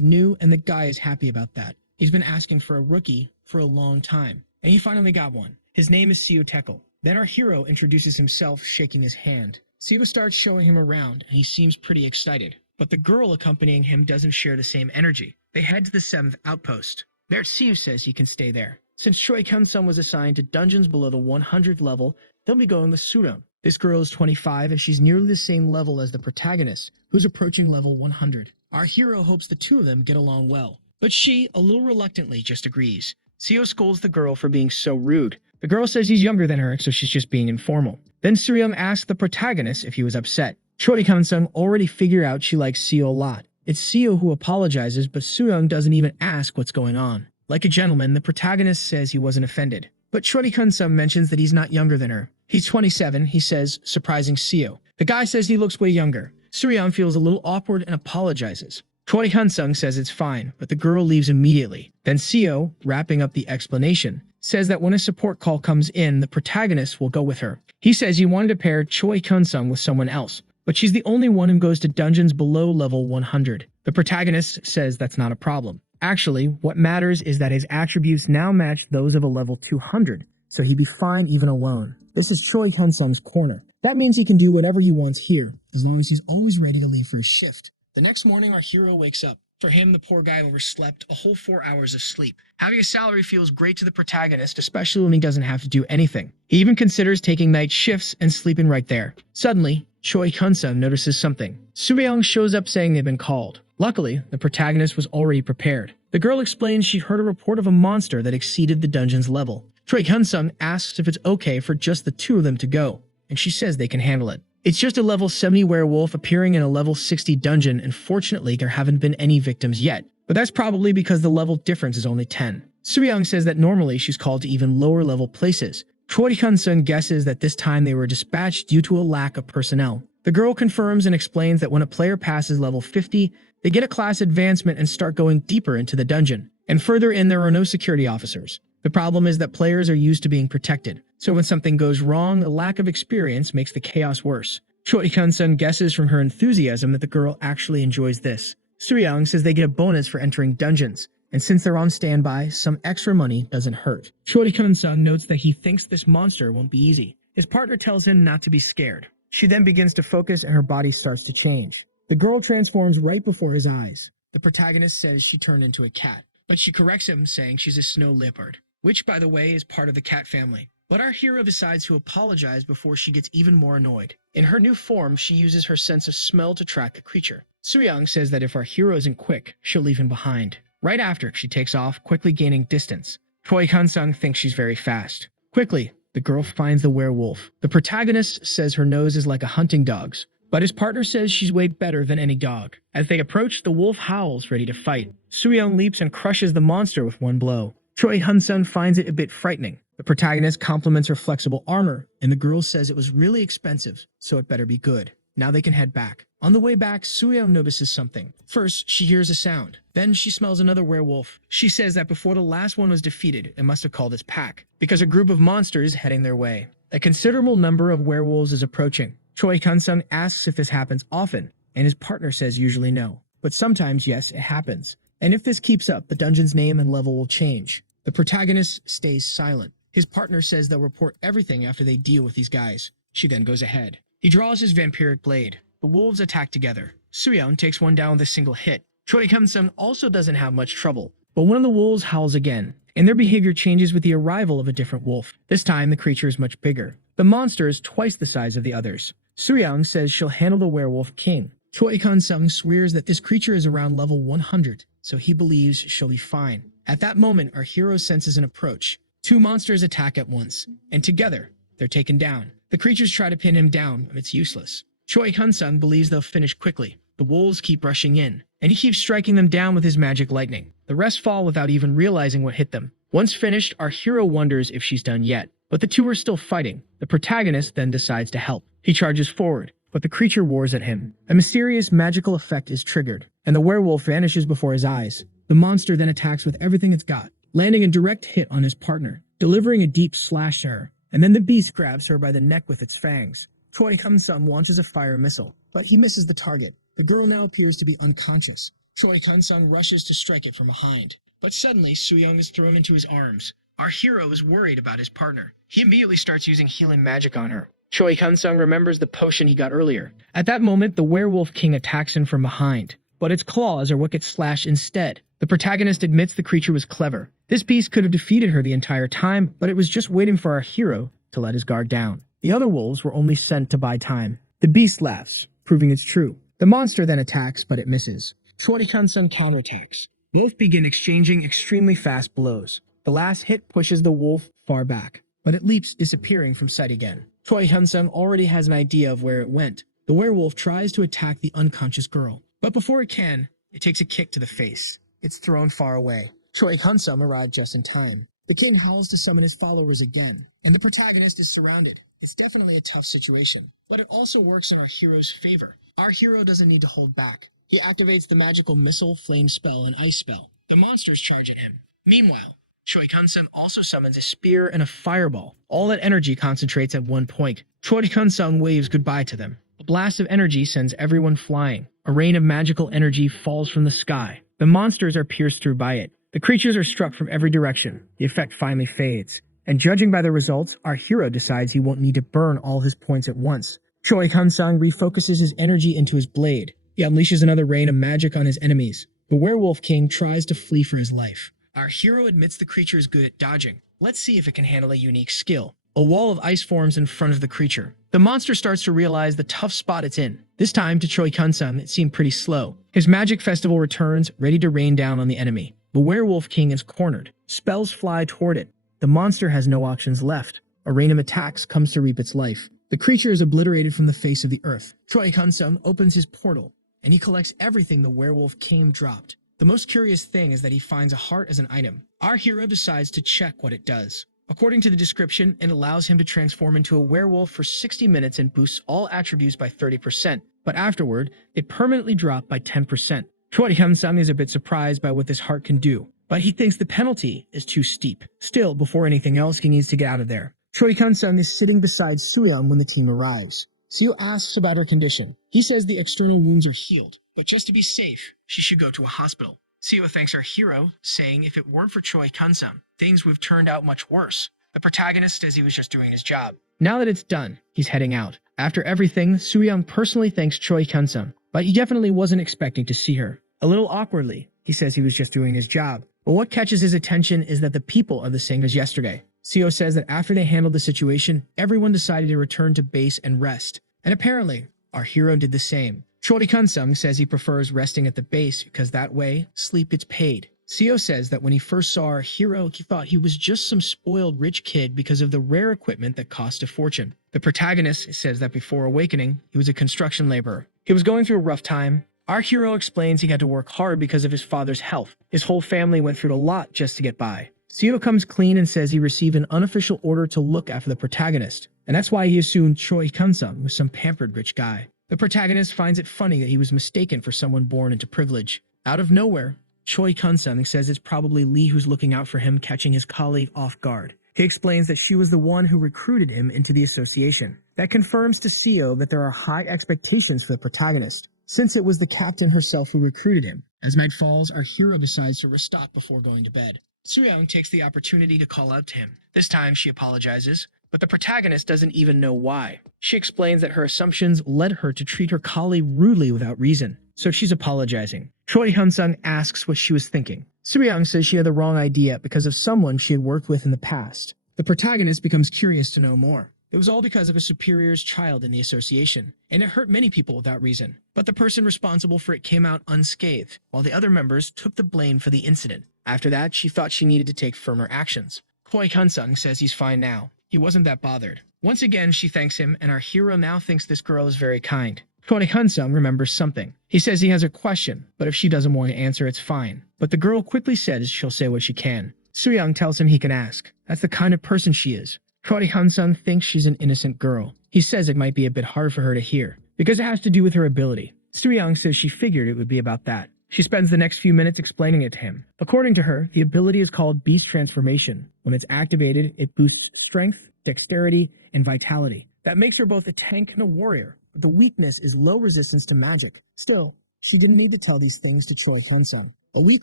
new, and the guy is happy about that. He's been asking for a rookie for a long time, and he finally got one. His name is Seo Tekel. Then our hero introduces himself, shaking his hand. Seo starts showing him around, and he seems pretty excited. But the girl accompanying him doesn't share the same energy. They head to the 7th outpost. There, Seo says he can stay there. Since Choi Kun-sung was assigned to dungeons below the 100th level, they'll be going with Sura. This girl is 25, and she's nearly the same level as the protagonist, who's approaching level 100. Our hero hopes the two of them get along well, but she, a little reluctantly, just agrees. Seo scolds the girl for being so rude. The girl says he's younger than her, so she's just being informal. Then Suryum asks the protagonist if he was upset. Choi Kun-sung already figured out she likes Seo a lot. It's Seo who apologizes, but Suryum doesn't even ask what's going on. Like a gentleman, the protagonist says he wasn't offended. But Choi Kun-sung mentions that he's not younger than her. He's 27, he says, surprising Seo. The guy says he looks way younger. Suryum feels a little awkward and apologizes. Choi Kun-sung says it's fine, but the girl leaves immediately. Then Seo, wrapping up the explanation, says that when a support call comes in, the protagonist will go with her. He says he wanted to pair Choi Kun-sung with someone else, but she's the only one who goes to dungeons below level 100. The protagonist says that's not a problem. Actually, what matters is that his attributes now match those of a level 200, so he'd be fine even alone. This is Choi Kun-sung's corner. That means he can do whatever he wants here, as long as he's always ready to leave for his shift. The next morning, our hero wakes up. For him, the poor guy overslept a whole 4 hours of sleep. Having a salary feels great to the protagonist, especially when he doesn't have to do anything. He even considers taking night shifts and sleeping right there. Suddenly, Choi Kun-sung notices something. Soo-young shows up saying they've been called. Luckily, the protagonist was already prepared. The girl explains she'd heard a report of a monster that exceeded the dungeon's level. Choi Kun-sung asks if it's okay for just the two of them to go, and she says they can handle it. It's just a level 70 werewolf appearing in a level 60 dungeon, and fortunately there haven't been any victims yet. But that's probably because the level difference is only 10. Soo-young says that normally she's called to even lower level places. Choi Kun-sung guesses that this time they were dispatched due to a lack of personnel. The girl confirms and explains that when a player passes level 50, they get a class advancement and start going deeper into the dungeon. And further in, there are no security officers. The problem is that players are used to being protected, so when something goes wrong, a lack of experience makes the chaos worse. Choi Kun-sung guesses from her enthusiasm that the girl actually enjoys this. Soo-young says they get a bonus for entering dungeons, and since they're on standby, some extra money doesn't hurt. Choi Kun-sung notes that he thinks this monster won't be easy. His partner tells him not to be scared. She then begins to focus and her body starts to change. The girl transforms right before his eyes. The protagonist says she turned into a cat, but she corrects him saying she's a snow leopard, which, by the way, is part of the cat family. But our hero decides to apologize before she gets even more annoyed. In her new form, she uses her sense of smell to track a creature. Soo-young says that if our hero isn't quick, she'll leave him behind. Right after, she takes off, quickly gaining distance. Choi Kun-sung thinks she's very fast. Quickly, the girl finds the werewolf. The protagonist says her nose is like a hunting dog's, but his partner says she's way better than any dog. As they approach, the wolf howls, ready to fight. Soo-young leaps and crushes the monster with one blow. Choi Kun-sung finds it a bit frightening. The protagonist compliments her flexible armor, and the girl says it was really expensive, so it better be good. Now they can head back. On the way back, Soo-young notices something. First, she hears a sound. Then she smells another werewolf. She says that before the last one was defeated, it must have called its pack, because a group of monsters heading their way. A considerable number of werewolves is approaching. Choi Kun-sung asks if this happens often, and his partner says usually no. But sometimes, yes, it happens. And if this keeps up, the dungeon's name and level will change. The protagonist stays silent. His partner says they'll report everything after they deal with these guys. She then goes ahead. He draws his vampiric blade. The wolves attack together. Soo-young takes one down with a single hit. Choi Kun-sung also doesn't have much trouble, but one of the wolves howls again, and their behavior changes with the arrival of a different wolf. This time, the creature is much bigger. The monster is twice the size of the others. Soo-young says she'll handle the werewolf king. Choi Kun-sung swears that this creature is around level 100, so he believes she'll be fine. At that moment, our hero senses an approach. Two monsters attack at once, and together, they're taken down. The creatures try to pin him down, but it's useless. Choi Kun-sung believes they'll finish quickly. The wolves keep rushing in, and he keeps striking them down with his magic lightning. The rest fall without even realizing what hit them. Once finished, our hero wonders if she's done yet, but the two are still fighting. The protagonist then decides to help. He charges forward, but the creature roars at him. A mysterious magical effect is triggered, and the werewolf vanishes before his eyes. The monster then attacks with everything it's got, landing a direct hit on his partner, delivering a deep slash to her, and then the beast grabs her by the neck with its fangs. Choi Kun-sung launches a fire missile, but he misses the target. The girl now appears to be unconscious. Choi Kun-sung rushes to strike it from behind, but suddenly Soo-young is thrown into his arms. Our hero is worried about his partner. He immediately starts using healing magic on her. Choi Kun-sung remembers the potion he got earlier. At that moment, the werewolf king attacks him from behind, but its claws are what get slashed instead. The protagonist admits the creature was clever. This beast could have defeated her the entire time, but it was just waiting for our hero to let his guard down. The other wolves were only sent to buy time. The beast laughs, proving it's true. The monster then attacks, but it misses. Choi Kun-sung counterattacks. Both begin exchanging extremely fast blows. The last hit pushes the wolf far back, but it leaps, disappearing from sight again. Choi Kun-sung already has an idea of where it went. The werewolf tries to attack the unconscious girl, but before it can, it takes a kick to the face. It's thrown far away. Choi Kun-sung arrived just in time. The king howls to summon his followers again, and the protagonist is surrounded. It's definitely a tough situation, but it also works in our hero's favor. Our hero doesn't need to hold back. He activates the magical missile, flame spell, and ice spell. The monsters charge at him. Meanwhile, Choi Kun-sung also summons a spear and a fireball. All that energy concentrates at one point. Choi Kun-sung waves goodbye to them. A blast of energy sends everyone flying. A rain of magical energy falls from the sky. The monsters are pierced through by it. The creatures are struck from every direction. The effect finally fades. And judging by the results, our hero decides he won't need to burn all his points at once. Choi Kun-sung refocuses his energy into his blade. He unleashes another rain of magic on his enemies. The werewolf king tries to flee for his life. Our hero admits the creature is good at dodging. Let's see if it can handle a unique skill. A wall of ice forms in front of the creature. The monster starts to realize the tough spot it's in. This time, to Choi Kun-sung, it seemed pretty slow. His magic festival returns, ready to rain down on the enemy. The werewolf king is cornered. Spells fly toward it. The monster has no options left. A rain of attacks comes to reap its life. The creature is obliterated from the face of the earth. Choi Kun-sung opens his portal, and he collects everything the werewolf king dropped. The most curious thing is that he finds a heart as an item. Our hero decides to check what it does. According to the description, it allows him to transform into a werewolf for 60 minutes and boosts all attributes by 30%, but afterward, it permanently dropped by 10%. Choi Hyun-sung is a bit surprised by what this heart can do, but he thinks the penalty is too steep. Still, before anything else, he needs to get out of there. Choi Hyun-sung is sitting beside Soo-young when the team arrives. Seo asks about her condition. He says the external wounds are healed, but just to be safe, she should go to a hospital. Seo thanks our hero, saying if it weren't for Choi Kun-sung, things would have turned out much worse. The protagonist says he was just doing his job. Now that it's done, he's heading out. After everything, Soo-young personally thanks Choi Kun-sung, but he definitely wasn't expecting to see her. A little awkwardly, he says he was just doing his job. But what catches his attention is that the people are the same as yesterday. Seo says that after they handled the situation, everyone decided to return to base and rest. And apparently, our hero did the same. Choi Kun-sung says he prefers resting at the base because that way, sleep gets paid. Seo says that when he first saw our hero, he thought he was just some spoiled rich kid because of the rare equipment that cost a fortune. The protagonist says that before awakening, he was a construction laborer. He was going through a rough time. Our hero explains he had to work hard because of his father's health. His whole family went through a lot just to get by. Seo comes clean and says he received an unofficial order to look after the protagonist, and that's why he assumed Choi Kun-sung was some pampered rich guy. The protagonist finds it funny that he was mistaken for someone born into privilege. Out of nowhere, Choi Kun-sung says it's probably Lee who's looking out for him, catching his colleague off guard. He explains that she was the one who recruited him into the association. That confirms to Seo that there are high expectations for the protagonist, since it was the captain herself who recruited him. As night falls, our hero decides to restock before going to bed. Soo-young takes the opportunity to call out to him. This time she apologizes, but the protagonist doesn't even know why. She explains that her assumptions led her to treat her colleague rudely without reason, so she's apologizing. Choi Hyun-sung asks what she was thinking. Soo-young says she had the wrong idea because of someone she had worked with in the past. The protagonist becomes curious to know more. It was all because of a superior's child in the association, and it hurt many people without reason. But the person responsible for it came out unscathed, while the other members took the blame for the incident. After that, she thought she needed to take firmer actions. Choi Kun-sung says he's fine now. He wasn't that bothered. Once again, she thanks him, and our hero now thinks this girl is very kind. Choi Kun-sung remembers something. He says he has a question, but if she doesn't want to answer, it's fine. But the girl quickly says she'll say what she can. Soo-young tells him he can ask. That's the kind of person she is. Choi Kun-sung thinks she's an innocent girl. He says it might be a bit hard for her to hear, because it has to do with her ability. Soo-young says she figured it would be about that. She spends the next few minutes explaining it to him. According to her, the ability is called Beast Transformation. When it's activated, it boosts strength, dexterity, and vitality. That makes her both a tank and a warrior. But the weakness is low resistance to magic. Still, she didn't need to tell these things to Choi Hyun-sung. A week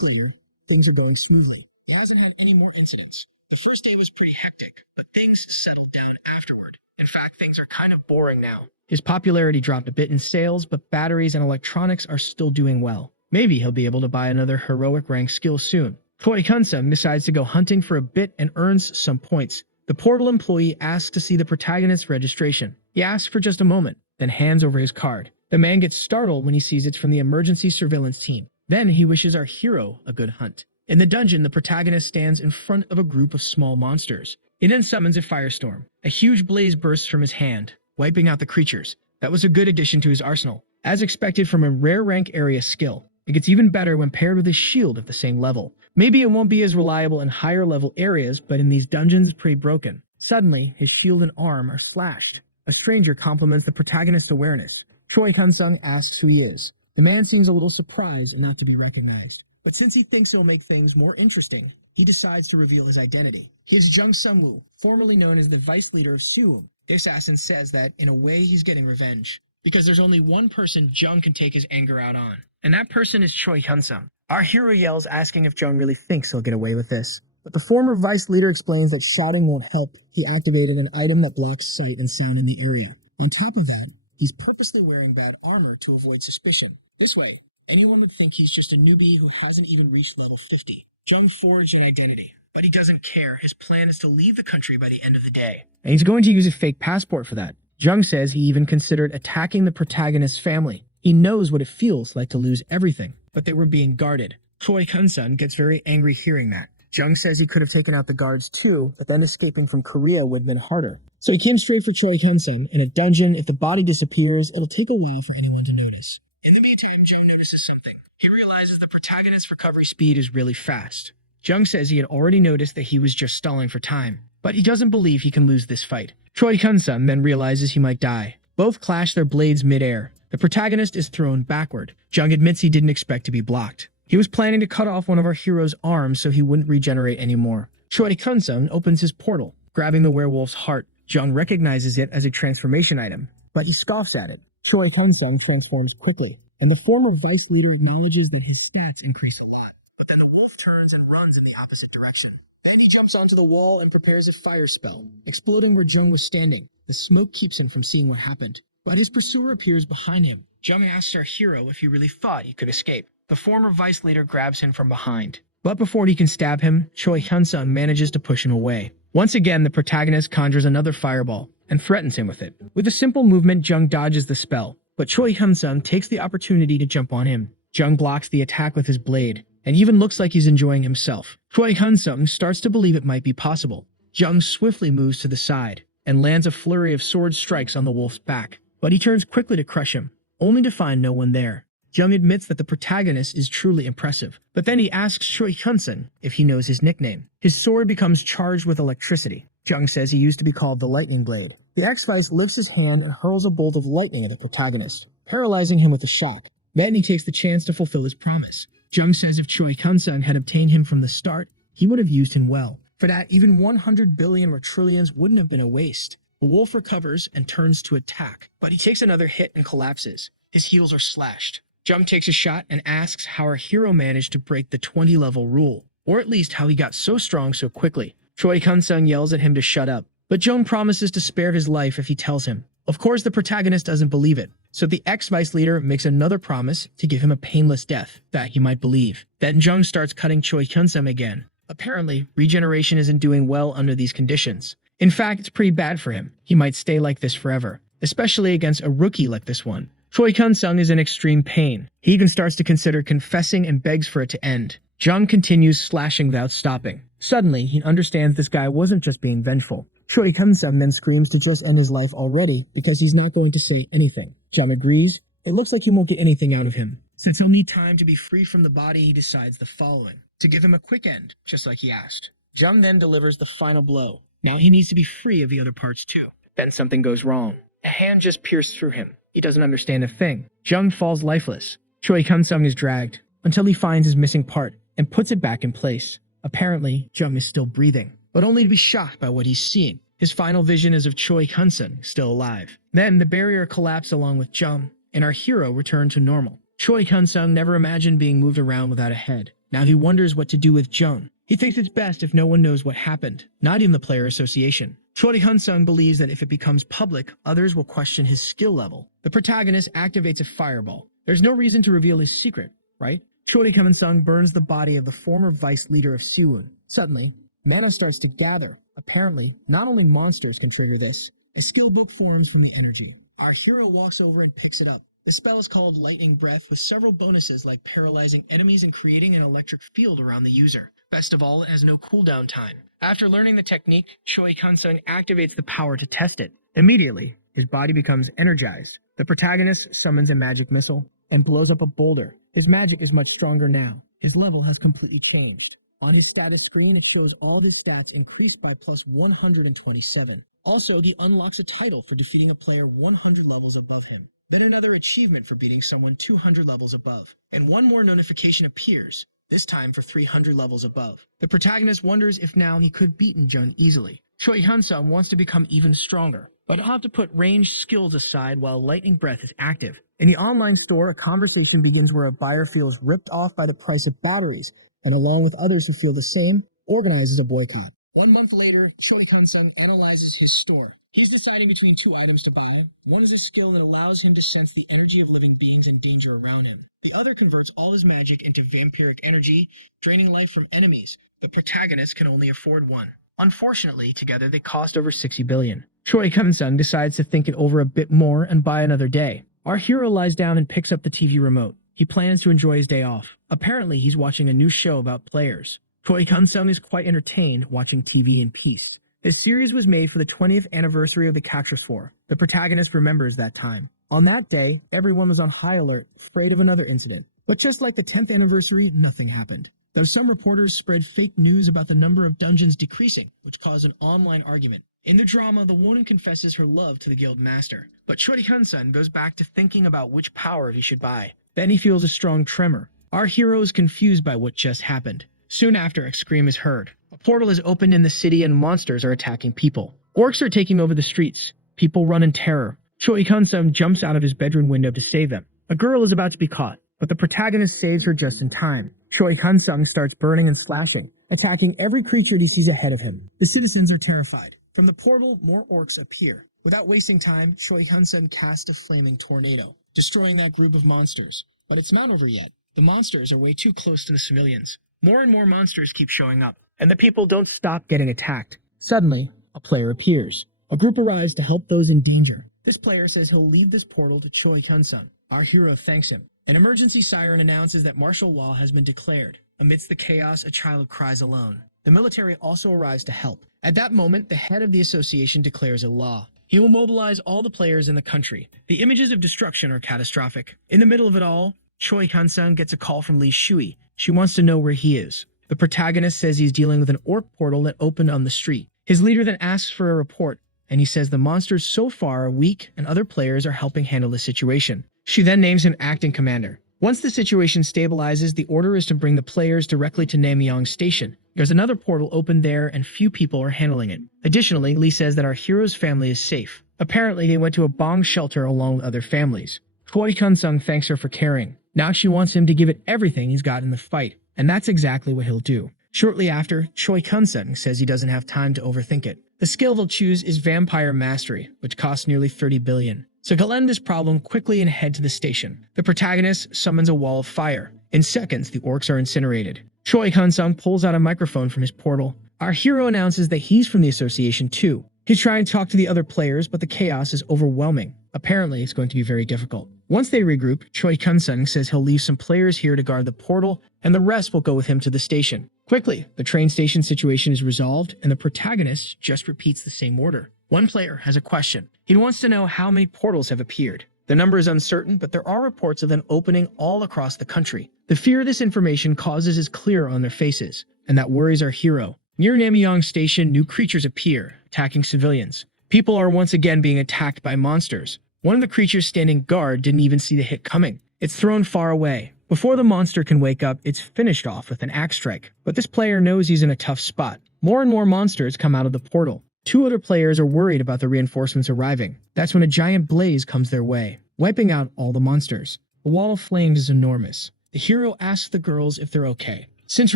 later, things are going smoothly. He hasn't had any more incidents. The first day was pretty hectic, but things settled down afterward. In fact, things are kind of boring now. His popularity dropped a bit in sales, but batteries and electronics are still doing well. Maybe he'll be able to buy another heroic rank skill soon. Choi Kun-sung decides to go hunting for a bit and earns some points. The portal employee asks to see the protagonist's registration. He asks for just a moment, then hands over his card. The man gets startled when he sees it's from the emergency surveillance team. Then he wishes our hero a good hunt. In the dungeon, the protagonist stands in front of a group of small monsters. He then summons a firestorm. A huge blaze bursts from his hand, wiping out the creatures. That was a good addition to his arsenal. As expected from a rare rank area skill, it gets even better when paired with a shield at the same level. Maybe it won't be as reliable in higher level areas, but in these dungeons it's pretty broken. Suddenly, his shield and arm are slashed. A stranger compliments the protagonist's awareness. Choi Kun-sung asks who he is. The man seems a little surprised not to be recognized. But since he thinks it'll make things more interesting, he decides to reveal his identity. He is Jung Sung-woo, formerly known as the vice leader of Suum. The assassin says that, in a way, he's getting revenge, because there's only one person Jung can take his anger out on, and that person is Choi Hyun-sung. Our hero yells, asking if Jung really thinks he'll get away with this. But the former vice leader explains that shouting won't help. He activated an item that blocks sight and sound in the area. On top of that, he's purposely wearing bad armor to avoid suspicion. This way, Anyone would think he's just a newbie who hasn't even reached level 50. Jung forged an identity, but he doesn't care. His plan is to leave the country by the end of the day. And he's going to use a fake passport for that. Jung says he even considered attacking the protagonist's family. He knows what it feels like to lose everything, but they were being guarded. Choi Kun-sun gets very angry hearing that. Jung says he could have taken out the guards too, but then escaping from Korea would have been harder. So he came straight for Choi Kun-sun. In a dungeon, if the body disappears, it'll take a while for anyone to notice. In the meantime, Jung notices something. He realizes the protagonist's recovery speed is really fast. Jung says he had already noticed that he was just stalling for time, but he doesn't believe he can lose this fight. Choi Kun-sun then realizes he might die. Both clash their blades mid-air. The protagonist is thrown backward. Jung admits he didn't expect to be blocked. He was planning to cut off one of our hero's arms so he wouldn't regenerate anymore. Choi Kun-sun opens his portal, grabbing the werewolf's heart. Jung recognizes it as a transformation item, but he scoffs at it. Choi Kun-sun transforms quickly, and the former vice leader acknowledges that his stats increase a lot. But then the wolf turns and runs in the opposite direction. Then he jumps onto the wall and prepares a fire spell, exploding where Jung was standing. The smoke keeps him from seeing what happened, but his pursuer appears behind him. Jung asks our hero if he really thought he could escape. The former vice leader grabs him from behind, but before he can stab him, Choi Kun-sun manages to push him away. Once again, the protagonist conjures another fireball and threatens him with it. With a simple movement, Jung dodges the spell, but Choi Kun-sun takes the opportunity to jump on him. Jung blocks the attack with his blade, and even looks like he's enjoying himself. Choi Kun-sun starts to believe it might be possible. Jung swiftly moves to the side and lands a flurry of sword strikes on the wolf's back, but he turns quickly to crush him, only to find no one there. Jung admits that the protagonist is truly impressive, but then he asks Choi Kun-sun if he knows his nickname. His sword becomes charged with electricity. Jung says he used to be called the Lightning Blade. The ex-vice lifts his hand and hurls a bolt of lightning at the protagonist, paralyzing him with a shock. Then he takes the chance to fulfill his promise. Jung says if Choi Kun-sun had obtained him from the start, he would have used him well. For that, even 100 billion or trillions wouldn't have been a waste. The wolf recovers and turns to attack, but he takes another hit and collapses. His heels are slashed. Jung takes a shot and asks how our hero managed to break the 20-level rule, or at least how he got so strong so quickly. Choi Kun-sun yells at him to shut up, but Jung promises to spare his life if he tells him. Of course, the protagonist doesn't believe it, so the ex-vice leader makes another promise to give him a painless death that he might believe. Then Jung starts cutting Choi Kun-sun again. Apparently, regeneration isn't doing well under these conditions. In fact, it's pretty bad for him. He might stay like this forever, especially against a rookie like this one. Choi Kun-sun is in extreme pain. He even starts to consider confessing and begs for it to end. Jung continues slashing without stopping. Suddenly, he understands this guy wasn't just being vengeful. Choi Kun-sun then screams to just end his life already because he's not going to say anything. Jung agrees. It looks like he won't get anything out of him. Since he'll need time to be free from the body, he decides the following: to give him a quick end, just like he asked. Jung then delivers the final blow. Now he needs to be free of the other parts too. Then something goes wrong. A hand just pierced through him. He doesn't understand a thing. Jung falls lifeless. Choi Kun-sun is dragged until he finds his missing part and puts it back in place. Apparently, Jung is still breathing, but only to be shocked by what he's seeing. His final vision is of Choi Kun-sun still alive. Then the barrier collapsed along with Jung, and our hero returned to normal. Choi Kun-sun never imagined being moved around without a head. Now he wonders what to do with Jung. He thinks it's best if no one knows what happened, not even the player association. Choi Kun-sun believes that if it becomes public, others will question his skill level. The protagonist activates a fireball. There's no reason to reveal his secret, right? Choi Kun-sun burns the body of the former vice leader of Siwon. Suddenly, mana starts to gather. Apparently, not only monsters can trigger this. A skill book forms from the energy. Our hero walks over and picks it up. The spell is called Lightning Breath, with several bonuses like paralyzing enemies and creating an electric field around the user. Best of all, it has no cooldown time. After learning the technique, Choi Kun-sun activates the power to test it. Immediately, his body becomes energized. The protagonist summons a magic missile and blows up a boulder. His magic is much stronger now. His level has completely changed. On his status screen, it shows all his stats increased by plus 127. Also, he unlocks a title for defeating a player 100 levels above him. Then another achievement for beating someone 200 levels above. And one more notification appears, this time for 300 levels above. The protagonist wonders if now he could beat Jung easily. Choi Kun-sun wants to become even stronger, but he'll have to put ranged skills aside while Lightning Breath is active. In the online store, a conversation begins where a buyer feels ripped off by the price of batteries, and along with others who feel the same, organizes a boycott. 1 month later, Choi Kun-sun analyzes his store. He's deciding between two items to buy. One is a skill that allows him to sense the energy of living beings in danger around him. The other converts all his magic into vampiric energy, draining life from enemies. The protagonist can only afford one. Unfortunately, together they cost over 60 billion. Choi Kun-sung decides to think it over a bit more and buy another day. Our hero lies down and picks up the TV remote. He plans to enjoy his day off. Apparently, he's watching a new show about players. Choi Kun-sung is quite entertained watching TV in peace. This series was made for the 20th anniversary of the Cactus War. The protagonist remembers that time. On that day, everyone was on high alert, afraid of another incident. But just like the 10th anniversary, nothing happened. Though some reporters spread fake news about the number of dungeons decreasing, which caused an online argument. In the drama, the woman confesses her love to the guild master. But Choi Kun-sung goes back to thinking about which power he should buy. Then he feels a strong tremor. Our hero is confused by what just happened. Soon after, a scream is heard. A portal is opened in the city and monsters are attacking people. Orcs are taking over the streets. People run in terror. Choi Kun-sung jumps out of his bedroom window to save them. A girl is about to be caught, but the protagonist saves her just in time. Choi Kun-sung starts burning and slashing, attacking every creature he sees ahead of him. The citizens are terrified. From the portal, more orcs appear. Without wasting time, Choi Kun-sung casts a flaming tornado, destroying that group of monsters. But it's not over yet. The monsters are way too close to the civilians. More and more monsters keep showing up, and the people don't stop getting attacked. Suddenly, a player appears. A group arrives to help those in danger. This player says he'll leave this portal to Choi Kun-sung. Our hero thanks him. An emergency siren announces that martial law has been declared. Amidst the chaos, a child cries alone. The military also arrives to help. At that moment, the head of the association declares a law. He will mobilize all the players in the country. The images of destruction are catastrophic. In the middle of it all, Choi Kun-sung gets a call from Lee Shui. She wants to know where he is. The protagonist says he's dealing with an orc portal that opened on the street. His leader then asks for a report, and he says the monsters so far are weak and other players are helping handle the situation. She then names him acting commander. Once the situation stabilizes, the order is to bring the players directly to Namyang Station. There's another portal open there and few people are handling it. Additionally, Lee says that our hero's family is safe. Apparently, they went to a bomb shelter along with other families. Choi Kun-sung thanks her for caring. Now she wants him to give it everything he's got in the fight, and that's exactly what he'll do. Shortly after, Choi Kun-sung says he doesn't have time to overthink it. The skill they'll choose is Vampire Mastery, which costs nearly 30 billion. So he'll end this problem quickly and head to the station. The protagonist summons a wall of fire. In seconds, the orcs are incinerated. Choi Kun-sung pulls out a microphone from his portal. Our hero announces that he's from the association too. He's trying to talk to the other players, but the chaos is overwhelming. Apparently, it's going to be very difficult. Once they regroup, Choi Kun-sung says he'll leave some players here to guard the portal, and the rest will go with him to the station. Quickly, the train station situation is resolved, and the protagonist just repeats the same order. One player has a question. He wants to know how many portals have appeared. The number is uncertain, but there are reports of them opening all across the country. The fear this information causes is clear on their faces, and that worries our hero. Near Namyang Station, new creatures appear, attacking civilians. People are once again being attacked by monsters. One of the creatures standing guard didn't even see the hit coming. It's thrown far away. Before the monster can wake up, it's finished off with an axe strike. But this player knows he's in a tough spot. More and more monsters come out of the portal. Two other players are worried about the reinforcements arriving. That's when a giant blaze comes their way, wiping out all the monsters. The wall of flames is enormous. The hero asks the girls if they're okay, since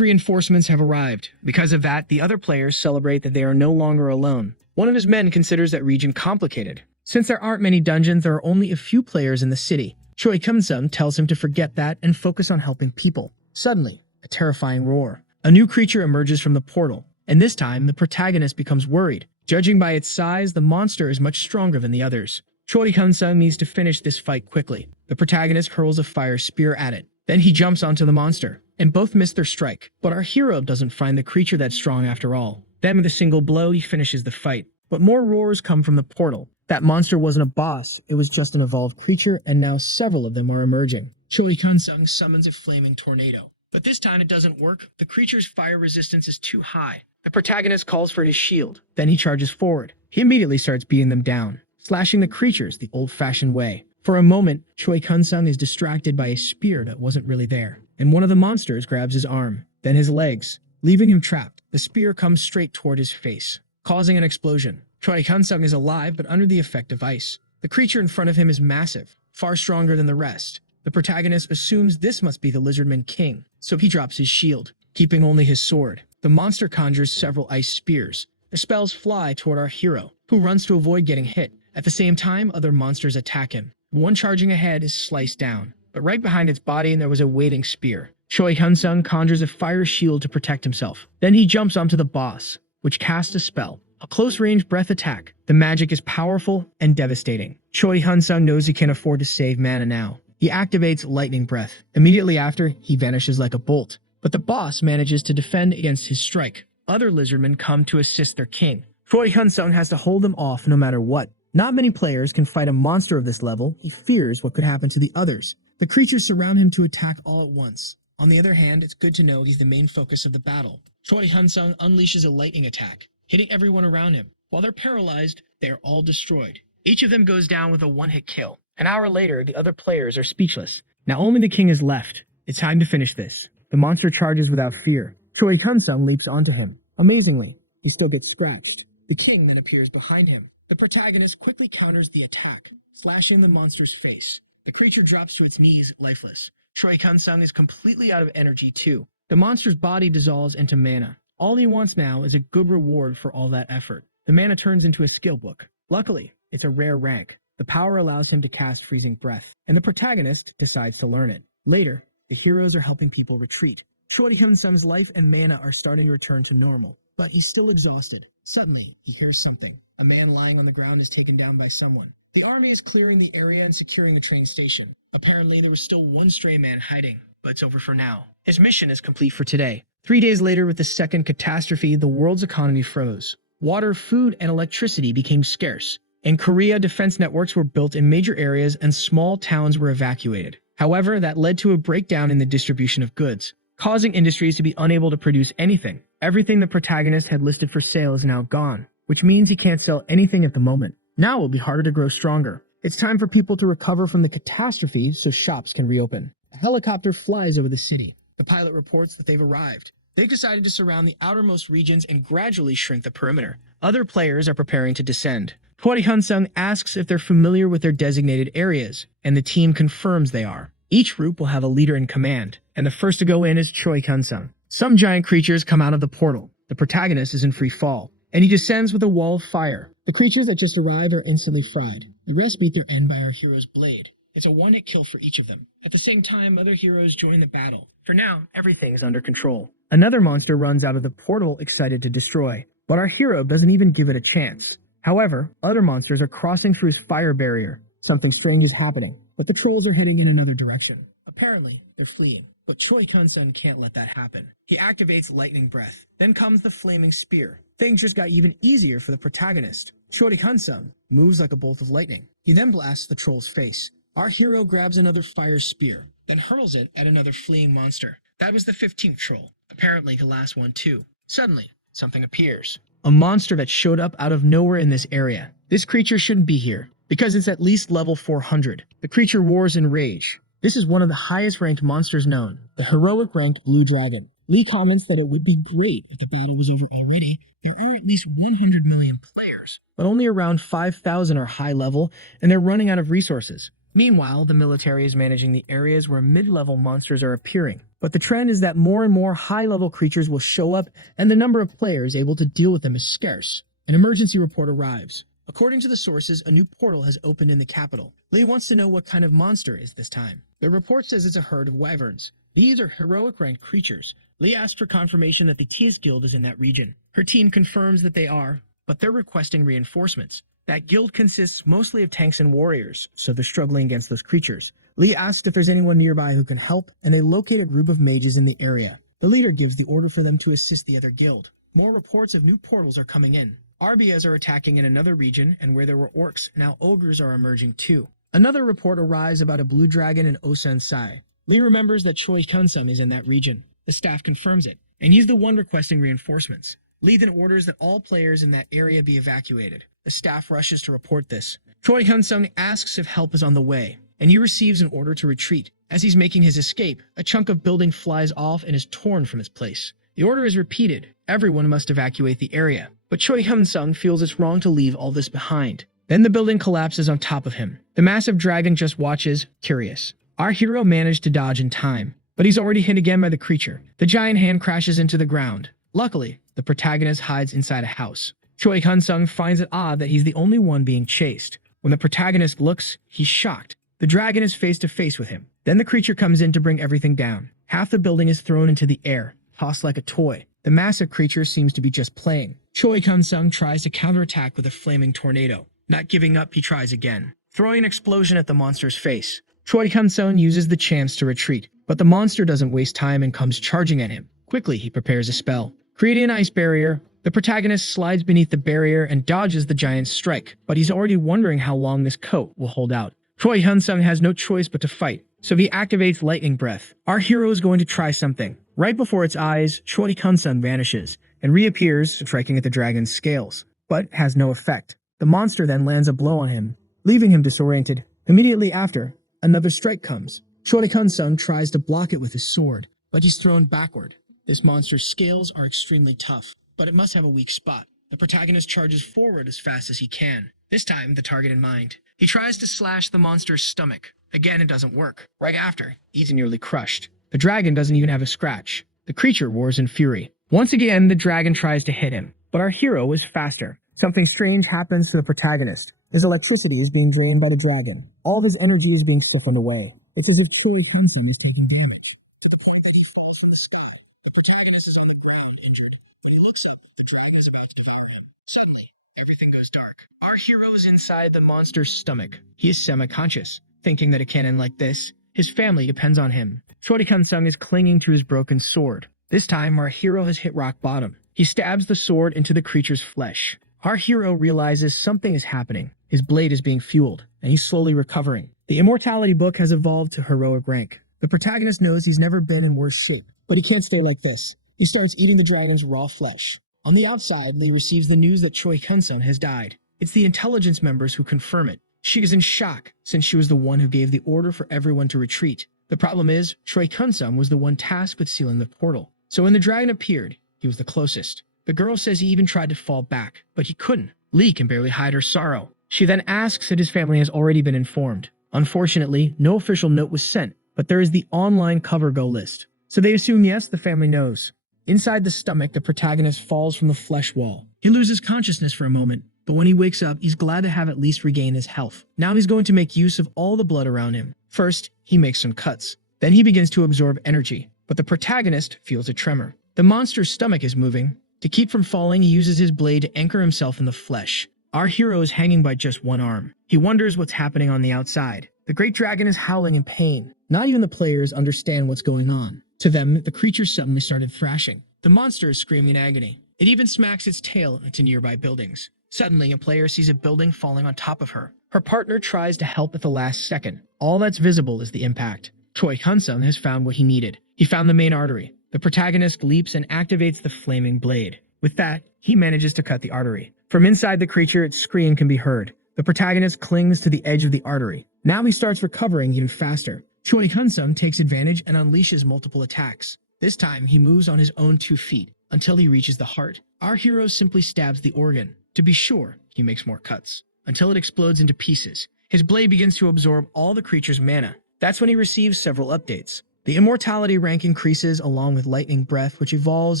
reinforcements have arrived. Because of that, the other players celebrate that they are no longer alone. One of his men considers that region complicated. Since there aren't many dungeons, there are only a few players in the city. Choi Kun-sung tells him to forget that and focus on helping people. Suddenly, a terrifying roar. A new creature emerges from the portal, and this time, the protagonist becomes worried. Judging by its size, the monster is much stronger than the others. Choi Kun-sung needs to finish this fight quickly. The protagonist hurls a fire spear at it. Then he jumps onto the monster, and both miss their strike. But our hero doesn't find the creature that strong after all. Then with a single blow, he finishes the fight. But more roars come from the portal. That monster wasn't a boss, it was just an evolved creature, and now several of them are emerging. Choi Kun-sung summons a flaming tornado. But this time it doesn't work. The creature's fire resistance is too high. The protagonist calls for his shield. Then he charges forward. He immediately starts beating them down, slashing the creatures the old-fashioned way. For a moment, Choi Kun-sung is distracted by a spear that wasn't really there, and one of the monsters grabs his arm, then his legs, leaving him trapped. The spear comes straight toward his face, causing an explosion. Choi Kun-sung is alive, but under the effect of ice. The creature in front of him is massive, far stronger than the rest. The protagonist assumes this must be the Lizardman King, so he drops his shield, keeping only his sword. The monster conjures several ice spears. The spells fly toward our hero. who runs to avoid getting hit. At the same time, other monsters attack him. One charging ahead is sliced down, but right behind its body there was a waiting spear. Choi Hyun-sung conjures a fire shield to protect himself. Then he jumps onto the boss, which casts a spell. A close-range breath attack. The magic is powerful and devastating. Choi Hyun-sung knows he can't afford to save mana now. He activates Lightning Breath. Immediately after, he vanishes like a bolt. But the boss manages to defend against his strike. Other lizardmen come to assist their king. Choi Hyun-sung has to hold them off no matter what. Not many players can fight a monster of this level. He fears what could happen to the others. The creatures surround him to attack all at once. On the other hand, it's good to know he's the main focus of the battle. Choi Hyun-sung unleashes a lightning attack, hitting everyone around him. While they're paralyzed, they are all destroyed. Each of them goes down with a one-hit kill. An hour later, the other players are speechless. Now only the king is left. It's time to finish this. The monster charges without fear. Choi Hyun-sung leaps onto him. Amazingly, he still gets scratched. The king then appears behind him. The protagonist quickly counters the attack, slashing the monster's face. The creature drops to its knees, lifeless. Choi Hyun-sung is completely out of energy too. The monster's body dissolves into mana. All he wants now is a good reward for all that effort. The mana turns into a skill book. Luckily, it's a rare rank. The power allows him to cast Freezing Breath, and the protagonist decides to learn it. Later, the heroes are helping people retreat. Choi Hyun-sung's life and mana are starting to return to normal, but he's still exhausted. Suddenly, he hears something. A man lying on the ground is taken down by someone. The army is clearing the area and securing the train station. Apparently, there was still one stray man hiding, but it's over for now. His mission is complete for today. 3 days later, with the second catastrophe, the world's economy froze. Water, food, and electricity became scarce. In Korea, defense networks were built in major areas and small towns were evacuated. However, that led to a breakdown in the distribution of goods, causing industries to be unable to produce anything. Everything the protagonist had listed for sale is now gone, which means he can't sell anything at the moment. Now it will be harder to grow stronger. It's time for people to recover from the catastrophe so shops can reopen. A helicopter flies over the city. The pilot reports that they've arrived. They've decided to surround the outermost regions and gradually shrink the perimeter. Other players are preparing to descend. Choi Hyun-sung asks if they're familiar with their designated areas, and the team confirms they are. Each group will have a leader in command, and the first to go in is Choi Hyun-sung. Some giant creatures come out of the portal. The protagonist is in free fall, and he descends with a wall of fire. The creatures that just arrived are instantly fried. The rest meet their end by our hero's blade. It's a one-hit kill for each of them. At the same time, other heroes join the battle. For now, everything is under control. Another monster runs out of the portal excited to destroy, but our hero doesn't even give it a chance. However, other monsters are crossing through his fire barrier. Something strange is happening, but the trolls are heading in another direction. Apparently, they're fleeing, but Choi Hyun-sung can't let that happen. He activates Lightning Breath. Then comes the Flaming Spear. Things just got even easier for the protagonist. Choi Hyun-sung moves like a bolt of lightning. He then blasts the troll's face. Our hero grabs another fire spear, then hurls it at another fleeing monster. That was the 15th troll. Apparently, the last one too. Suddenly, something appears. A monster that showed up out of nowhere in this area. This creature shouldn't be here, because it's at least level 400. The creature roars in rage. This is one of the highest ranked monsters known, the heroic ranked Blue Dragon. Lee comments that it would be great if the battle was over already. There are at least 100 million players, but only around 5,000 are high level, and they're running out of resources. Meanwhile, the military is managing the areas where mid-level monsters are appearing. But the trend is that more and more high-level creatures will show up, and the number of players able to deal with them is scarce. An emergency report arrives. According to the sources, a new portal has opened in the capital. Lee wants to know what kind of monster is this time. The report says it's a herd of wyverns. These are heroic-ranked creatures. Lee asks for confirmation that the Tia's Guild is in that region. Her team confirms that they are, but they're requesting reinforcements. That guild consists mostly of tanks and warriors, so they're struggling against those creatures. Lee asks if there's anyone nearby who can help, and they locate a group of mages in the area. The leader gives the order for them to assist the other guild. More reports of new portals are coming in. RBS are attacking in another region, and where there were orcs, now ogres are emerging too. Another report arrives about a blue dragon in Osansai. Lee remembers that Choi Hyun-sung is in that region. The staff confirms it, and he's the one requesting reinforcements. Lee then orders that all players in that area be evacuated. The staff rushes to report this. Choi Hyun-sung asks if help is on the way, and he receives an order to retreat. As he's making his escape, a chunk of building flies off and is torn from its place. The order is repeated. Everyone must evacuate the area. But Choi Hyun-sung feels it's wrong to leave all this behind. Then the building collapses on top of him. The massive dragon just watches, curious. Our hero managed to dodge in time, but he's already hit again by the creature. The giant hand crashes into the ground. Luckily, the protagonist hides inside a house. Choi Kun-sung finds it odd that he's the only one being chased. When the protagonist looks, he's shocked. The dragon is face to face with him. Then the creature comes in to bring everything down. Half the building is thrown into the air, tossed like a toy. The massive creature seems to be just playing. Choi Kun-sung tries to counterattack with a flaming tornado. Not giving up, he tries again, throwing an explosion at the monster's face. Choi Kun-sung uses the chance to retreat, but the monster doesn't waste time and comes charging at him. Quickly, he prepares a spell, creating an ice barrier. The protagonist slides beneath the barrier and dodges the giant's strike, but he's already wondering how long this coat will hold out. Choi Kun-sung has no choice but to fight, so he activates Lightning Breath. Our hero is going to try something. Right before its eyes, Choi Kun-sung vanishes and reappears, striking at the dragon's scales, but has no effect. The monster then lands a blow on him, leaving him disoriented. Immediately after, another strike comes. Choi Kun-sung tries to block it with his sword, but he's thrown backward. This monster's scales are extremely tough, but it must have a weak spot. The protagonist charges forward as fast as he can, this time the target in mind. He tries to slash the monster's stomach. Again, it doesn't work. Right after, he's nearly crushed. The dragon doesn't even have a scratch. The creature roars in fury. Once again, the dragon tries to hit him, but our hero is faster. Something strange happens to the protagonist. His electricity is being drained by the dragon. All of his energy is being siphoned away. It's as if Choi Kun-sung is taking damage, to the point that he falls from the sky. The protagonist is on the ground, injured. When he looks up, the dragon is about to devour him. Suddenly, everything goes dark. Our hero is inside the monster's stomach. He is semi-conscious, thinking that it can't end like this. His family depends on him. Choi Kun-sung is clinging to his broken sword. This time, our hero has hit rock bottom. He stabs the sword into the creature's flesh. Our hero realizes something is happening. His blade is being fueled, and he's slowly recovering. The immortality book has evolved to heroic rank. The protagonist knows he's never been in worse shape, but he can't stay like this. He starts eating the dragon's raw flesh. On the outside, Lee receives the news that Choi Kun-sung has died. It's the intelligence members who confirm it. She is in shock, since she was the one who gave the order for everyone to retreat. The problem is, Choi Kun-sung was the one tasked with sealing the portal. So when the dragon appeared, he was the closest. The girl says he even tried to fall back, but he couldn't. Lee can barely hide her sorrow. She then asks that his family has already been informed. Unfortunately, no official note was sent, but there is the online cover go list. So they assume yes, the family knows. Inside the stomach, the protagonist falls from the flesh wall. He loses consciousness for a moment, but when he wakes up, he's glad to have at least regained his health. Now he's going to make use of all the blood around him. First, he makes some cuts. Then he begins to absorb energy, but the protagonist feels a tremor. The monster's stomach is moving. To keep from falling, he uses his blade to anchor himself in the flesh. Our hero is hanging by just one arm. He wonders what's happening on the outside. The great dragon is howling in pain. Not even the players understand what's going on. To them, the creature suddenly started thrashing. The monster is screaming in agony. It even smacks its tail into nearby buildings. Suddenly, a player sees a building falling on top of her. Her partner tries to help at the last second. All that's visible is the impact. Choi Kun-sung has found what he needed. He found the main artery. The protagonist leaps and activates the flaming blade. With that, he manages to cut the artery. From inside the creature, its scream can be heard. The protagonist clings to the edge of the artery. Now he starts recovering even faster. Choi Kun-sung takes advantage and unleashes multiple attacks. This time, he moves on his own 2 feet until he reaches the heart. Our hero simply stabs the organ. To be sure, he makes more cuts until it explodes into pieces. His blade begins to absorb all the creature's mana. That's when he receives several updates. The immortality rank increases along with Lightning Breath, which evolves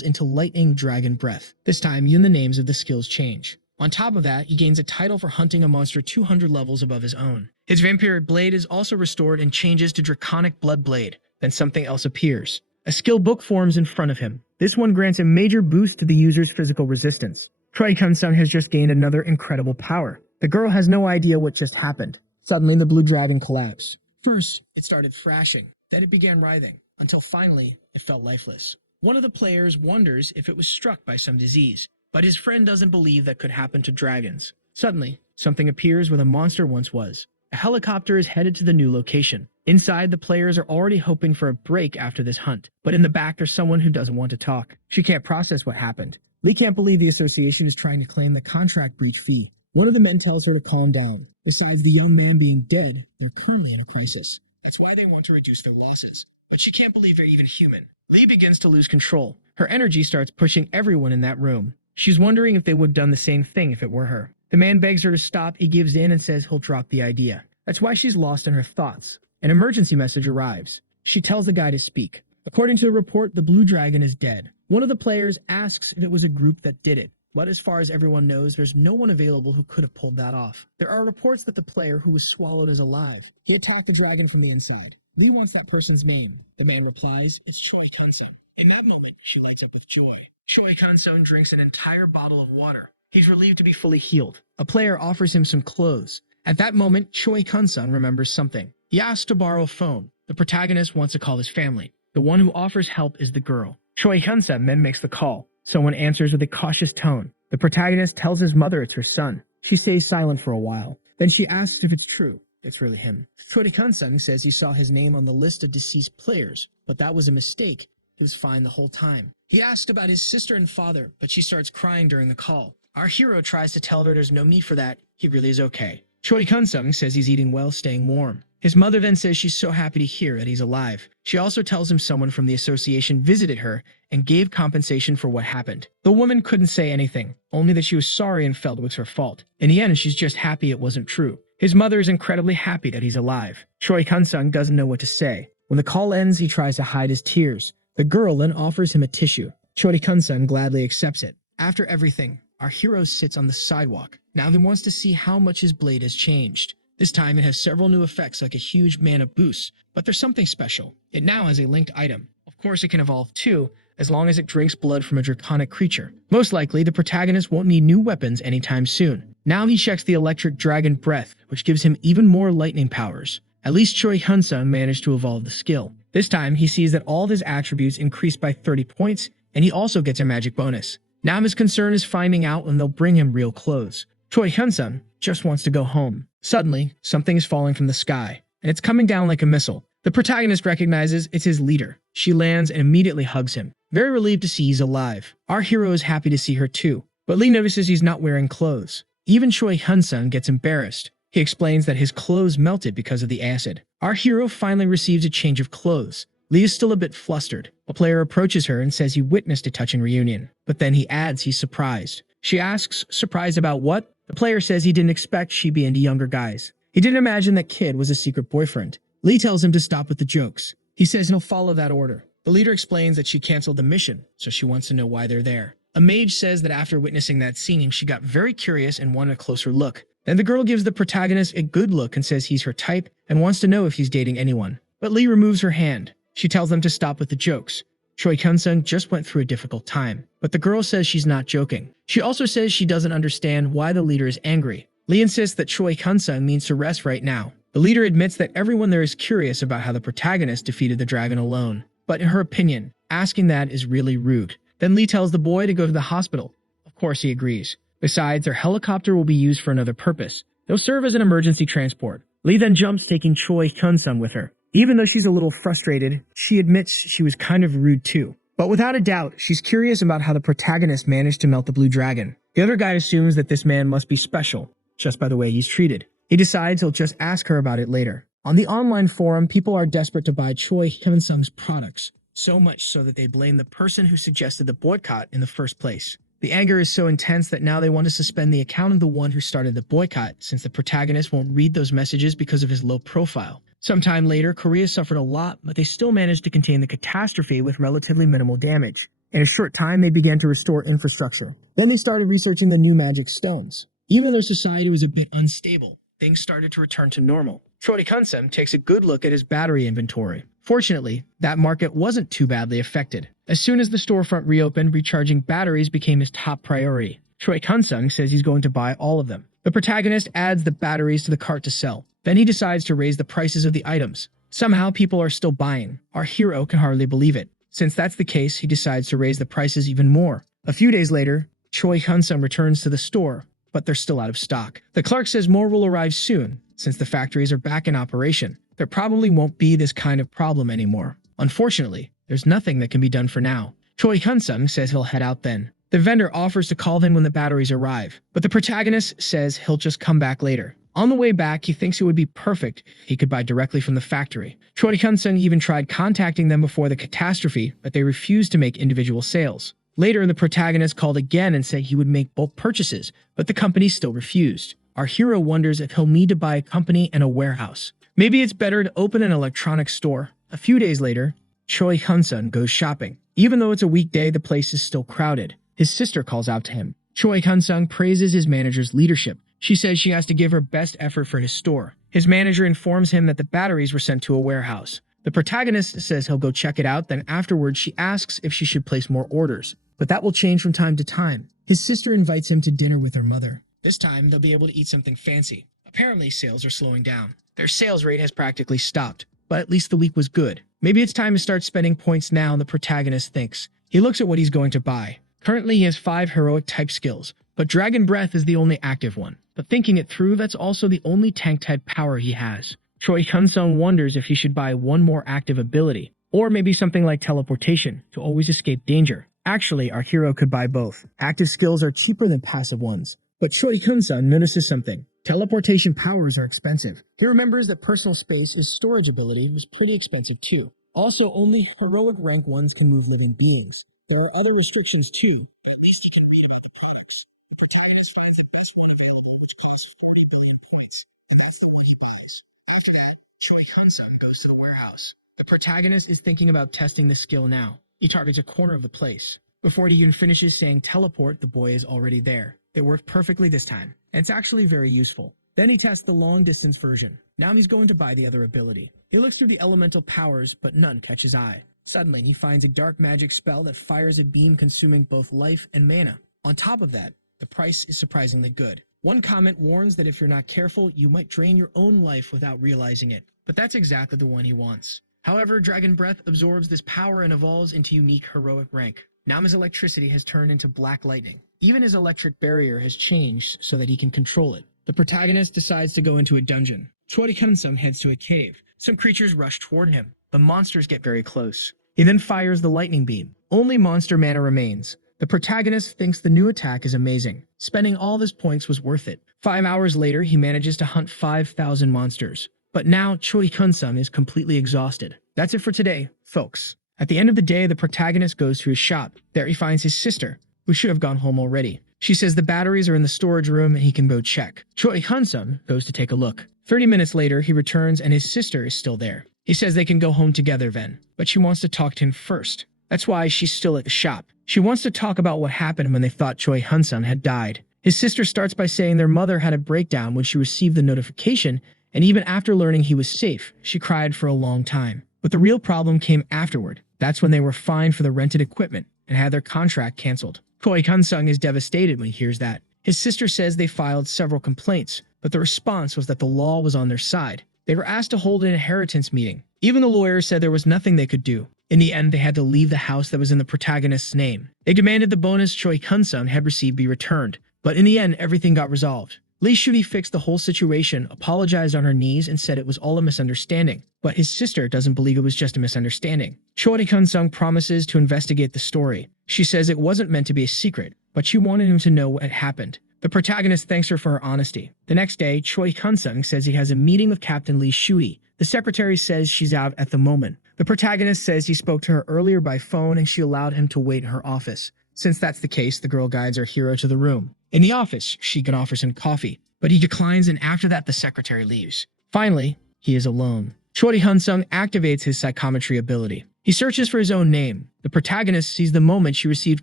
into Lightning Dragon Breath. This time, even the names of the skills change. On top of that, he gains a title for hunting a monster 200 levels above his own. His vampiric blade is also restored and changes to Draconic Blood Blade. Then something else appears. A skill book forms in front of him. This one grants a major boost to the user's physical resistance. Choi Kun-sung has just gained another incredible power. The girl has no idea what just happened. Suddenly, the blue dragon collapsed. First, it started thrashing. Then it began writhing, until finally, it felt lifeless. One of the players wonders if it was struck by some disease, but his friend doesn't believe that could happen to dragons. Suddenly, something appears where the monster once was. A helicopter is headed to the new location. Inside, the players are already hoping for a break after this hunt, but in the back there's someone who doesn't want to talk. She can't process what happened. Lee can't believe the association is trying to claim the contract breach fee. One of the men tells her to calm down. Besides the young man being dead, they're currently in a crisis. That's why they want to reduce their losses. But she can't believe they're even human. Lee begins to lose control. Her energy starts pushing everyone in that room. She's wondering if they would have done the same thing if it were her. The man begs her to stop. He gives in and says he'll drop the idea. That's why she's lost in her thoughts. An emergency message arrives. She tells the guy to speak. According to the report, the blue dragon is dead. One of the players asks if it was a group that did it. But as far as everyone knows, there's no one available who could have pulled that off. There are reports that the player who was swallowed is alive. He attacked the dragon from the inside. Lee wants that person's name. The man replies, "It's Choi Kun-sung." In that moment, she lights up with joy. Choi Kun-sung drinks an entire bottle of water. He's relieved to be fully healed. A player offers him some clothes. At that moment, Choi Kun-sung remembers something. He asks to borrow a phone. The protagonist wants to call his family. The one who offers help is the girl. Choi Kun-sung then makes the call. Someone answers with a cautious tone. The protagonist tells his mother it's her son. She stays silent for a while. Then she asks if it's true. It's really him. Choi Kun-sung says he saw his name on the list of deceased players, but that was a mistake. He was fine the whole time. He asked about his sister and father, but she starts crying during the call. Our hero tries to tell her there's no need for that. He really is okay. Choi Kun-sung says he's eating well, staying warm. His mother then says she's so happy to hear that he's alive. She also tells him someone from the association visited her and gave compensation for what happened. The woman couldn't say anything, only that she was sorry and felt it was her fault. In the end, she's just happy it wasn't true. His mother is incredibly happy that he's alive. Choi Kun-sung doesn't know what to say. When the call ends, he tries to hide his tears. The girl then offers him a tissue. Choi Kun-sung gladly accepts it. After everything, our hero sits on the sidewalk. Now he wants to see how much his blade has changed. This time it has several new effects like a huge mana boost, but there's something special. It now has a linked item. Of course it can evolve too, as long as it drinks blood from a draconic creature. Most likely, the protagonist won't need new weapons anytime soon. Now he checks the electric dragon breath, which gives him even more lightning powers. At least Choi Kun-sung managed to evolve the skill. This time he sees that all of his attributes increase by 30 points, and he also gets a magic bonus. Now his concern is finding out when they'll bring him real clothes. Choi Kun-sung just wants to go home. Suddenly, something is falling from the sky, and it's coming down like a missile. The protagonist recognizes it's his leader. She lands and immediately hugs him, very relieved to see he's alive. Our hero is happy to see her too, but Lee notices he's not wearing clothes. Even Choi Kun-sung gets embarrassed. He explains that his clothes melted because of the acid. Our hero finally receives a change of clothes. Lee is still a bit flustered. A player approaches her and says he witnessed a touching reunion, but then he adds he's surprised. She asks, surprised about what? The player says he didn't expect she'd be into younger guys. He didn't imagine that kid was a secret boyfriend. Lee tells him to stop with the jokes. He says he'll follow that order. The leader explains that she canceled the mission, so she wants to know why they're there. A mage says that after witnessing that scene, she got very curious and wanted a closer look. Then the girl gives the protagonist a good look and says he's her type and wants to know if he's dating anyone. But Lee removes her hand. She tells them to stop with the jokes. Choi Kun-sung just went through a difficult time, but the girl says she's not joking. She also says she doesn't understand why the leader is angry. Lee insists that Choi Kun-sung needs to rest right now. The leader admits that everyone there is curious about how the protagonist defeated the dragon alone. But in her opinion, asking that is really rude. Then Lee tells the boy to go to the hospital. Of course he agrees. Besides, their helicopter will be used for another purpose. They'll serve as an emergency transport. Lee then jumps, taking Choi Kun-sung with her. Even though she's a little frustrated, she admits she was kind of rude too. But without a doubt, she's curious about how the protagonist managed to melt the blue dragon. The other guy assumes that this man must be special, just by the way he's treated. He decides he'll just ask her about it later. On the online forum, people are desperate to buy Choi Kun-sung's products, so much so that they blame the person who suggested the boycott in the first place. The anger is so intense that now they want to suspend the account of the one who started the boycott, since the protagonist won't read those messages because of his low profile. Sometime later, Korea suffered a lot, but they still managed to contain the catastrophe with relatively minimal damage. In a short time, they began to restore infrastructure. Then they started researching the new magic stones. Even though their society was a bit unstable, things started to return to normal. Choi Kun-sung takes a good look at his battery inventory. Fortunately, that market wasn't too badly affected. As soon as the storefront reopened, recharging batteries became his top priority. Choi Kun-sung says he's going to buy all of them. The protagonist adds the batteries to the cart to sell. Then he decides to raise the prices of the items. Somehow people are still buying. Our hero can hardly believe it. Since that's the case, he decides to raise the prices even more. A few days later, Choi Kun-sung returns to the store, but they're still out of stock. The clerk says more will arrive soon. Since the factories are back in operation, there probably won't be this kind of problem anymore. Unfortunately, there's nothing that can be done for now. Choi Kun-sung says he'll head out then. The vendor offers to call him when the batteries arrive, but the protagonist says he'll just come back later. On the way back, he thinks it would be perfect if he could buy directly from the factory. Choi Kun-sung even tried contacting them before the catastrophe, but they refused to make individual sales. Later, the protagonist called again and said he would make bulk purchases, but the company still refused. Our hero wonders if he'll need to buy a company and a warehouse. Maybe it's better to open an electronics store. A few days later, Choi Kun-sung goes shopping. Even though it's a weekday, the place is still crowded. His sister calls out to him. Choi Kun-sung praises his manager's leadership. She says she has to give her best effort for his store. His manager informs him that the batteries were sent to a warehouse. The protagonist says he'll go check it out, then afterwards she asks if she should place more orders. But that will change from time to time. His sister invites him to dinner with her mother. This time, they'll be able to eat something fancy. Apparently, sales are slowing down. Their sales rate has practically stopped, but at least the week was good. Maybe it's time to start spending points now, the protagonist thinks. He looks at what he's going to buy. Currently, he has 5 heroic type skills, but Dragon Breath is the only active one. But thinking it through, that's also the only tank type power he has. Choi Kun-sung wonders if he should buy one more active ability, or maybe something like teleportation to always escape danger. Actually, our hero could buy both. Active skills are cheaper than passive ones. But Choi Kun-sung notices something. Teleportation powers are expensive. He remembers that personal space, his storage ability, was pretty expensive too. Also, only heroic rank ones can move living beings. There are other restrictions too, but at least he can read about the products. The protagonist finds the best one available, which costs 40 billion points, and that's the one he buys. After that, Choi Kun-sung goes to the warehouse. The protagonist is thinking about testing the skill now. He targets a corner of the place. Before he even finishes saying teleport, the boy is already there. It worked perfectly this time, and it's actually very useful. Then he tests the long-distance version. Now he's going to buy the other ability. He looks through the elemental powers, but none catch his eye. Suddenly, he finds a dark magic spell that fires a beam consuming both life and mana. On top of that, the price is surprisingly good. One comment warns that if you're not careful, you might drain your own life without realizing it. But that's exactly the one he wants. However, Dragon Breath absorbs this power and evolves into unique heroic rank. Now his electricity has turned into black lightning. Even his electric barrier has changed so that he can control it. The protagonist decides to go into a dungeon. Choi Kun-sung heads to a cave. Some creatures rush toward him. The monsters get very close. He then fires the lightning beam. Only monster mana remains. The protagonist thinks the new attack is amazing. Spending all his points was worth it. 5 hours later, he manages to hunt 5,000 monsters. But now, Choi Kun-sung is completely exhausted. That's it for today, folks. At the end of the day, the protagonist goes to his shop. There he finds his sister, who should have gone home already. She says the batteries are in the storage room and he can go check. Choi Kun-sung goes to take a look. 30 minutes later, he returns and his sister is still there. He says they can go home together then, but she wants to talk to him first. That's why she's still at the shop. She wants to talk about what happened when they thought Choi Kun-sung had died. His sister starts by saying their mother had a breakdown when she received the notification, and even after learning he was safe, she cried for a long time. But the real problem came afterward. That's when they were fined for the rented equipment and had their contract canceled. Choi Kun-sung is devastated when he hears that. His sister says they filed several complaints, but the response was that the law was on their side. They were asked to hold an inheritance meeting. Even the lawyer said there was nothing they could do. In the end, they had to leave the house that was in the protagonist's name. They demanded the bonus Choi Kun-sung had received be returned, but in the end, everything got resolved. Lee Shudi fixed the whole situation, apologized on her knees, and said it was all a misunderstanding. But his sister doesn't believe it was just a misunderstanding. Choi Kun-sung promises to investigate the story. She says it wasn't meant to be a secret, but she wanted him to know what had happened. The protagonist thanks her for her honesty. The next day, Choi Kun-sung says he has a meeting with Captain Lee Shudi. The secretary says she's out at the moment. The protagonist says he spoke to her earlier by phone and she allowed him to wait in her office. Since that's the case, the girl guides our hero to the room. In the office, she can offer him coffee, but he declines, and after that, the secretary leaves. Finally, he is alone. Choi Kun-sung activates his psychometry ability. He searches for his own name. The protagonist sees the moment she received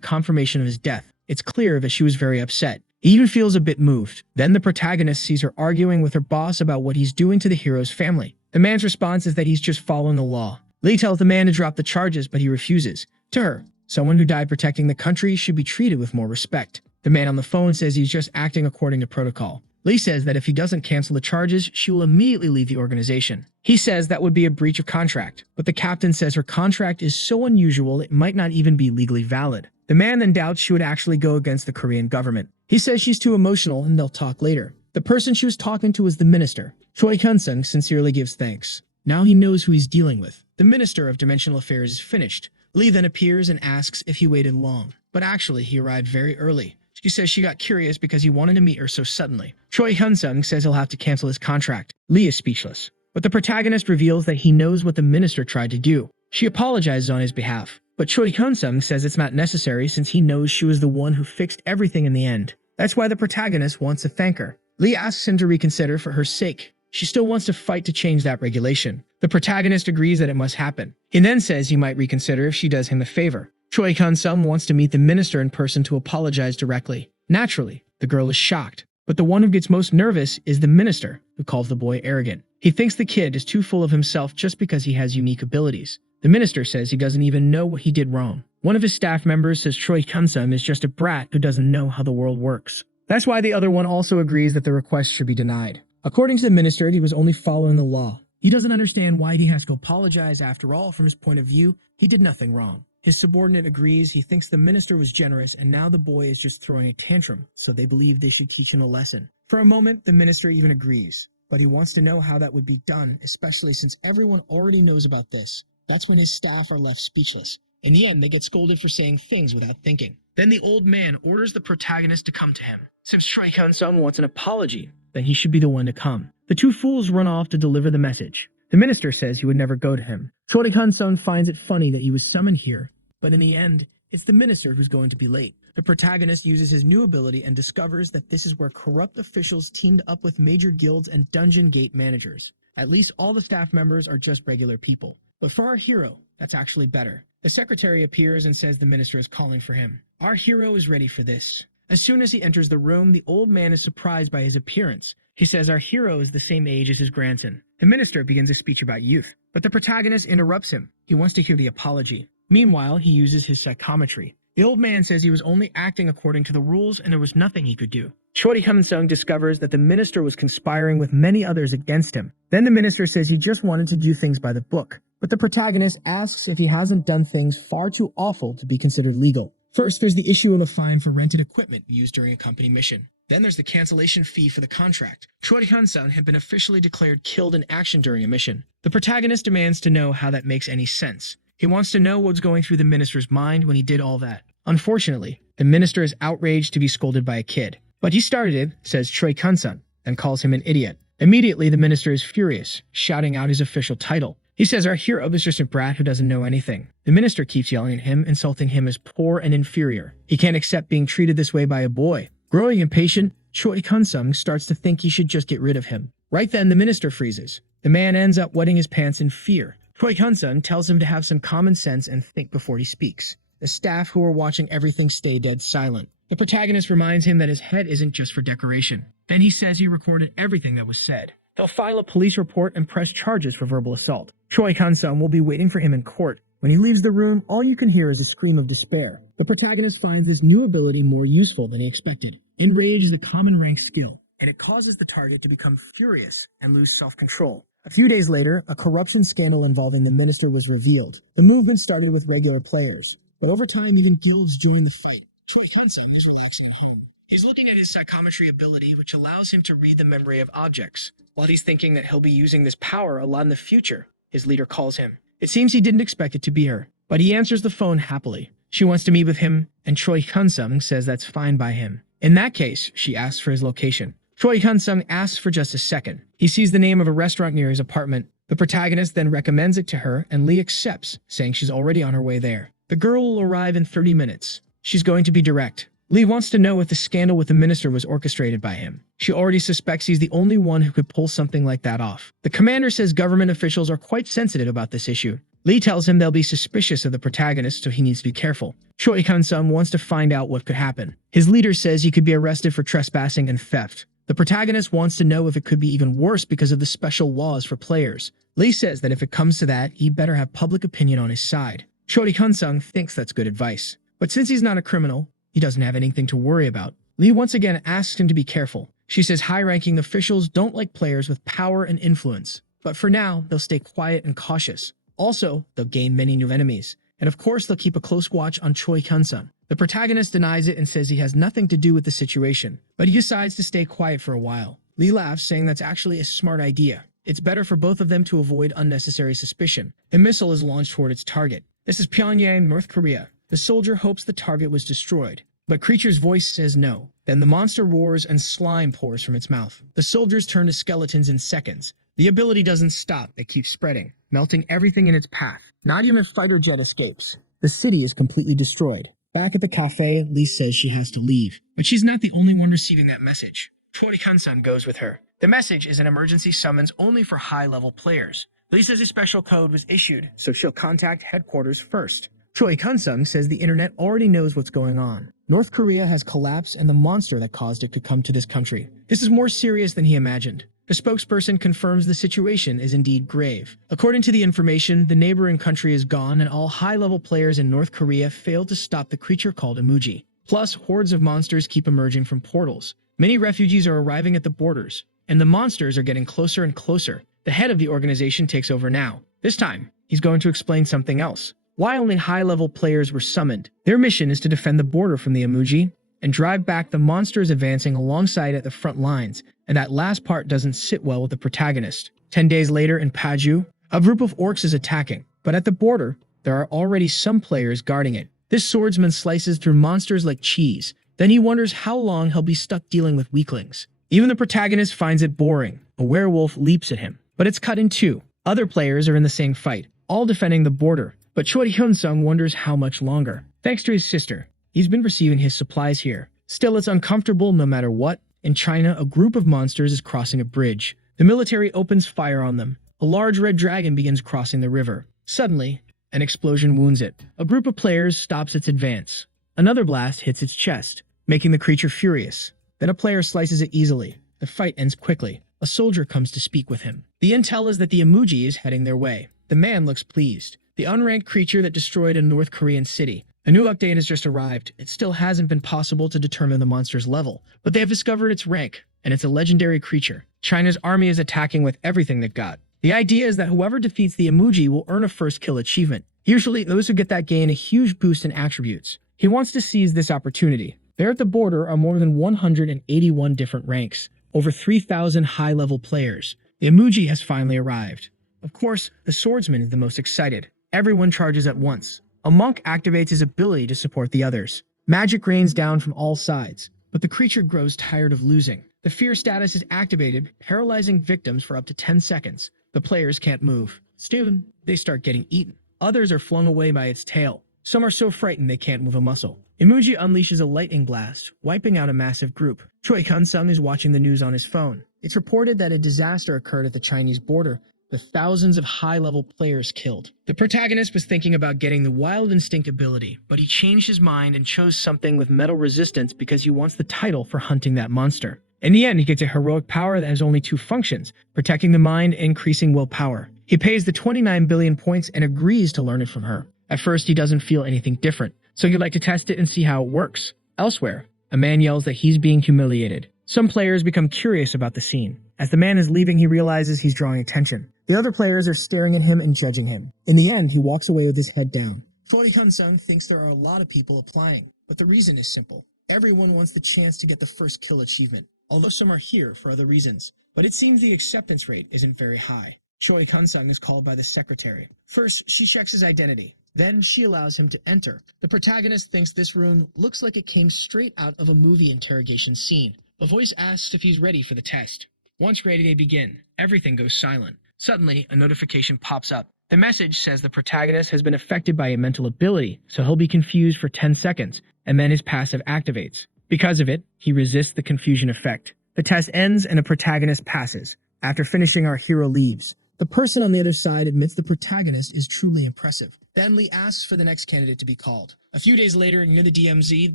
confirmation of his death. It's clear that she was very upset. He even feels a bit moved. Then the protagonist sees her arguing with her boss about what he's doing to the hero's family. The man's response is that he's just following the law. Lee tells the man to drop the charges, but he refuses. To her, someone who died protecting the country should be treated with more respect. The man on the phone says he's just acting according to protocol. Lee says that if he doesn't cancel the charges, she will immediately leave the organization. He says that would be a breach of contract, but the captain says her contract is so unusual it might not even be legally valid. The man then doubts she would actually go against the Korean government. He says she's too emotional and they'll talk later. The person she was talking to is the minister. Choi Kun-sung sincerely gives thanks. Now he knows who he's dealing with. The Minister of Dimensional Affairs is finished. Lee then appears and asks if he waited long, but actually he arrived very early. She says she got curious because he wanted to meet her so suddenly. Choi Kun-sung says he'll have to cancel his contract. Lee is speechless, but the protagonist reveals that he knows what the minister tried to do. She apologizes on his behalf, but Choi Kun-sung says it's not necessary since he knows she was the one who fixed everything in the end. That's why the protagonist wants to thank her. Lee asks him to reconsider for her sake. She still wants to fight to change that regulation. The protagonist agrees that it must happen. He then says he might reconsider if she does him a favor. Choi Kun-sung wants to meet the minister in person to apologize directly. Naturally, the girl is shocked, but the one who gets most nervous is the minister, who calls the boy arrogant. He thinks the kid is too full of himself just because he has unique abilities. The minister says he doesn't even know what he did wrong. One of his staff members says Choi Kunsum is just a brat who doesn't know how the world works. That's why the other one also agrees that the request should be denied. According to the minister, he was only following the law. He doesn't understand why he has to apologize. After all, from his point of view, he did nothing wrong. His subordinate agrees. He thinks the minister was generous, and now the boy is just throwing a tantrum, so they believe they should teach him a lesson. For a moment, the minister even agrees, but he wants to know how that would be done, especially since everyone already knows about this. That's when his staff are left speechless. In the end, they get scolded for saying things without thinking. Then the old man orders the protagonist to come to him. Since Choi Kun-sung wants an apology, then he should be the one to come. The two fools run off to deliver the message. The minister says he would never go to him. Choi Kun-sung finds it funny that he was summoned here, but in the end, it's the minister who's going to be late. The protagonist uses his new ability and discovers that this is where corrupt officials teamed up with major guilds and dungeon gate managers. At least all the staff members are just regular people. But for our hero, that's actually better. The secretary appears and says the minister is calling for him. Our hero is ready for this. As soon as he enters the room, the old man is surprised by his appearance. He says our hero is the same age as his grandson. The minister begins a speech about youth, but the protagonist interrupts him. He wants to hear the apology. Meanwhile, he uses his psychometry. The old man says he was only acting according to the rules and there was nothing he could do. Choi Kun-sung discovers that the minister was conspiring with many others against him. Then the minister says he just wanted to do things by the book. But the protagonist asks if he hasn't done things far too awful to be considered legal. First, there's the issue of a fine for rented equipment used during a company mission. Then there's the cancellation fee for the contract. Choi Kun-sung had been officially declared killed in action during a mission. The protagonist demands to know how that makes any sense. He wants to know what's going through the minister's mind when he did all that. Unfortunately, the minister is outraged to be scolded by a kid. But he started it, says Choi Kun-sung, and calls him an idiot. Immediately, the minister is furious, shouting out his official title. He says our hero is just a brat who doesn't know anything. The minister keeps yelling at him, insulting him as poor and inferior. He can't accept being treated this way by a boy. Growing impatient, Choi Kun-sung starts to think he should just get rid of him. Right then, the minister freezes. The man ends up wetting his pants in fear. Choi Kun-sung tells him to have some common sense and think before he speaks. The staff who are watching everything stay dead silent. The protagonist reminds him that his head isn't just for decoration. Then he says he recorded everything that was said. He'll file a police report and press charges for verbal assault. Choi Kun-sung will be waiting for him in court. When he leaves the room, all you can hear is a scream of despair. The protagonist finds this new ability more useful than he expected. Enrage is a common rank skill, and it causes the target to become furious and lose self-control. A few days later, a corruption scandal involving the minister was revealed. The movement started with regular players, but over time even guilds joined the fight. Choi Kun-sung is relaxing at home. He's looking at his psychometry ability, which allows him to read the memory of objects. While he's thinking that he'll be using this power a lot in the future, his leader calls him. It seems he didn't expect it to be her, but he answers the phone happily. She wants to meet with him, and Choi Kun-sung says that's fine by him. In that case, she asks for his location. Choi Kun-sung asks for just a second. He sees the name of a restaurant near his apartment. The protagonist then recommends it to her, and Lee accepts, saying she's already on her way there. The girl will arrive in 30 minutes. She's going to be direct. Lee wants to know if the scandal with the minister was orchestrated by him. She already suspects he's the only one who could pull something like that off. The commander says government officials are quite sensitive about this issue. Lee tells him they'll be suspicious of the protagonist, so he needs to be careful. Choi Kun-sung wants to find out what could happen. His leader says he could be arrested for trespassing and theft. The protagonist wants to know if it could be even worse because of the special laws for players. Lee says that if it comes to that, he better have public opinion on his side. Choi Kun-sung thinks that's good advice. But since he's not a criminal, he doesn't have anything to worry about. Lee once again asks him to be careful. She says high-ranking officials don't like players with power and influence. But for now, they'll stay quiet and cautious. Also, they'll gain many new enemies. And of course, they'll keep a close watch on Choi Kun-sung. The protagonist denies it and says he has nothing to do with the situation. But he decides to stay quiet for a while. Lee laughs, saying that's actually a smart idea. It's better for both of them to avoid unnecessary suspicion. A missile is launched toward its target. This is Pyongyang, North Korea. The soldier hopes the target was destroyed, but Creature's voice says no. Then the monster roars and slime pours from its mouth. The soldiers turn to skeletons in seconds. The ability doesn't stop, it keeps spreading, melting everything in its path. Not even a fighter jet escapes. The city is completely destroyed. Back at the cafe, Lee says she has to leave, but she's not the only one receiving that message. Choi Kun-sung goes with her. The message is an emergency summons only for high-level players. Lee says a special code was issued, so she'll contact headquarters first. Choi Kun-sung says the internet already knows what's going on. North Korea has collapsed and the monster that caused it could come to this country. This is more serious than he imagined. The spokesperson confirms the situation is indeed grave. According to the information, the neighboring country is gone and all high-level players in North Korea failed to stop the creature called Emoji. Plus, hordes of monsters keep emerging from portals. Many refugees are arriving at the borders, and the monsters are getting closer and closer. The head of the organization takes over now. This time, he's going to explain something else. Why only high-level players were summoned. Their mission is to defend the border from the Emoji and drive back the monsters advancing alongside at the front lines, and that last part doesn't sit well with the protagonist. 10 days later in Paju, a group of orcs is attacking, but at the border, there are already some players guarding it. This swordsman slices through monsters like cheese. Then he wonders how long he'll be stuck dealing with weaklings. Even the protagonist finds it boring. A werewolf leaps at him, but it's cut in two. Other players are in the same fight, all defending the border. But Choi Hyun-sung wonders how much longer. Thanks to his sister, he's been receiving his supplies here. Still, it's uncomfortable no matter what. In China, a group of monsters is crossing a bridge. The military opens fire on them. A large red dragon begins crossing the river. Suddenly, an explosion wounds it. A group of players stops its advance. Another blast hits its chest, making the creature furious. Then a player slices it easily. The fight ends quickly. A soldier comes to speak with him. The intel is that the Emoji is heading their way. The man looks pleased. The unranked creature that destroyed a North Korean city. A new update has just arrived. It still hasn't been possible to determine the monster's level, but they have discovered its rank, and it's a legendary creature. China's army is attacking with everything they've got. The idea is that whoever defeats the Emoji will earn a first kill achievement. Usually, those who get that gain a huge boost in attributes. He wants to seize this opportunity. There at the border are more than 181 different ranks, over 3,000 high-level players. The Emoji has finally arrived. Of course, the swordsman is the most excited. Everyone charges at once. A monk activates his ability to support the others. Magic rains down from all sides, but the creature grows tired of losing. The fear status is activated, paralyzing victims for up to 10 seconds. The players can't move. Soon, they start getting eaten. Others are flung away by its tail. Some are so frightened they can't move a muscle. Emoji unleashes a lightning blast, wiping out a massive group. Choi Hyun-sung is watching the news on his phone. It's reported that a disaster occurred at the Chinese border, with thousands of high-level players killed. The protagonist was thinking about getting the Wild Instinct ability, but he changed his mind and chose something with metal resistance because he wants the title for hunting that monster. In the end, he gets a heroic power that has only two functions, protecting the mind and increasing willpower. He pays the 29 billion points and agrees to learn it from her. At first, he doesn't feel anything different, so he'd like to test it and see how it works. Elsewhere, a man yells that he's being humiliated. Some players become curious about the scene. As the man is leaving, he realizes he's drawing attention. The other players are staring at him and judging him. In the end, he walks away with his head down. Choi Hyun-sung thinks there are a lot of people applying, but the reason is simple. Everyone wants the chance to get the first kill achievement, although some are here for other reasons. But it seems the acceptance rate isn't very high. Choi Hyun-sung is called by the secretary. First, she checks his identity. Then she allows him to enter. The protagonist thinks this room looks like it came straight out of a movie interrogation scene. A voice asks if he's ready for the test. Once ready, they begin. Everything goes silent. Suddenly, a notification pops up. The message says the protagonist has been affected by a mental ability, so he'll be confused for 10 seconds, and then his passive activates. Because of it, he resists the confusion effect. The test ends and the protagonist passes. After finishing, our hero leaves. The person on the other side admits the protagonist is truly impressive. Then Lee asks for the next candidate to be called. A few days later, near the DMZ,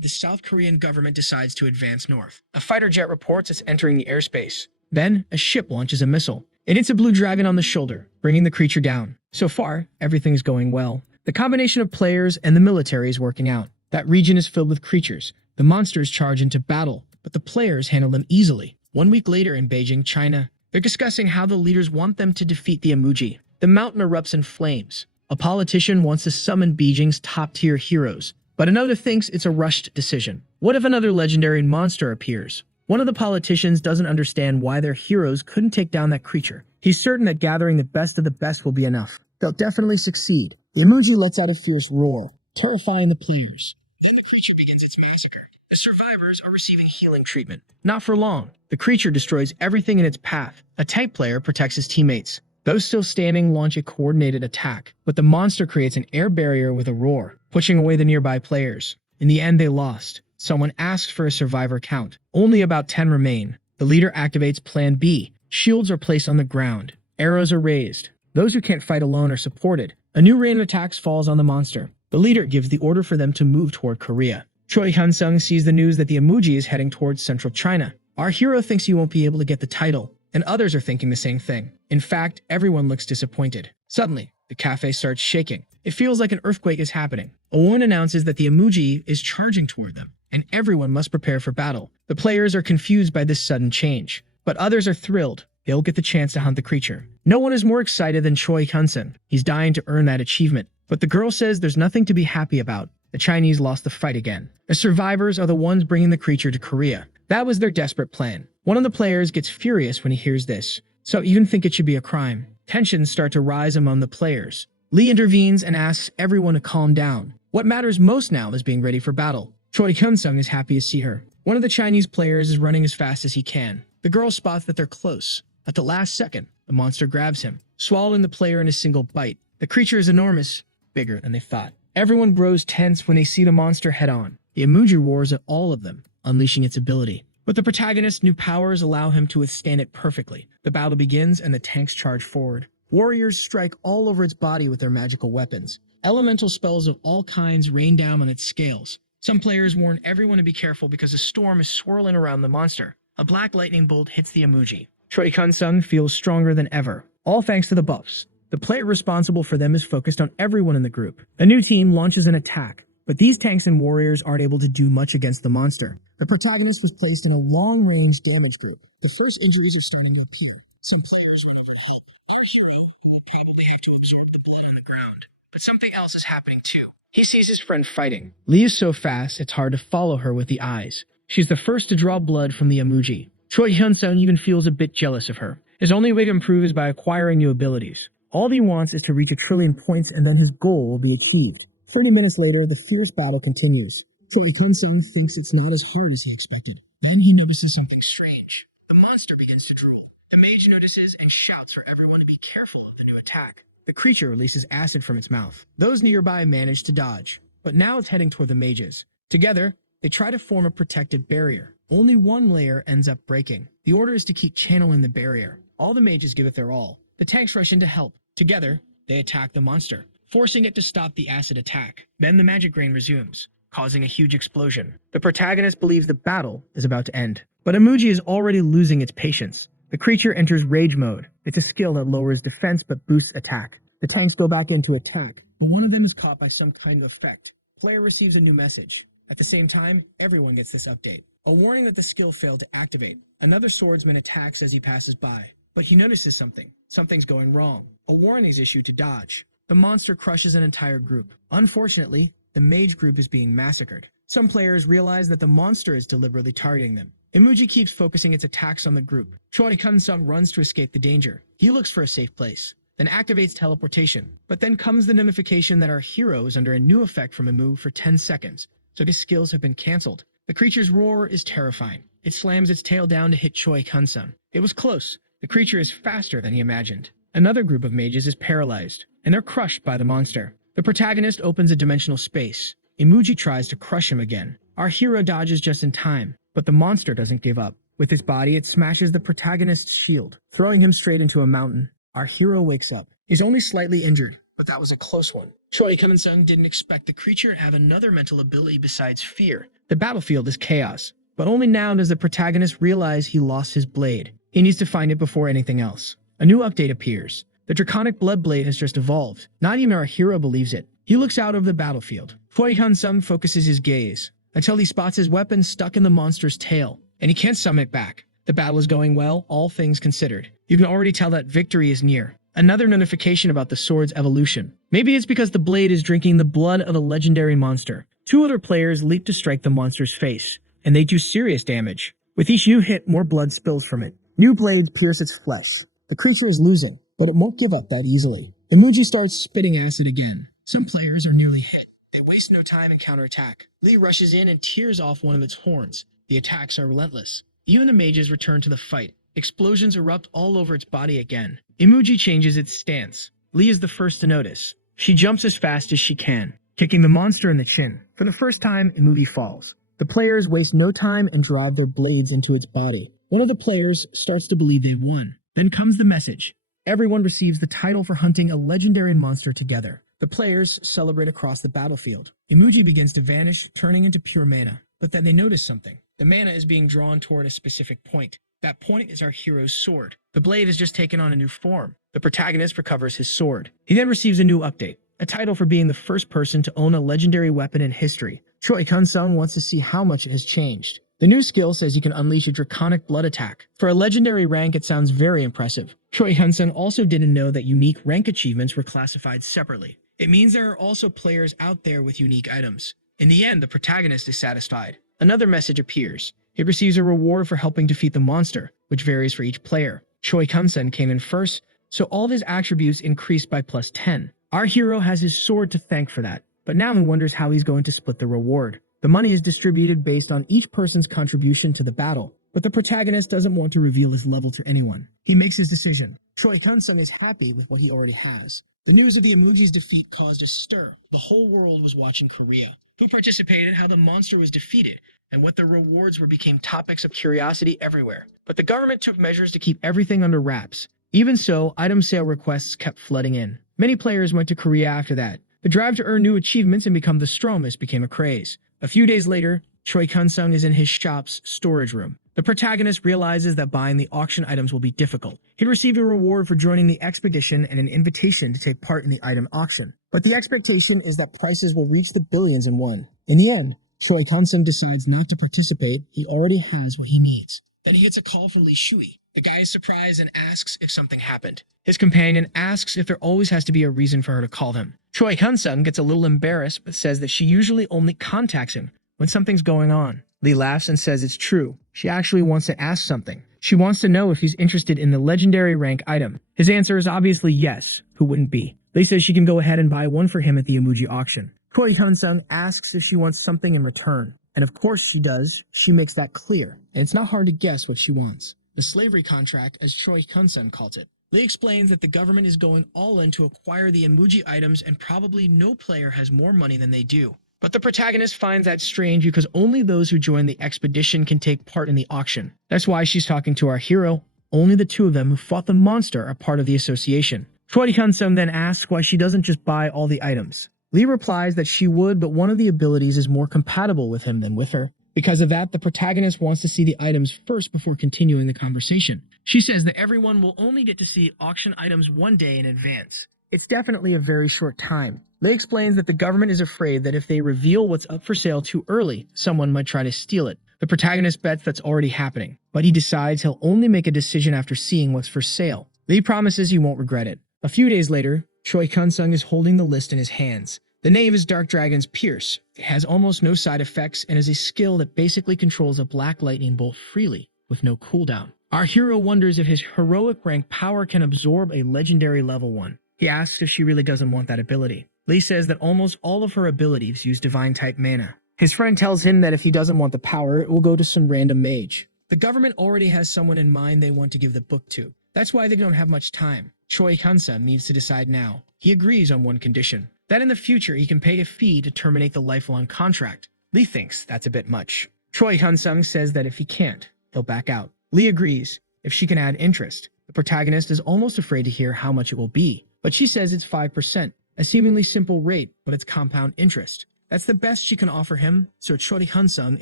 the South Korean government decides to advance north. A fighter jet reports it's entering the airspace. Then, a ship launches a missile. It hits a blue dragon on the shoulder, bringing the creature down. So far, everything's going well. The combination of players and the military is working out. That region is filled with creatures. The monsters charge into battle, but the players handle them easily. 1 week later in Beijing, China, they're discussing how the leaders want them to defeat the Emoji. The mountain erupts in flames. A politician wants to summon Beijing's top-tier heroes, but another thinks it's a rushed decision. What if another legendary monster appears? One of the politicians doesn't understand why their heroes couldn't take down that creature. He's certain that gathering the best of the best will be enough. They'll definitely succeed. The Emoji lets out a fierce roar, terrifying the players. Then the creature begins its massacre. The survivors are receiving healing treatment. Not for long. The creature destroys everything in its path. A tank player protects his teammates. Those still standing launch a coordinated attack, but the monster creates an air barrier with a roar, pushing away the nearby players. In the end, they lost. Someone asks for a survivor count. Only about 10 remain. The leader activates Plan B. Shields are placed on the ground. Arrows are raised. Those who can't fight alone are supported. A new rain of attacks falls on the monster. The leader gives the order for them to move toward Korea. Choi Hyun-sung sees the news that the emoji is heading towards central China. Our hero thinks he won't be able to get the title, and others are thinking the same thing. In fact, everyone looks disappointed. Suddenly, the cafe starts shaking. It feels like an earthquake is happening. A woman announces that the emoji is charging toward them, and everyone must prepare for battle. The players are confused by this sudden change, but others are thrilled. They'll get the chance to hunt the creature. No one is more excited than Choi Hyun-sung. He's dying to earn that achievement. But the girl says there's nothing to be happy about. The Chinese lost the fight again. The survivors are the ones bringing the creature to Korea. That was their desperate plan. One of the players gets furious when he hears this, so even think it should be a crime. Tensions start to rise among the players. Lee intervenes and asks everyone to calm down. What matters most now is being ready for battle. Choi Hyun-sung is happy to see her. One of the Chinese players is running as fast as he can. The girl spots that they're close. At the last second, the monster grabs him, swallowing the player in a single bite. The creature is enormous, bigger than they thought. Everyone grows tense when they see the monster head-on. The emoji roars at all of them, unleashing its ability. But the protagonist's new powers allow him to withstand it perfectly. The battle begins and the tanks charge forward. Warriors strike all over its body with their magical weapons. Elemental spells of all kinds rain down on its scales. Some players warn everyone to be careful because a storm is swirling around the monster. A black lightning bolt hits the emoji. Choi Hyun-sung feels stronger than ever, all thanks to the buffs. The player responsible for them is focused on everyone in the group. A new team launches an attack, but these tanks and warriors aren't able to do much against the monster. The protagonist was placed in a long-range damage group. The first injuries are starting to appear. Some players will never help. Our hero will probably have to absorb the blood on the ground. But something else is happening too. He sees his friend fighting. Lee is so fast, it's hard to follow her with the eyes. She's the first to draw blood from the emoji. Choi Hyun-sung even feels a bit jealous of her. His only way to improve is by acquiring new abilities. All he wants is to reach 1,000,000,000,000 points and then his goal will be achieved. 30 minutes later, the fierce battle continues. Choi Hyun-sung thinks it's not as hard as he expected. Then he notices something strange. The monster begins to drool. The mage notices and shouts for everyone to be careful of the new attack. The creature releases acid from its mouth. Those nearby manage to dodge, but now it's heading toward the mages. Together, they try to form a protective barrier. Only one layer ends up breaking. The order is to keep channeling the barrier. All the mages give it their all. The tanks rush in to help. Together, they attack the monster, forcing it to stop the acid attack. Then the magic rain resumes, causing a huge explosion. The protagonist believes the battle is about to end, but emoji is already losing its patience. The creature enters rage mode. It's a skill that lowers defense but boosts attack. The tanks go back into attack, but one of them is caught by some kind of effect. Player receives a new message. At the same time, everyone gets this update. A warning that the skill failed to activate. Another swordsman attacks as he passes by, but he notices something. Something's going wrong. A warning is issued to dodge. The monster crushes an entire group. Unfortunately, the mage group is being massacred. Some players realize that the monster is deliberately targeting them. Emoji keeps focusing its attacks on the group. Choi Hyun-sung runs to escape the danger. He looks for a safe place, then activates teleportation. But then comes the notification that our hero is under a new effect from Emu for 10 seconds, so his skills have been cancelled. The creature's roar is terrifying. It slams its tail down to hit Choi Hyun-sung. It was close. The creature is faster than he imagined. Another group of mages is paralyzed, and they're crushed by the monster. The protagonist opens a dimensional space. Emoji tries to crush him again. Our hero dodges just in time, but the monster doesn't give up. With his body, it smashes the protagonist's shield, throwing him straight into a mountain. Our hero wakes up. He's only slightly injured, but that was a close one. Choi Hyun-sung didn't expect the creature to have another mental ability besides fear. The battlefield is chaos, but only now does the protagonist realize he lost his blade. He needs to find it before anything else. A new update appears. The draconic blood blade has just evolved. Not even our hero believes it. He looks out over the battlefield. Choi Hyun-sung focuses his gaze until he spots his weapon stuck in the monster's tail, and he can't summon it back. The battle is going well, all things considered. You can already tell that victory is near. Another notification about the sword's evolution. Maybe it's because the blade is drinking the blood of a legendary monster. Two other players leap to strike the monster's face, and they do serious damage. With each new hit, more blood spills from it. New blades pierce its flesh. The creature is losing, but it won't give up that easily. Emoji starts spitting acid again. Some players are nearly hit. They waste no time and counterattack. Lee rushes in and tears off one of its horns. The attacks are relentless. Even the mages return to the fight. Explosions erupt all over its body again. Emoji changes its stance. Lee is the first to notice. She jumps as fast as she can, kicking the monster in the chin. For the first time, Emoji falls. The players waste no time and drive their blades into its body. One of the players starts to believe they've won. Then comes the message. Everyone receives the title for hunting a legendary monster together. The players celebrate across the battlefield. Emoji begins to vanish, turning into pure mana. But then they notice something. The mana is being drawn toward a specific point. That point is our hero's sword. The blade has just taken on a new form. The protagonist recovers his sword. He then receives a new update, a title for being the first person to own a legendary weapon in history. Choi Kun-sung wants to see how much it has changed. The new skill says he can unleash a draconic blood attack. For a legendary rank, it sounds very impressive. Choi Kun-sung also didn't know that unique rank achievements were classified separately. It means there are also players out there with unique items. In the end, the protagonist is satisfied. Another message appears. He receives a reward for helping defeat the monster, which varies for each player. Choi Kun-sung came in first, so all of his attributes increased by plus 10. Our hero has his sword to thank for that, but now he wonders how he's going to split the reward. The money is distributed based on each person's contribution to the battle, but the protagonist doesn't want to reveal his level to anyone. He makes his decision. Choi Kun-sung is happy with what he already has. The news of the emoji's defeat caused a stir. The whole world was watching Korea. Who participated, how the monster was defeated, and what the rewards were became topics of curiosity everywhere. But the government took measures to keep everything under wraps. Even so, item sale requests kept flooding in. Many players went to Korea after that. The drive to earn new achievements and become the strongest became a craze. A few days later, Choi Kun-sung is in his shop's storage room. The protagonist realizes that buying the auction items will be difficult. He received a reward for joining the expedition and an invitation to take part in the item auction. But the expectation is that prices will reach the billions in one. In the end, Choi Kun-sung decides not to participate. He already has what he needs. Then he gets a call from Lee Shui. The guy is surprised and asks if something happened. His companion asks if there always has to be a reason for her to call him. Choi Kun-sung gets a little embarrassed but says that she usually only contacts him when something's going on. Lee laughs and says it's true. She actually wants to ask something. She wants to know if he's interested in the legendary rank item. His answer is obviously yes. Who wouldn't be? Lee says she can go ahead and buy one for him at the emoji auction. Choi Kun-sung asks if she wants something in return. And of course she does. She makes that clear. And it's not hard to guess what she wants. The slavery contract, as Choi Kun-sung calls it. Lee explains that the government is going all in to acquire the emoji items and probably no player has more money than they do. But the protagonist finds that strange because only those who join the expedition can take part in the auction. That's why she's talking to our hero. Only the two of them who fought the monster are part of the association. Choi Kun-sung then asks why she doesn't just buy all the items. Lee replies that she would, but one of the abilities is more compatible with him than with her. Because of that, the protagonist wants to see the items first before continuing the conversation. She says that everyone will only get to see auction items one day in advance. It's definitely a very short time. Lee explains that the government is afraid that if they reveal what's up for sale too early, someone might try to steal it. The protagonist bets that's already happening, but he decides he'll only make a decision after seeing what's for sale. Lee promises he won't regret it. A few days later, Choi Kun-sung is holding the list in his hands. The name is Dark Dragon's Pierce. It has almost no side effects and is a skill that basically controls a black lightning bolt freely, with no cooldown. Our hero wonders if his heroic rank power can absorb a legendary level 1. He asks if she really doesn't want that ability. Lee says that almost all of her abilities use divine-type mana. His friend tells him that if he doesn't want the power, it will go to some random mage. The government already has someone in mind they want to give the book to. That's why they don't have much time. Choi Kun-sung needs to decide now. He agrees on one condition. That in the future he can pay a fee to terminate the lifelong contract. Lee thinks that's a bit much. Choi Kun-sung says that if he can't, he'll back out. Lee agrees if she can add interest. The protagonist is almost afraid to hear how much it will be, but she says it's 5%, a seemingly simple rate, but it's compound interest. That's the best she can offer him, so Choi Kun-sung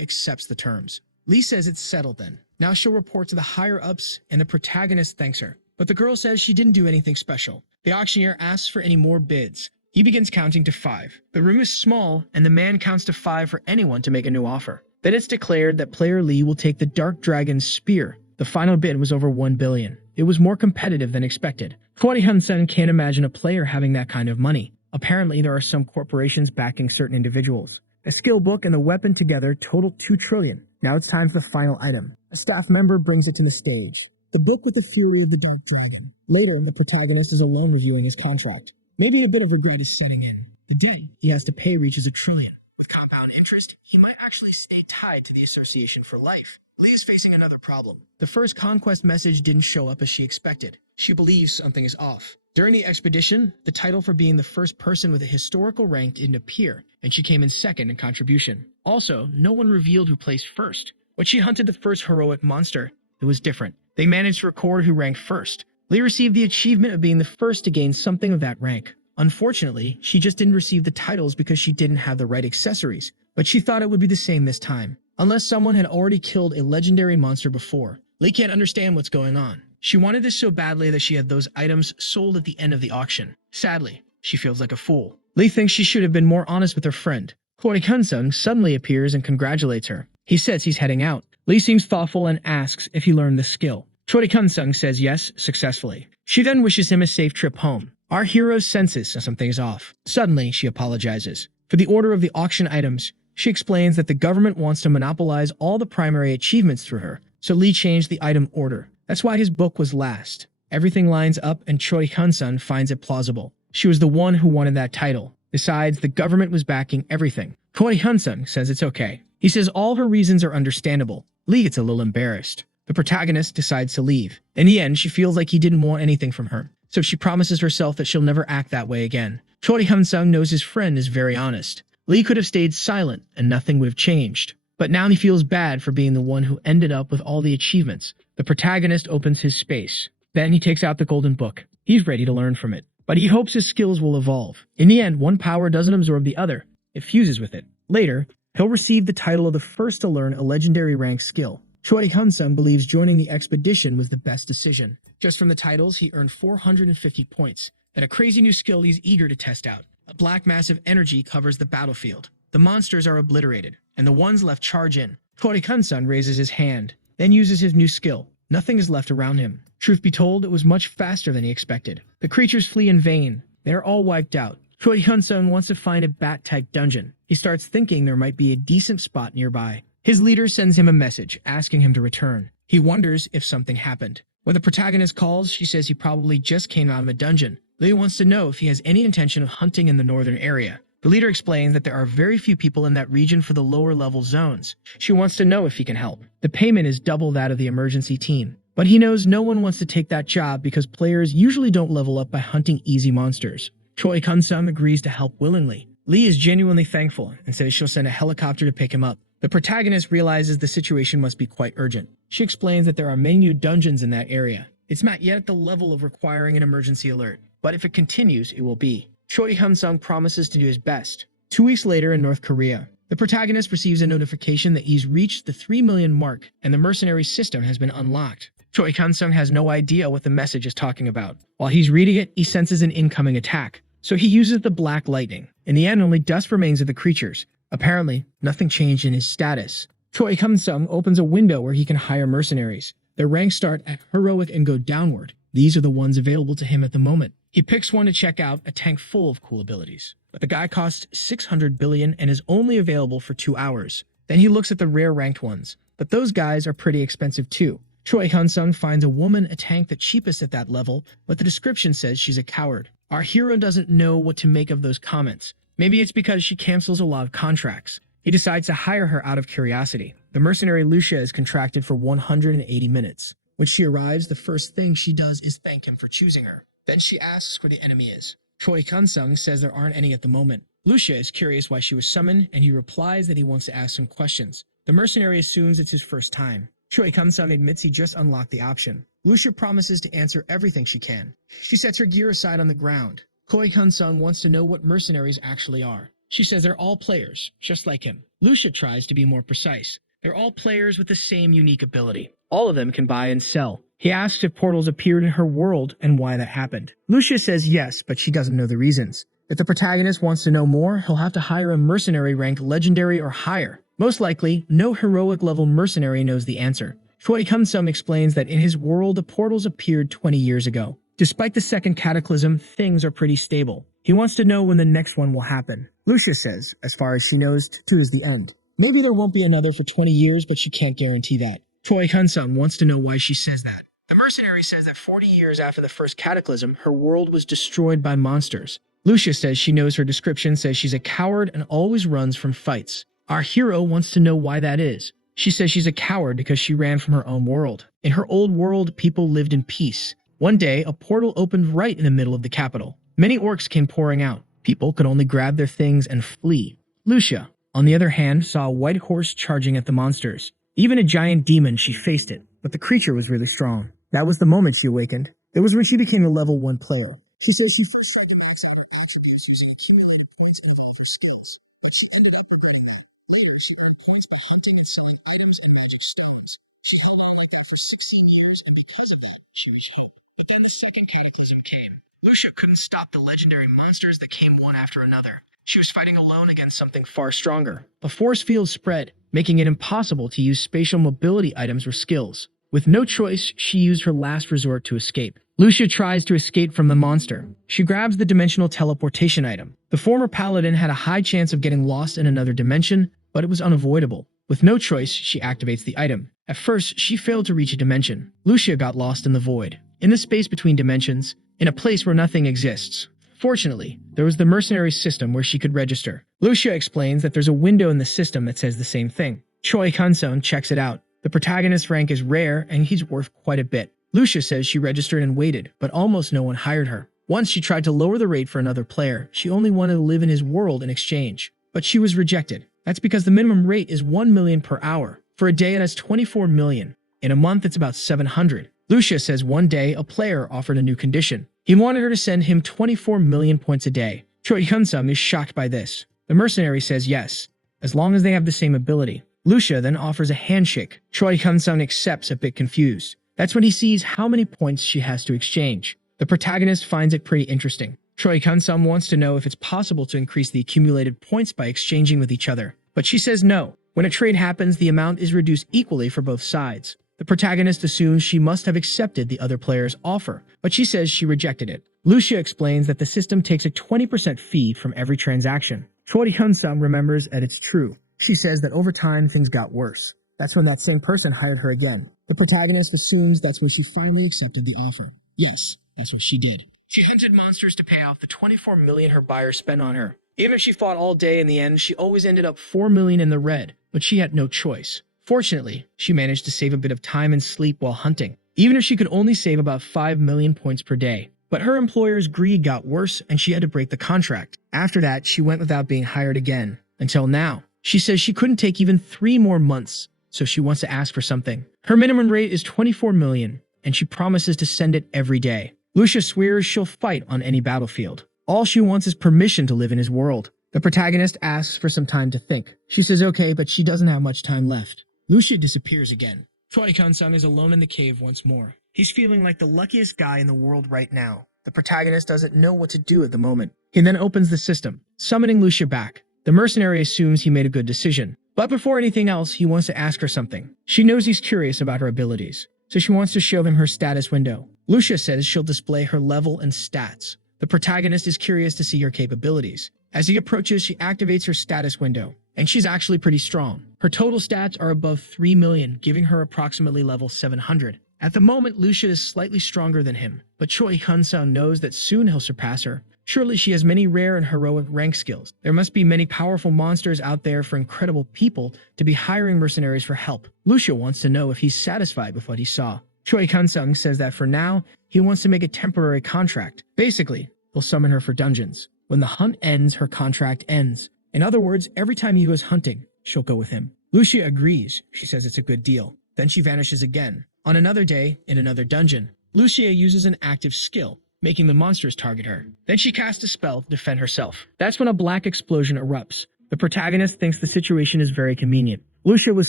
accepts the terms. Lee says it's settled then. Now she'll report to the higher-ups, and the protagonist thanks her. But the girl says she didn't do anything special. The auctioneer asks for any more bids. He begins counting to 5. The room is small, and the man counts to 5 for anyone to make a new offer. Then it's declared that player Lee will take the Dark Dragon's spear. The final bid was over 1 billion. It was more competitive than expected. Choi Kun-sung can't imagine a player having that kind of money. Apparently, there are some corporations backing certain individuals. A skill book and the weapon together total 2 trillion. Now it's time for the final item. A staff member brings it to the stage. The book with the fury of the Dark Dragon. Later, the protagonist is alone reviewing his contract. Maybe a bit of regret is setting in. The debt he has to pay reaches 1 trillion. With compound interest, he might actually stay tied to the association for life. Lee is facing another problem. The first conquest message didn't show up as she expected. She believes something is off. During the expedition, the title for being the first person with a historical rank didn't appear, and she came in second in contribution. Also, no one revealed who placed first. When she hunted the first heroic monster, it was different. They managed to record who ranked first. Lee received the achievement of being the first to gain something of that rank. Unfortunately, she just didn't receive the titles because she didn't have the right accessories, but she thought it would be the same this time, unless someone had already killed a legendary monster before. Lee can't understand what's going on. She wanted this so badly that she had those items sold at the end of the auction. Sadly, she feels like a fool. Lee thinks she should have been more honest with her friend. Choi Kun-sung suddenly appears and congratulates her. He says he's heading out. Lee seems thoughtful and asks if he learned the skill. Choi Kun-sung says yes, successfully. She then wishes him a safe trip home. Our hero's senses something is off. Suddenly, she apologizes. For the order of the auction items, she explains that the government wants to monopolize all the primary achievements through her, so Lee changed the item order. That's why his book was last. Everything lines up and Choi Kun-sung finds it plausible. She was the one who wanted that title. Besides, the government was backing everything. Choi Kun-sung says it's okay. He says all her reasons are understandable. Lee gets a little embarrassed. The protagonist decides to leave. In the end, she feels like he didn't want anything from her, so she promises herself that she'll never act that way again. Choi Kun-sung knows his friend is very honest. Lee could have stayed silent and nothing would have changed. But now he feels bad for being the one who ended up with all the achievements. The protagonist opens his space. Then he takes out the golden book. He's ready to learn from it, but he hopes his skills will evolve. In the end, one power doesn't absorb the other. It fuses with it. Later, he'll receive the title of the first to learn a legendary rank skill. Choi Kun-sung believes joining the expedition was the best decision. Just from the titles, he earned 450 points. Then a crazy new skill he's eager to test out. A black mass of energy covers the battlefield. The monsters are obliterated, and the ones left charge in. Choi Kun-sung raises his hand, then uses his new skill. Nothing is left around him. Truth be told, it was much faster than he expected. The creatures flee in vain. They are all wiped out. Choi Kun-sung wants to find a bat-type dungeon. He starts thinking there might be a decent spot nearby. His leader sends him a message, asking him to return. He wonders if something happened. When the protagonist calls, she says he probably just came out of a dungeon. Lee wants to know if he has any intention of hunting in the northern area. The leader explains that there are very few people in that region for the lower-level zones. She wants to know if he can help. The payment is double that of the emergency team. But he knows no one wants to take that job because players usually don't level up by hunting easy monsters. Choi Kun-sung agrees to help willingly. Lee is genuinely thankful and says she'll send a helicopter to pick him up. The protagonist realizes the situation must be quite urgent. She explains that there are many new dungeons in that area. It's not yet at the level of requiring an emergency alert, but if it continues, it will be. Choi Kun-sung promises to do his best. 2 weeks later in North Korea, the protagonist receives a notification that he's reached the 3 million mark and the mercenary system has been unlocked. Choi Kun-sung has no idea what the message is talking about. While he's reading it, he senses an incoming attack, so he uses the black lightning. In the end, only dust remains of the creatures. Apparently, nothing changed in his status. Choi Kun-sung opens a window where he can hire mercenaries. Their ranks start at heroic and go downward. These are the ones available to him at the moment. He picks one to check out, a tank full of cool abilities. But the guy costs 600 billion and is only available for 2 hours. Then he looks at the rare ranked ones. But those guys are pretty expensive too. Choi Kun-sung finds a woman a tank the cheapest at that level, but the description says she's a coward. Our hero doesn't know what to make of those comments. Maybe it's because she cancels a lot of contracts. He decides to hire her out of curiosity. The mercenary Lucia is contracted for 180 minutes. When she arrives, the first thing she does is thank him for choosing her. Then she asks where the enemy is. Choi Kun-sung says there aren't any at the moment. Lucia is curious why she was summoned, and he replies that he wants to ask some questions. The mercenary assumes it's his first time. Choi Kun-sung admits he just unlocked the option. Lucia promises to answer everything she can. She sets her gear aside on the ground. Choi Kun-sung wants to know what mercenaries actually are. She says they're all players, just like him. Lucia tries to be more precise. They're all players with the same unique ability. All of them can buy and sell. He asks if portals appeared in her world and why that happened. Lucia says yes, but she doesn't know the reasons. If the protagonist wants to know more, he'll have to hire a mercenary ranked legendary or higher. Most likely, no heroic level mercenary knows the answer. Choi Kun-sung explains that in his world, the portals appeared 20 years ago. Despite the second cataclysm, things are pretty stable. He wants to know when the next one will happen. Lucia says, as far as she knows, 2 is the end. Maybe there won't be another for 20 years, but she can't guarantee that. Choi Kun-sung wants to know why she says that. The mercenary says that 40 years after the first cataclysm, her world was destroyed by monsters. Lucia says she knows her description says she's a coward and always runs from fights. Our hero wants to know why that is. She says she's a coward because she ran from her own world. In her old world, people lived in peace. One day, a portal opened right in the middle of the capital. Many orcs came pouring out. People could only grab their things and flee. Lucia, on the other hand, saw a white horse charging at the monsters. Even a giant demon, she faced it, but the creature was really strong. That was the moment she awakened. It was when she became a level 1 player. She says she first tried to max out her attributes using accumulated points in all of her skills, but she ended up regretting that. Later, she earned points by hunting and selling items and magic stones. She held on like that for 16 years, and because of that, she reached hope. But then the second cataclysm came. Lucia couldn't stop the legendary monsters that came one after another. She was fighting alone against something far stronger. A force field spread, making it impossible to use spatial mobility items or skills. With no choice, she used her last resort to escape. Lucia tries to escape from the monster. She grabs the dimensional teleportation item. The former paladin had a high chance of getting lost in another dimension, but it was unavoidable. With no choice, she activates the item. At first, she failed to reach a dimension. Lucia got lost in the void, in the space between dimensions, in a place where nothing exists. Fortunately, there was the mercenary system where she could register. Lucia explains that there's a window in the system that says the same thing. Choi Kun-sung checks it out. The protagonist's rank is rare, and he's worth quite a bit. Lucia says she registered and waited, but almost no one hired her. Once she tried to lower the rate for another player. She only wanted to live in his world in exchange. But she was rejected. That's because the minimum rate is 1 million per hour. For a day, it has 24 million. In a month, it's about 700. Lucia says one day, a player offered a new condition. He wanted her to send him 24 million points a day. Choi Kun-sung is shocked by this. The mercenary says yes, as long as they have the same ability. Lucia then offers a handshake. Choi Kun-sung accepts, a bit confused. That's when he sees how many points she has to exchange. The protagonist finds it pretty interesting. Choi Kun-sung wants to know if it's possible to increase the accumulated points by exchanging with each other. But she says no. When a trade happens, the amount is reduced equally for both sides. The protagonist assumes she must have accepted the other player's offer, but she says she rejected it. Lucia explains that the system takes a 20% fee from every transaction. Choi Kun-sung remembers that it's true. She says that over time, things got worse. That's when that same person hired her again. The protagonist assumes that's when she finally accepted the offer. Yes, that's what she did. She hunted monsters to pay off the 24 million her buyer spent on her. Even if she fought all day, in the end, she always ended up 4 million in the red, but she had no choice. Fortunately, she managed to save a bit of time and sleep while hunting, even if she could only save about 5 million points per day. But her employer's greed got worse and she had to break the contract. After that, she went without being hired again. Until now. She says she couldn't take even 3 more months, so she wants to ask for something. Her minimum rate is 24 million, and she promises to send it every day. Lucia swears she'll fight on any battlefield. All she wants is permission to live in his world. The protagonist asks for some time to think. She says okay, but she doesn't have much time left. Lucia disappears again. Choi Kun-sung is alone in the cave once more. He's feeling like the luckiest guy in the world right now. The protagonist doesn't know what to do at the moment. He then opens the system, summoning Lucia back. The mercenary assumes he made a good decision. But before anything else, he wants to ask her something. She knows he's curious about her abilities, so she wants to show him her status window. Lucia says she'll display her level and stats. The protagonist is curious to see her capabilities. As he approaches, she activates her status window, and she's actually pretty strong. Her total stats are above 3 million, giving her approximately level 700. At the moment, Lucia is slightly stronger than him, but Choi Kun-sung knows that soon he'll surpass her. Surely she has many rare and heroic rank skills. There must be many powerful monsters out there for incredible people to be hiring mercenaries for help. Lucia wants to know if he's satisfied with what he saw. Choi Kun-sung says that for now, he wants to make a temporary contract. Basically, he'll summon her for dungeons. When the hunt ends, her contract ends. In other words, every time he goes hunting, she'll go with him. Lucia agrees. She says it's a good deal. Then she vanishes again. On another day, in another dungeon, Lucia uses an active skill, making the monsters target her. Then she casts a spell to defend herself. That's when a black explosion erupts. The protagonist thinks the situation is very convenient. Lucia was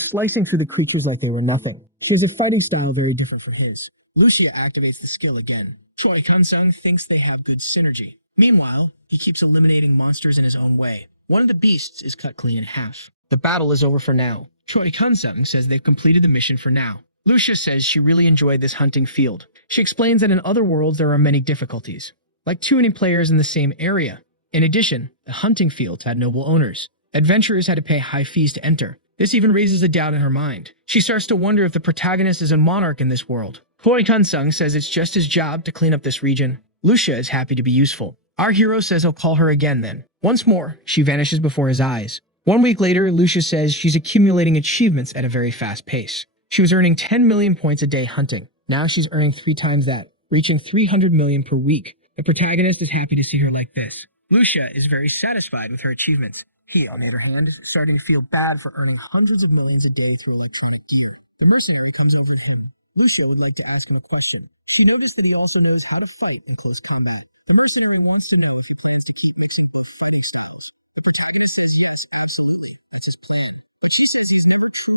slicing through the creatures like they were nothing. She has a fighting style very different from his. Lucia activates the skill again. Choi Kun-sung thinks they have good synergy. Meanwhile, he keeps eliminating monsters in his own way. One of the beasts is cut clean in half. The battle is over for now. Choi Kun-sung says they've completed the mission for now. Lucia says she really enjoyed this hunting field. She explains that in other worlds there are many difficulties, like too many players in the same area. In addition, the hunting fields had noble owners. Adventurers had to pay high fees to enter. This even raises a doubt in her mind. She starts to wonder if the protagonist is a monarch in this world. Choi Kun-sung says it's just his job to clean up this region. Lucia is happy to be useful. Our hero says he'll call her again then. Once more, she vanishes before his eyes. 1 week later, Lucia says she's accumulating achievements at a very fast pace. She was earning 10 million points a day hunting. Now she's earning 3 times that, reaching 300 million per week. The protagonist is happy to see her like this. Lucia is very satisfied with her achievements. He, on the other hand, is starting to feel bad for earning hundreds of millions a day through electronic game. The mercenary comes over to him. Lucia would like to ask him a question. She noticed that he also knows how to fight in close combat. The mercenary wants to know if it plans to keep works on both fighting styles. The protagonist says yes, absolutely, which is good, but she says his goals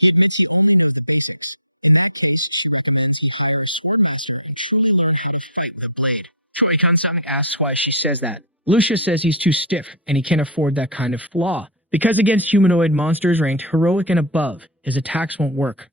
she wants to learn off the basics. And of course, she needs to maintain her sword mastery and she knows how to fight with a blade. Joy-Con asks why she says that. Lucia says he's too stiff and he can't afford that kind of flaw. Because against humanoid monsters ranked heroic and above, his attacks won't work.